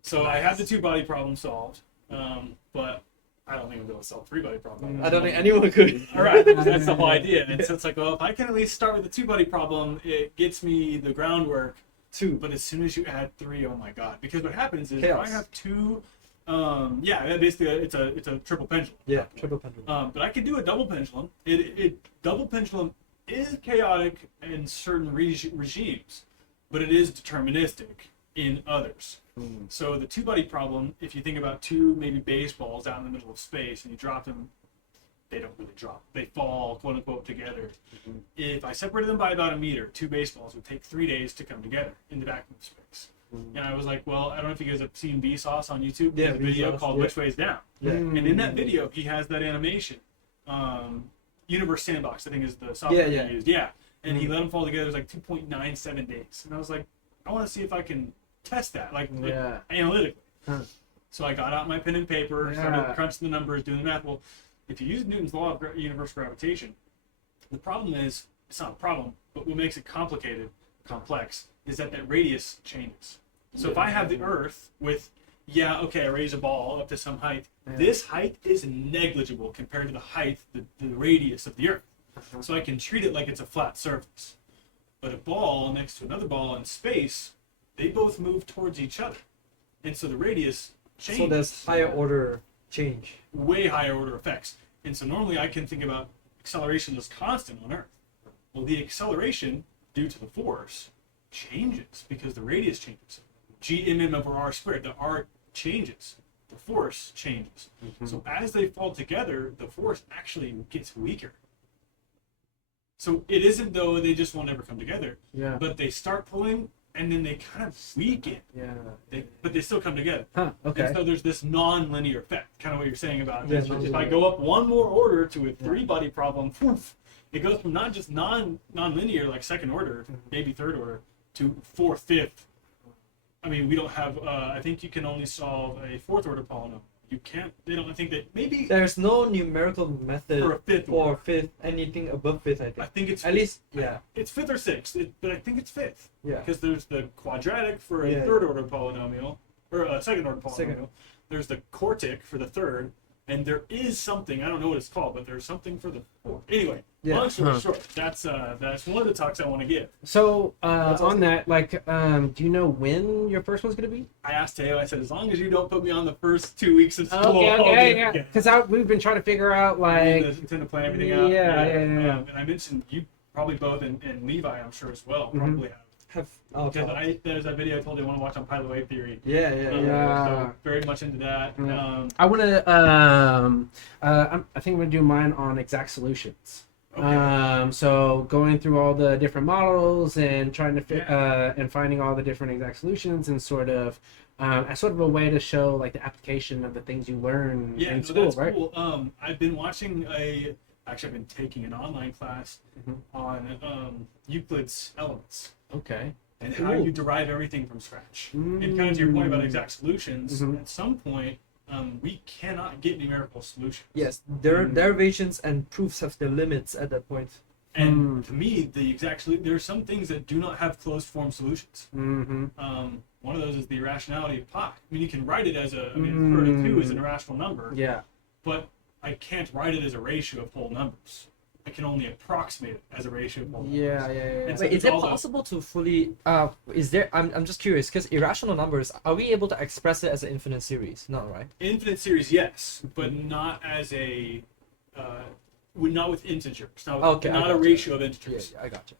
So I have the 2-body problem solved, but I don't think I'm going to solve 3-body problem. I don't think anyone could. All right, that's the whole idea. And so it's like, well, if I can at least start with the 2-body problem, it gets me the groundwork. 2. But as soon as you add 3, oh my god! Because what happens is Chaos. if I have 2, basically it's a triple pendulum. Yeah. Triple pendulum. But I can do a double pendulum. Double pendulum is chaotic in certain regimes, but it is deterministic in others. So the 2-body problem, if you think about 2 maybe baseballs out in the middle of space and you drop them, they don't really drop. They fall, quote unquote, together. If I separated them by about a meter, 2 baseballs would take 3 days to come together in the vacuum of space. And I was like, well, I don't know if you guys have seen Vsauce on YouTube. Yeah, There's a video Vsauce, called yeah. Which Way's Down. Yeah. And in that video, he has that animation. Universe Sandbox, I think, is the software Yeah. he used. Yeah. And he let them fall together. It was like 2.97 days. And I was like, I want to see if I can test that, like Yeah. analytically. Huh. So I got out my pen and paper, Yeah. started crunching the numbers, doing the math. Well, if you use Newton's law of universal gravitation, the problem is, it's not a problem, but what makes it complex, is that radius changes. So if I have the Earth with, I raise a ball up to some height, this height is negligible compared to the height, the radius of the Earth. So I can treat it like it's a flat surface. But a ball next to another ball in space, they both move towards each other. And so the radius changes. So there's higher order change. Way higher order effects. And so normally I can think about acceleration as constant on Earth. Well, the acceleration due to the force changes because the radius changes. Gmm over r squared, the r changes, the force changes. So as they fall together, the force actually gets weaker. So it isn't though they just won't ever come together, Yeah. but they start pulling and then they kind of weaken. Yeah. But they still come together. Huh. Okay. And so there's this non-linear effect, kind of what you're saying about Yeah, if I non-linear. go up one more order to a 3-body problem, poof, it goes from not just non-linear, like second order, maybe third order, to 4th, 5th. I mean, we don't have, I think you can only solve a 4th order polynomial. You can't, I think that maybe There's no numerical method for a 5th for order. 5th, anything above 5th, I I think. think it's, At least, yeah. it's 5th or 6th, but I think it's 5th. Yeah. Because there's the quadratic for a Yeah. 3rd order polynomial, or a 2nd order polynomial. Second. There's the quartic for the 3rd, And there is something, I don't know what it's called, but there's something for the fourth. Anyway, Yeah. long story Huh. short, that's one of the talks I want to give. So That's on awesome. that, like, do you know when your first one's gonna be? I asked Teo, I said, as long as you don't put me on the first 2 weeks of school, Okay, I'll okay, do it yeah. again. Because we've been trying to figure out I like, tend to plan everything out. Yeah. And I mentioned you probably both, and Levi, I'm sure as well, probably have. Because there's that video I told you I want to watch on Pilot Wave Theory. Yeah. Yeah. So very much into that. Yeah. I want to. I think I'm gonna do mine on exact solutions. Okay. So going through all the different models and trying to fit and finding all the different exact solutions and sort of as sort of a way to show like the application of the things you learn Yeah, in no, school, that's right? cool. I've been watching actually I've been taking an online class Mhm. on Euclid's Elements Okay. and how Cool. you derive everything from scratch. And kind of to your point about exact solutions, Mhm. at some point we cannot get numerical solutions. Yes, derivations and proofs have their limits at that point. And to me, there are some things that do not have closed form solutions. Mm-hmm. One of those is the irrationality of pi. I mean, you can write it as 32 is an irrational number, Yeah. but I can't write it as a ratio of whole numbers. I can only approximate it as a ratio of whole numbers. Yeah. And so Wait, is there's it all the- possible to fully? Is there? I'm just curious because irrational numbers. Are we able to express it as an infinite series? No, right? Infinite series, yes, but not as a, not with integers. Not Okay, I not a gotcha. ratio of Yeah, integers. I got you.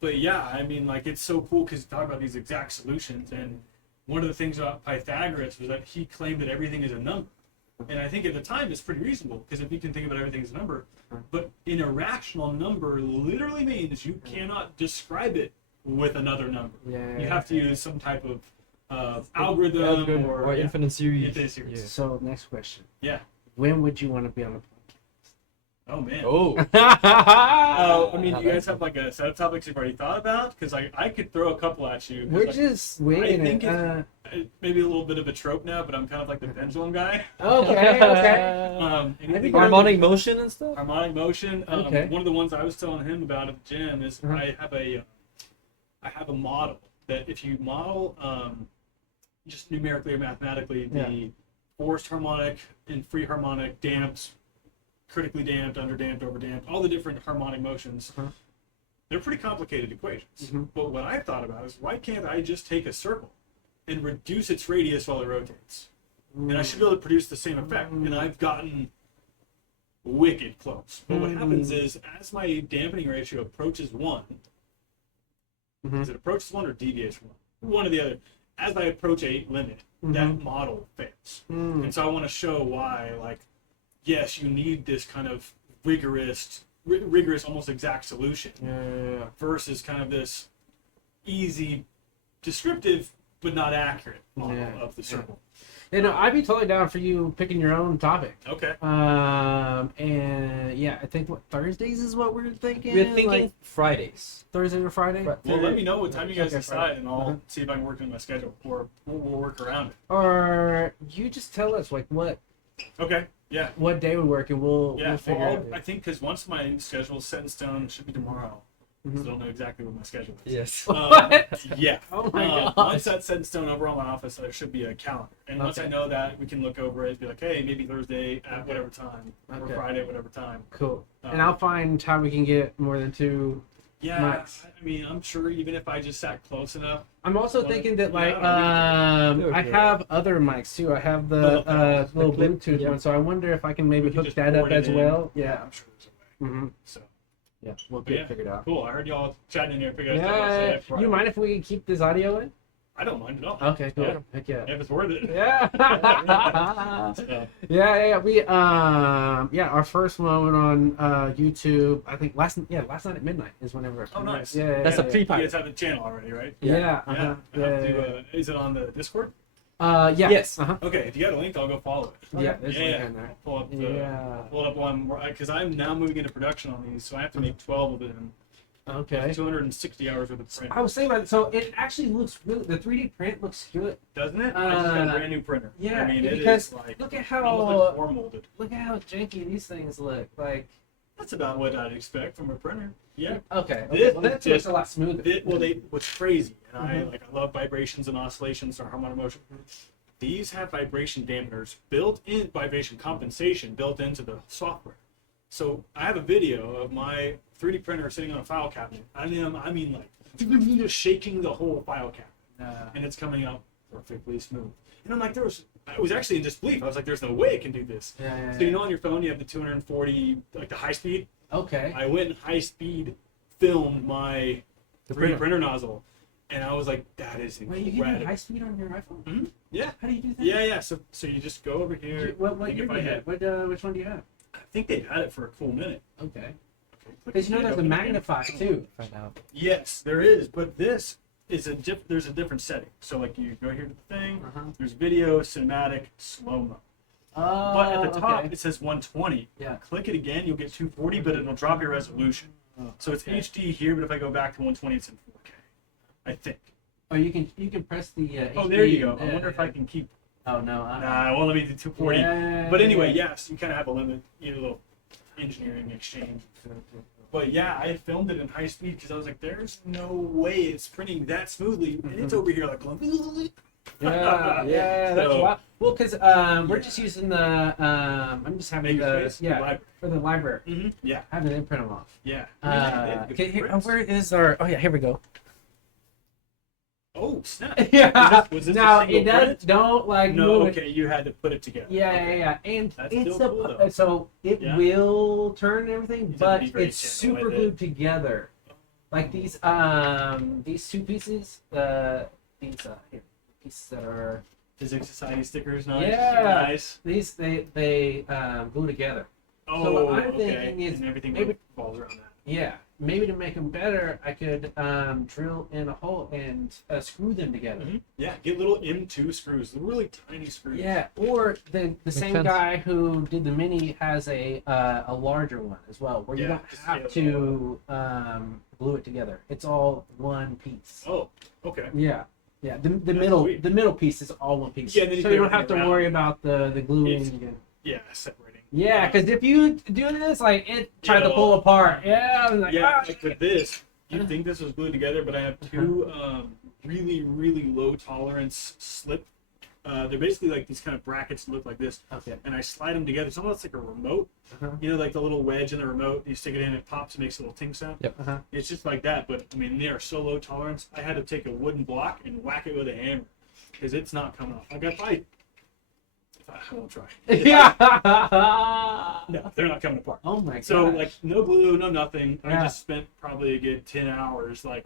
But yeah, I mean, like it's so cool because you talk about these exact solutions, and one of the things about Pythagoras was that he claimed that everything is a number, and I think at the time it's pretty reasonable because if you can think about everything as a number, but an irrational number literally means you cannot describe it with another number. Yeah. You have to use some type of algorithm or infinite series. Infinite series. Yeah. So next question. Yeah. When would you want to be on the Oh man. Oh. I mean, do you guys have like a set of topics you've already thought about? Because I could throw a couple at you. 'cause, We're like, just waiting. think maybe a little bit of a trope now, but I'm kind of like the pendulum guy. Okay. Anything Harmonic motion and stuff. harmonic motion. Okay. One of the ones I was telling him about at the gym is Uh-huh. I have a model that if you model just numerically or mathematically the forced harmonic and free harmonic damped, critically damped, underdamped, overdamped, all the different harmonic motions. Uh-huh. They're pretty complicated equations. Mhm. But what I've thought about is why can't I just take a circle and reduce its radius while it rotates? And I should be able to produce the same effect. And I've gotten wicked close. But what happens is as my dampening ratio approaches 1, as it approaches 1 or deviates from 1 or the other, as I approach a limit, that model fails. And so I want to show why, like, yes, you need this kind of rigorous, almost exact solution versus kind of this easy, descriptive, but not accurate model of the circle. You know, I'd be totally down for you picking your own topic. Okay. And yeah, I think what Thursdays is what we're thinking. We're thinking like Fridays. Thursday or Friday. Right. Well, let me know what time you guys Okay, decide, Friday. and I'll see if I can work in my schedule, or we'll work around it. Or you just tell us like Okay. Yeah. what day would work, and we'll figure it I out. think because once my schedule is set in stone, it should be tomorrow. Mhm. I don't know exactly what my schedule is. Yes. What? Yeah. Oh my god. Once that's set in stone over on my office, there should be a calendar. And once I Okay. know that, we can look over it, be like, hey, maybe Thursday at whatever time, or Okay. Friday at whatever time. Cool. And I'll find how we can get more than 2. Yeah. Nice. I mean, I'm sure even if I just sat close enough. I'm also Well, thinking that like Sure, I sure. have other mics too. I have the little clip, Bluetooth yeah. one, so I wonder if I can maybe We can hook just that up forward it as in. well. Yeah, Yeah. I'm sure there's a way. Mm-hmm. So, Yeah, we'll But get yeah, it figured out. cool. I heard y'all chatting in here. Figure out stuff I say Yeah. before You I- mind if we keep this audio in? I don't mind at all. Okay, cool. Yeah. Heck yeah. If it's worth it. Yeah. So, Yeah. We our first one went on YouTube. I think last night at midnight is whenever. Oh, nice. Yeah. That's a yeah. pre- you guys have the channel already, right? Yeah. Yeah. Uh-huh. I have to, is it on the Discord? Yeah. Yes. Uh-huh. Okay, if you got a link, I'll go follow it. Yeah. There's Yeah, one yeah. in there. I'll pull up the. Yeah. I'll pull it up one because I'm now moving into production on these, so I have to make 12 of them. Okay. 260 hours worth of print. I was saying about it, so it actually looks really. The 3D print looks good. Doesn't it? I just got a brand new printer. Yeah, I mean, it because is like look at almost how like form molded. look at how janky these things look. Like That's about what I'd expect from a printer. Yeah. okay, This well that is looks just- a lot smoother. What's crazy, and Mhm. I love vibrations and oscillations or harmonic motion. these have vibration dampeners built in, vibration compensation built into the software. So I have a video of my 3D printer sitting on a file cabinet. I mean like just shaking the whole file cabinet, and it's coming out perfectly smooth. And I'm like, I was actually in disbelief. I was like, there's no way it can do this. Yeah. So you know, on your phone you have the 240, like the high speed. Okay. I went and high speed filmed my 3D printer nozzle, and I was like, that is incredible. Wait, you can do high speed on your iPhone? Mhm. Yeah. How do you do that? Yeah. So you just go over here. What I think year if do I you had- have? Which one do you have? I think they've had it for a cool minute. Okay. Okay. Because you know there's a magnify too. Find out. Yes, there is, but this is there's a different setting. So like you go here to the thing. Uh-huh. There's video, cinematic, slow mo. Oh, But at the top okay. it says 120. Yeah. Click it again, you'll get 240, but it'll drop your resolution. So it's Okay. HD here, but if I go back to 120, it's in 4K. I think. Oh, you can press the. Oh, HD. there you go. I Yeah, wonder if I can keep. Oh no. Nah, it won't let me do 240. Yeah, But anyway, yeah. yes, you kind of have a limit. You know, a little engineering exchange. But yeah, I filmed it in high speed because I was like, "There's no way it's printing that smoothly," and it's over here like going. Yeah, that's So- wild. Well, because we're just using the. I'm just having Makerspace, the. Yeah, library. for the library. Mm-hmm. Yeah, Having them print them off. yeah. Okay, where is our? Oh yeah, here we go. Oh snap! Yeah. Was this a Now single it does. print? Don't like No, move it. okay, you had to put it together. Yeah, Okay. yeah, and That's it's still cool, though. so it Yeah. will turn and everything, have to but be very it's gentle super with it. glued together. Like these two pieces, here, pieces that are Physics Society stickers, nice. Yeah. Nice. these they glue together. Oh, what I'm okay. thinking is and everything maybe- revolves around that. Yeah, maybe to make them better, I could drill in a hole and screw them together. Mhm. Yeah, get little M2 screws, the really tiny screws. Yeah, or the same sense. guy who did the mini has a larger one as well, where you Yeah, don't just have scale to glue it together. It's all one piece. Oh, okay. Yeah, yeah. The That's middle sweet. the middle piece is all one piece. Yeah, and then you so put you don't have everything to around. worry about the gluing. It's- again. Yeah, separating. Yeah, because if you do this, like it tried to Yeah. pull apart. Yeah, I was like, Yeah, ah, like with this, you'd think this was glued together, but I have two really, really low tolerance slip. They're basically like these kind of brackets that look like this, okay. and I slide them together. It's almost like a remote. Uh-huh. You know, like the little wedge in the remote. You stick it in, it pops, and makes a little ting sound. Yep. Uh-huh. It's just like that, but I mean, they are so low tolerance. I had to take a wooden block and whack it with a hammer because it's not coming off. Like if I won't try. Yeah. No, they're not coming apart. Oh my god. So like no glue, no nothing. I Yeah. just spent probably a good 10 hours like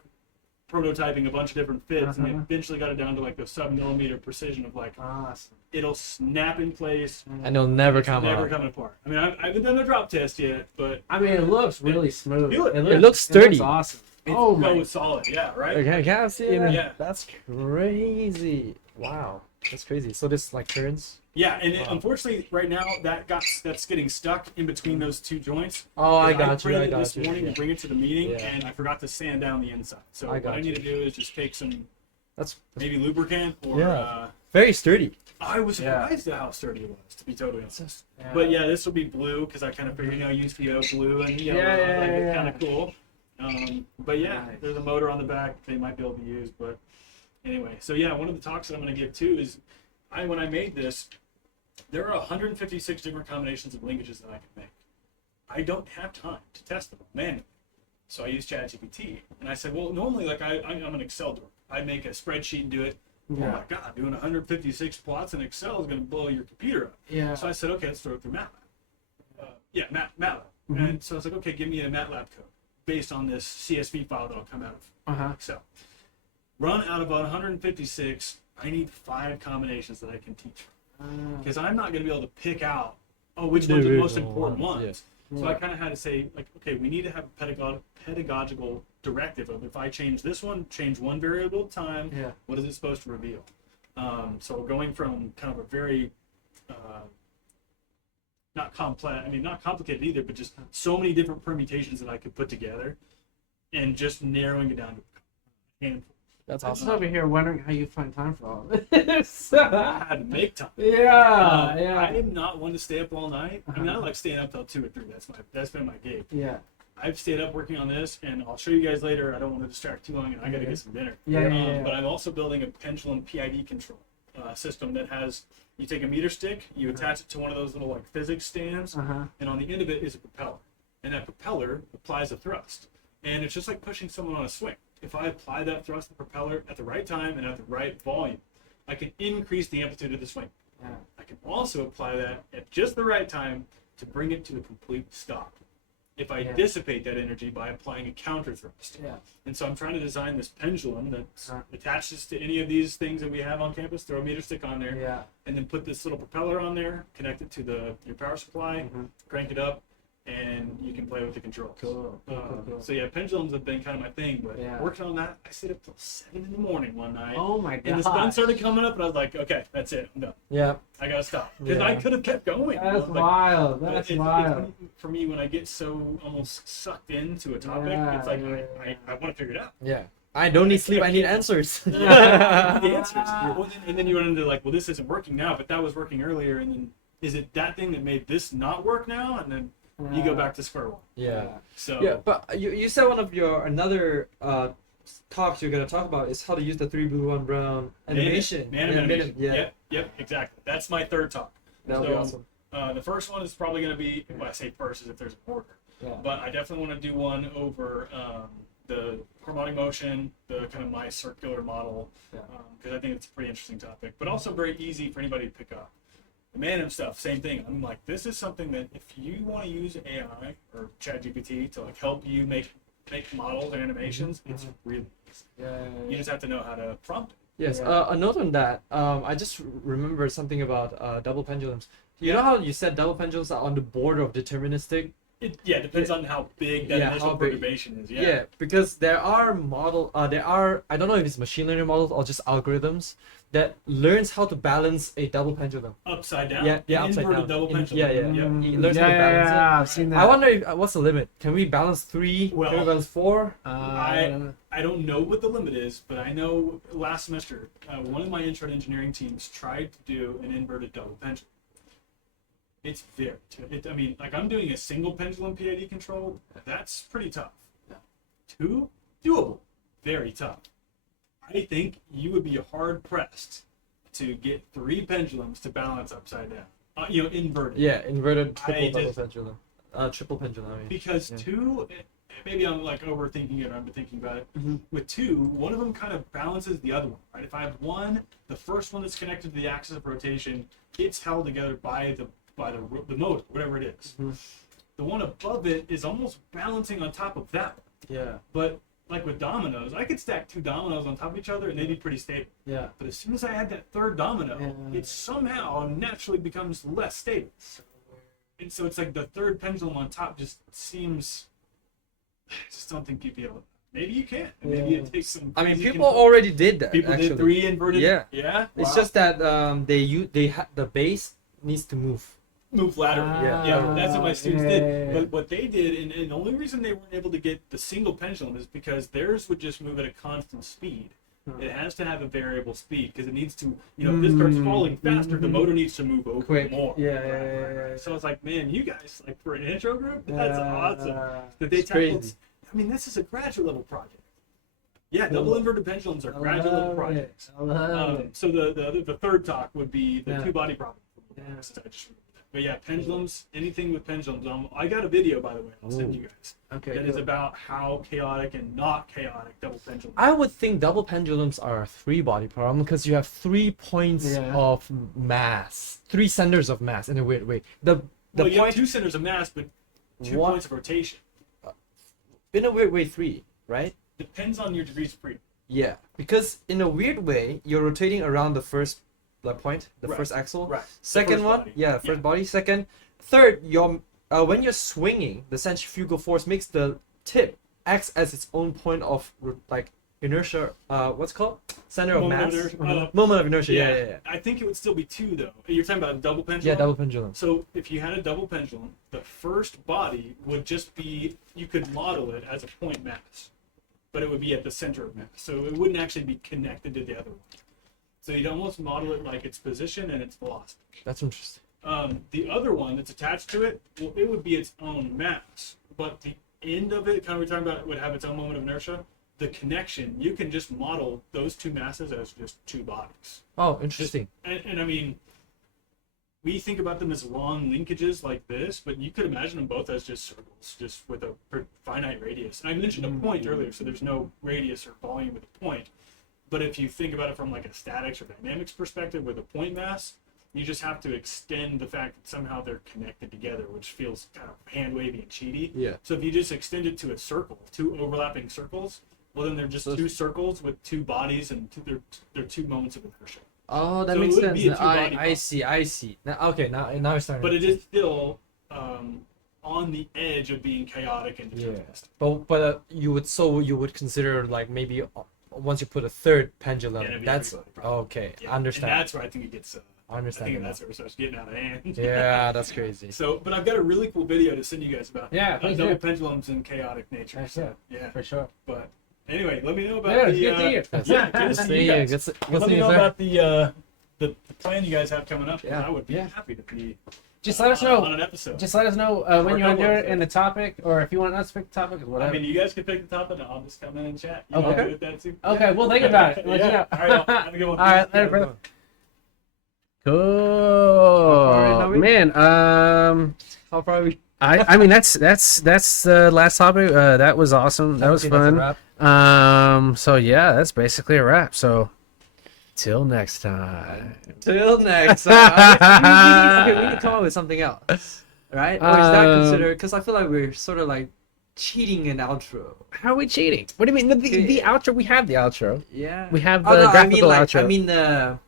prototyping a bunch of different fits, and Uh-huh. eventually got it down to like the sub-millimeter precision of like awesome. it'll snap in place, And it'll never it's come never out. coming apart. I mean, I haven't done a drop test yet, but I mean, it looks really smooth. Feel it. It looks sturdy. awesome. it's Oh my. solid. Yeah, right. Okay, yeah, I've seen it. Yeah. That's crazy. Wow, that's crazy. So this like turns. Yeah, and Wow. unfortunately, right now that's getting stuck in between those two joints. Oh, I Because got you. printed I it got this you. morning to bring it to the meeting, Yeah. and I forgot to sand down the inside. So I what got I need you. to do is just take some That's maybe lubricant or. Yeah. very sturdy. I was Yeah. surprised at how sturdy it was, to be totally honest. Yeah. But yeah, this will be blue because I kind of figured, UCO blue and yellow, Yeah, like, yeah, it's kind of cool. But yeah, Nice. there's a motor on the back they might be able to use. But anyway, so yeah, one of the talks that I'm going to give too is, when I made this, there are 156 different combinations of linkages that I can make. I don't have time to test them manually, so I use ChatGPT, and I said, well, normally like I'm an Excel dork. I make a spreadsheet and do it. Oh Yeah. my god, doing 156 plots in Excel is going to blow your computer up. Yeah. So I said, okay, let's throw it through MATLAB. MATLAB. Mhm. And so I was like, okay, give me a MATLAB code based on this CSV file that'll come out of Uh-huh. Excel. Run out of 156, I need 5 combinations that I can teach. Because I'm not going to be able to pick out, which ones are the most Individual important ones, ones. So I kind of had to say, like, okay, we need to have a pedagogical directive of if I change this one, change one variable at a time, Yeah. what is it supposed to reveal? So going from kind of a very, not complicated either, but just so many different permutations that I could put together and just narrowing it down to a handful. That's I was awesome. over here wondering how you find time for all of this. I had to make time. yeah, I yeah, am not one to stay up all night. I mean, I like staying up till 2 or 3. That's been my gig. yeah, I've stayed up working on this, and I'll show you guys later. I don't want to distract too long, and I got to get some dinner. yeah, yeah. But I'm also building a pendulum PID control, system that has, you take a meter stick, you attach it to one of those little like physics stands, and on the end of it is a propeller, and that propeller applies a thrust, and it's just like pushing someone on a swing. If I apply that thrust to the propeller at the right time and at the right volume, I can increase the amplitude of the swing. I can also apply that at just the right time to bring it to a complete stop. If I dissipate that energy by applying a counter thrust. And so I'm trying to design this pendulum that attaches to any of these things that we have on campus, throw a meter stick on there, and then put this little propeller on there, connect it to your power supply, crank it up, and you can play with the controls. Cool. So yeah, pendulums have been kind of my thing, but Yeah. working on that, I stayed up till 7 in the morning one night. Oh my god. And the sun started coming up, and I was like, okay, that's it, I'm done. Yeah. I gotta stop. Because Yeah. I could have kept going. I That's was like, wild. but That's it's wild. for me, when I get so almost sucked into a topic, Yeah, it's like yeah, I want to figure it out. Yeah. I don't need sleep. I need answers. The answers. Well, and then you run into like, well, this isn't working now, but that was working earlier, and then is it that thing that made this not work now? And then you go back to square one. Yeah. So Yeah, but you said one of your another talks you're gonna talk about is how to use the 3 blue 1 brown animation. Man Yeah, animation. Yeah. Yep, exactly. That's my third talk. That would be awesome. The first one is probably going to be, when I say first is if there's an order, Yeah. but I definitely want to do one over the harmonic motion, the kind of my circular model, Yeah. because I think it's a pretty interesting topic, but also very easy for anybody to pick up. The Manim stuff, same thing. I'm like, this is something that if you want to use AI or ChatGPT to like help you make models and animations, it's really easy. Yeah. You just have to know how to prompt it. Yes. Yeah. A note on that. I just remember something about double pendulums. You know how you said double pendulums are on the border of deterministic? It depends on how big that Yeah, initial how big. perturbation is. Yeah. Because there are I don't know if it's machine learning models or just algorithms that learns how to balance a double pendulum. Upside down. Yeah, An upside inverted down. double In- pendulum. yeah, yeah. Yep. He learns how to balance it. I've seen that. I wonder if, what's the limit? Can we balance 3? Well- Can we balance 4? I don't know what the limit is, but I know last semester one of my intro to engineering teams tried to do an inverted double pendulum. It's I mean, like I'm doing a single pendulum PID control. That's pretty tough. 2, doable. Very tough. I think you would be hard pressed to get 3 pendulums to balance upside down. Inverted. Yeah, inverted triple double just- pendulum. Triple pendulum, I mean. Because Yeah. 2, maybe I'm like overthinking it. I'm thinking about it. With 2, one of them kind of balances the other one, right? If I have one, the first one that's connected to the axis of rotation, it's held together by the motor, whatever it is. The one above it is almost balancing on top of that one. Yeah, But like with dominoes, I could stack 2 dominoes on top of each other and they'd be pretty stable. yeah. But as soon as I add that third domino, Yeah. it somehow naturally becomes less stable. And so it's like the third pendulum on top just seems. I just don't think you'd be able. Maybe you can. Maybe it takes some. I mean, crazy people control. already did that. People actually. did 3 inverted. Yeah. Yeah. It's Wow. just that the base needs to move. Move laterally. Ah, Yeah, that's what my students yeah, did. yeah, yeah. But what they did, and the only reason they weren't able to get the single pendulum is because theirs would just move at a constant speed. It has to have a variable speed because it needs to, if this starts falling faster, the motor needs to move over Quick. more. Yeah. So I was like, man, you guys, like for an intro group, that's awesome. That they It's tackled. crazy. I mean, this is a graduate level project. Yeah, double inverted pendulums are graduate level projects. I love it. So the third talk would be the Yeah. 2 body problem. Yeah. But yeah, pendulums, anything with pendulums. I got a video, by the way, I'll send you guys. Okay. That is about how chaotic and not chaotic double pendulums. I would think double pendulums are a 3-body problem because you have 3 points Yeah. of mass, 3 centers of mass in a weird way. The well, you have point 2 centers of mass, but 2 What? points of rotation. in a weird way 3, right? Depends on your degrees of freedom. Yeah, because in a weird way you're rotating around the first point, the Right. first axle. Right. Second first one, body. yeah, first Yeah. body. Second, third, when you're swinging, the centrifugal force makes the tip acts as its own point of like inertia. What's it called? Center of Moment mass. of inertia. Moment of inertia. Yeah. I think it would still be 2 though. You're talking about a double pendulum. Yeah, double pendulum. So if you had a double pendulum, the first body would just be, you could model it as a point mass, but it would be at the center of mass. So it wouldn't actually be connected to the other one. So you'd almost model it like its position and its velocity. That's interesting. The other one that's attached to it, well, it would be its own mass, but the end of it, kind of we're talking about, would have its own moment of inertia. the connection, you can just model those two masses as just two bodies. Oh, interesting. And I mean, we think about them as long linkages like this, but you could imagine them both as just circles, just with a finite radius. And I mentioned a point earlier, so there's no radius or volume with a point. But if you think about it from like a statics or dynamics perspective with a point mass, you just have to extend the fact that somehow they're connected together, which feels kind of hand wavy and cheaty. Yeah. So if you just extend it to a circle, two overlapping circles, well then they're just two circles with two bodies and they're two moments of inertia. Oh, that So it makes would sense. be a Now, two-body I see. I see. Now, okay, now it's starting. But it is still on the edge of being chaotic and Yeah. deterministic. But you would consider like maybe once you put a third pendulum, Yeah, that'd be a that's pretty big problem. okay. Yeah. Understand. And that's where I think it gets. I I understand. think now. that's where it starts getting out of hand. Yeah, that's crazy. So, but I've got a really cool video to send you guys about Yeah, please double do. pendulums and chaotic nature. That's So, it. yeah. For sure. But anyway, let me know about Yeah, the. it's good to see you. Yeah, good to see you guys. Good Let see me you, know sir. about the plan you guys have coming up. Yeah. I would be Yeah. happy to be. Just let us on know. an episode. Just let us know when Or you want to do couple it and the topic, or if you want us to pick the topic, or whatever. I mean, you guys can pick the topic, and I'll just come in and chat. You Okay. want to do it that too? Okay, we'll think about it. Let you know. All right, well, have a good one. All right, later, Yeah. brother. far in are Cool, we? man. How far are we? I mean that's the last topic. That was awesome. That was Okay, that's a fun. wrap. So yeah, that's basically a wrap. So till next time. Till next time. We need to come up with something else, right? Or is that Um, considered? Because I feel like we're sort of like cheating an outro. How are we cheating? What do you mean? The outro. We have the outro. Yeah. We have the Oh, no, graphical I outro. mean the.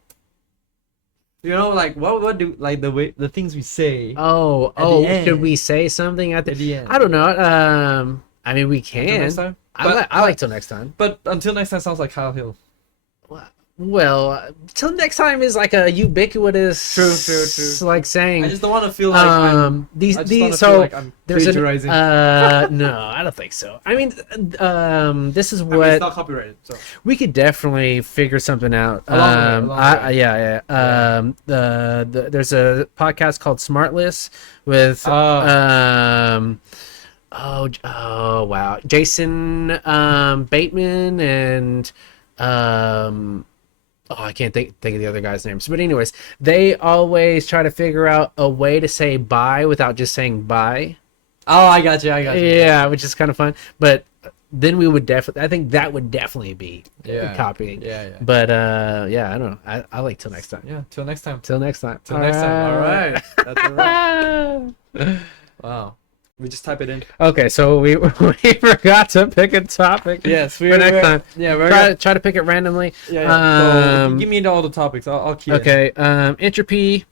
You know, like what do like the things we say Oh, At the should end. we say something at the? at the end? I don't know. I mean, we Until can. next time. I like till next time. But until next time sounds like Kyle Hill. Well, till next time is like a ubiquitous. True. Like saying. I just don't want to feel like I'm. these I just wanna these feel so like I'm there's an plagiarizing. no, I don't think so. I mean, this is I mean, what it's not copyrighted, so. we could definitely figure something out. Along the way. Yeah. There's a podcast called Smartless with oh wow, Jason Bateman and I can't think of the other guys' names. But anyways, they always try to figure out a way to say bye without just saying bye. Oh, I got you. Yeah, which is kind of fun. But then we would definitely, I think that would definitely be Yeah. copying. Yeah. But yeah, I don't know. I like till next time. Yeah. Till next time. Till next time. Till next time. All right. That's a wrap. right. Wow. We just type it in. Okay, so we forgot to pick a topic. Yes, for next time. Yeah, we're Try to pick it randomly. So, Um, give me all the topics. I'll key it. Okay, entropy,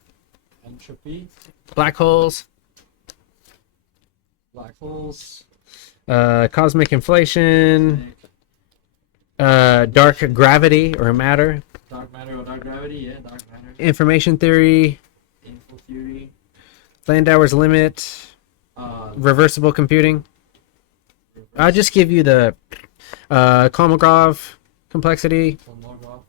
Entropy, black holes, black holes, cosmic inflation, dark gravity or matter, dark matter or dark gravity. Yeah, dark matter. information theory, Info theory. Landauer's limit, reversible computing. I'll just give you the Kolmogorov complexity. Kolmogorov.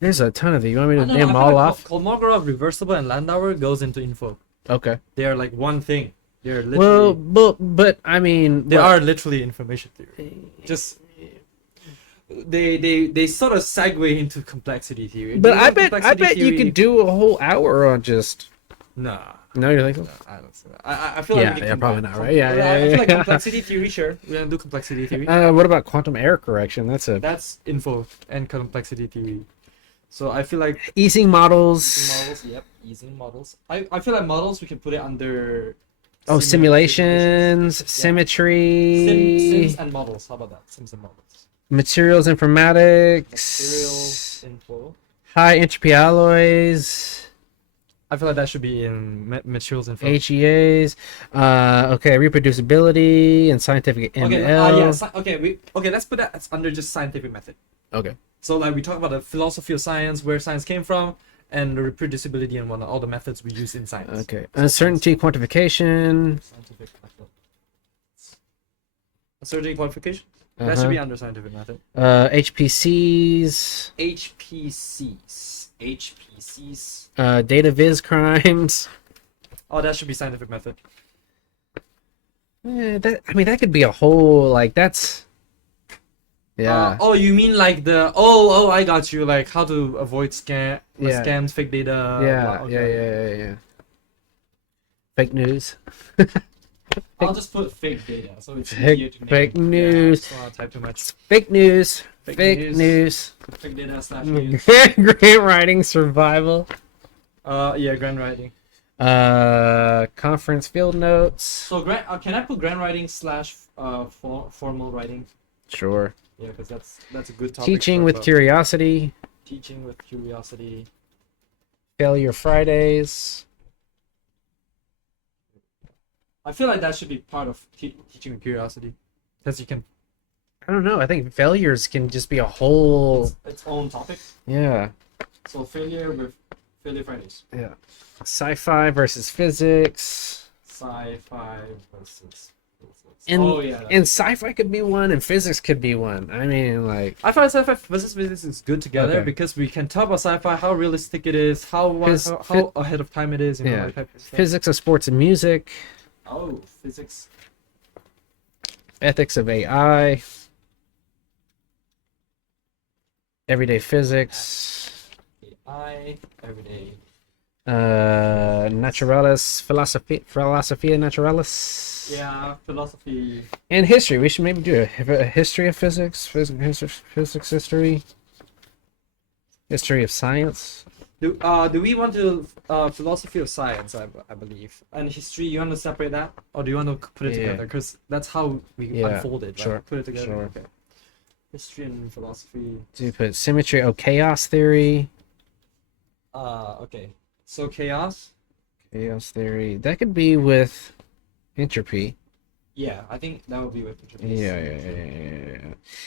There's a ton of these. You want me to name them all off? Kolmogorov, reversible, and Landauer goes into info. Okay. They are like one thing. They're Well, literally. but I mean, They what- are literally information theory. Just. They sort of segue into complexity theory. But Do you I know bet complexity you theory- could do a whole hour on just. Nah. No, you think so? No, I don't see that. I feel like Yeah, we can yeah, probably combine not, right? Yeah, I yeah, feel like yeah. complexity theory, sure. We're gonna do complexity theory. What about quantum error correction? That's a That's info and complexity theory. So I feel like Ising Ising models. models, yep, Ising models. I feel like models we can put it under. Oh, simulations, Yeah. symmetry, Sims and models. How about that? Sims and models. materials informatics, Materials info. high entropy alloys, I feel like that should be in materials info. HEAs. Okay, reproducibility and scientific ML. Okay. Okay. Let's put that as under just scientific method. Okay. So like we talk about the philosophy of science, where science came from, and the reproducibility and whatnot, all the methods we use in science. Okay. Uncertainty quantification. Scientific method. Uncertainty quantification. That should be under scientific method. HPCs. HPCs. Data viz crimes. Oh, that should be scientific method. That could be a whole like that's. Yeah. Oh, you mean like the I got you. Like how to avoid Yeah. scams, fake data. Yeah, blah, yeah, okay. yeah. Fake news. I'll just put fake data, so it's Fake- easier to name. fake Yeah, news. Just wanna type too much. Fake news. Fake Fake news. news. fake data slash news. Grant writing survival. Yeah, grand writing. Conference field notes. So can I put grand writing slash formal writing? Sure. Yeah, because that's a good topic. Teaching for with about- curiosity. Teaching with curiosity. Failure Fridays. I feel like that should be part of teaching with curiosity, because you can I don't know. I think failures can just be a whole. its own topic. Yeah. So failure Fridays. Yeah. Sci-fi versus physics. Sci-fi versus. And, Oh, yeah, that's- and sci-fi could be one, and physics could be one. I mean, like, I find sci-fi versus physics is good together Okay. because we can talk about sci-fi, how realistic it is, how ahead of time it is, you know, Yeah. that type of stuff. physics of sports and music, Oh, physics. ethics of AI, everyday physics, AI, everyday. naturalis, philosophia naturalis, Yeah, philosophy. and history. We should maybe do a history of physics, physics history, history of science. Do we want to philosophy of science? I believe, and history. You want to separate that, or do you want to put it Yeah. together? Because that's how we Yeah, unfold it. Right? sure, Put it together. sure. Okay. History and philosophy. Do you put symmetry of chaos theory? Okay. So chaos. Chaos theory. That could be with entropy. Yeah, I think that would be with Yeah.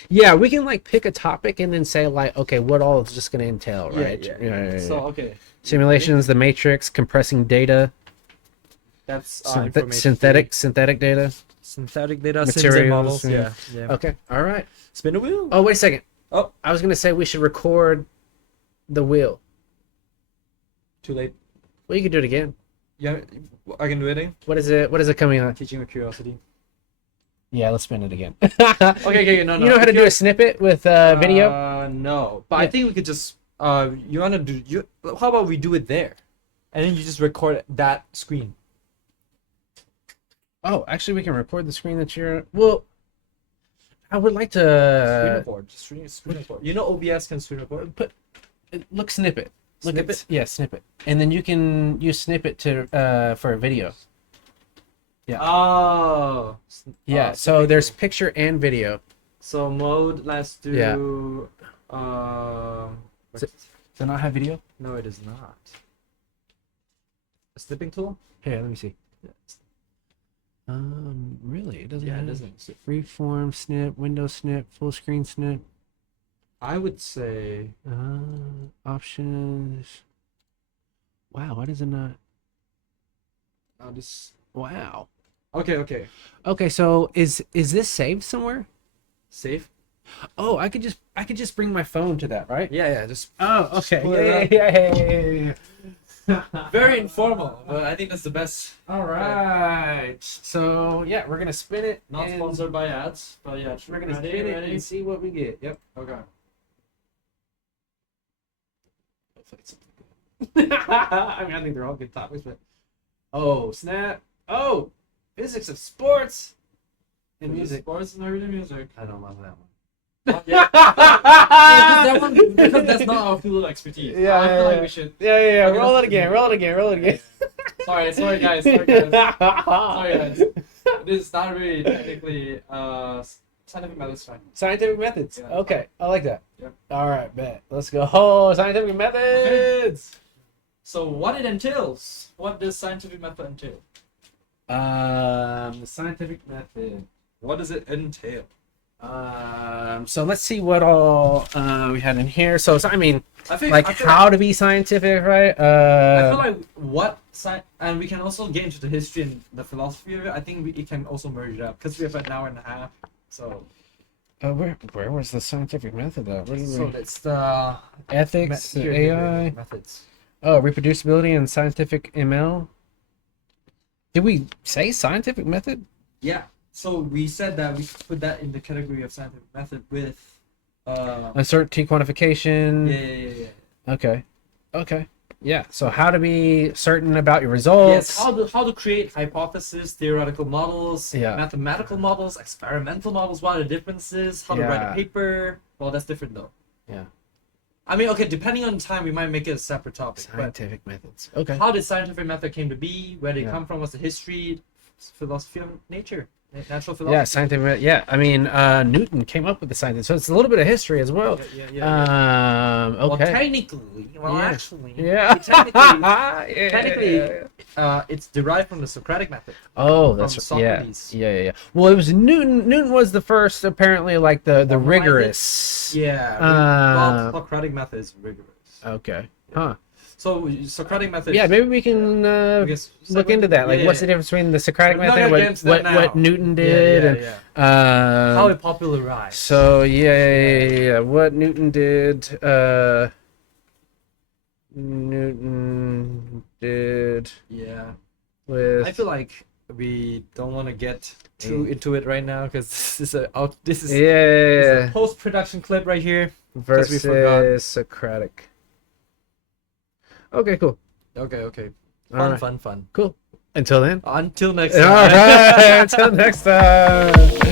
Yeah, we can like pick a topic and then say like, okay, what all it's just gonna entail, right? Yeah. So okay, Simulations, the matrix, compressing data, that's synthetic data. synthetic data, sims and materials, models. yeah. Yeah. Okay, all right. Spin the wheel. Oh, wait a second. Oh. I was gonna say we should record the wheel. Too late. Well, you can do it again. Yeah, I can do it. What is it? What is it coming on? Teaching with curiosity. Yeah, let's spin it again. Okay, no. You know how to do a snippet with video? No, but I Yeah. think we could just you wanna do you? How about we do it there, and then you just record that screen. Oh, actually, we can record the screen that you're. Well, I would like Screen to record. Just screen record. You know OBS can screen record. put look snippet. Look Snippet? at yeah snippet, and then you can use snippet to for a video. Yeah. Oh. Yeah. So there's picture and video. So mode. Let's do. Yeah. What's- Does it not have video? No, it is not. A snipping tool? Here, let me see. Really, it doesn't. Yeah, it have doesn't. Freeform snip, window snip, full screen snip. I would say. Options. Wow, why does it not? This. Wow. Okay. Okay, so is this saved somewhere? Save. Oh, I could just bring my phone to that, right? Yeah. Just Oh, okay. pull it Yeah. very informal, but I think that's the best. All right. So yeah, we're gonna spin it. Not and sponsored by ads, but yeah, We're gonna spin it and see what we get. Yep. Okay. I mean, I think they're all good topics, but oh snap! Oh, physics of sports and music. Sports and everyday music. I don't love that one. Yeah, that one because that's not our field of expertise. Yeah, I feel yeah, like yeah. we should. Yeah. Okay, Roll it let's- again. Roll it again. Roll it again. Sorry guys. Sorry guys. This is not really technically scientific methods fine. Scientific methods. Yeah. Okay, I like that. Yep. All right, bet. Let's go. Oh, scientific methods. So what it entails? What does scientific method entail? The scientific method. What does it entail? So let's see what all we had in here. So I mean, I feel like how to be scientific, right? I feel like what and we can also get into the history and the philosophy of it. I think it can also merge it up because we have an hour and a half. So where was the scientific method at? Where did so we... that's the Ethics, here, AI. methods. Oh, reproducibility and scientific ML. Did we say scientific method? Yeah. So we said that we put that in the category of scientific method with Uncertainty quantification. yeah. Okay. Yeah. So how to be certain about your Yes, results. how to create hypotheses, theoretical models, Yeah. mathematical models, experimental models, what are the differences, how to write Yeah. a paper. Well, that's different though. Yeah. I mean, okay, depending on time, we might make it a separate topic. But Scientific methods. Okay. how did scientific method came to be? Where did it Yeah. come from? What's the history? Philosophy of nature, natural philosophy. Yeah, scientific. Yeah, I mean, Newton came up with the science, so it's a little bit of history as well. Well, Okay. technically, Yeah. actually, Yeah. technically, it's derived from the Socratic method. Oh, that's from yeah. Socrates. Yeah. Well, it was Newton. Newton was the first, apparently, like the Formalize it. rigorous. Yeah. Uh, Well, Socratic method is rigorous. Okay. Huh. So Socratic method. Yeah, maybe we can Because look into that. Like, yeah, what's yeah. the difference between the Socratic We're not method, gonna get into that what now. Newton did, and How it popularized. so yeah. What Newton did. Newton did Yeah. with. I feel like we don't want to get too into it right now because this is yeah. a post-production clip right here. Because we forgot. Versus Socratic. Okay, cool. Okay. All right. Fun. Cool. Until then. Until next All time. right. Until next time.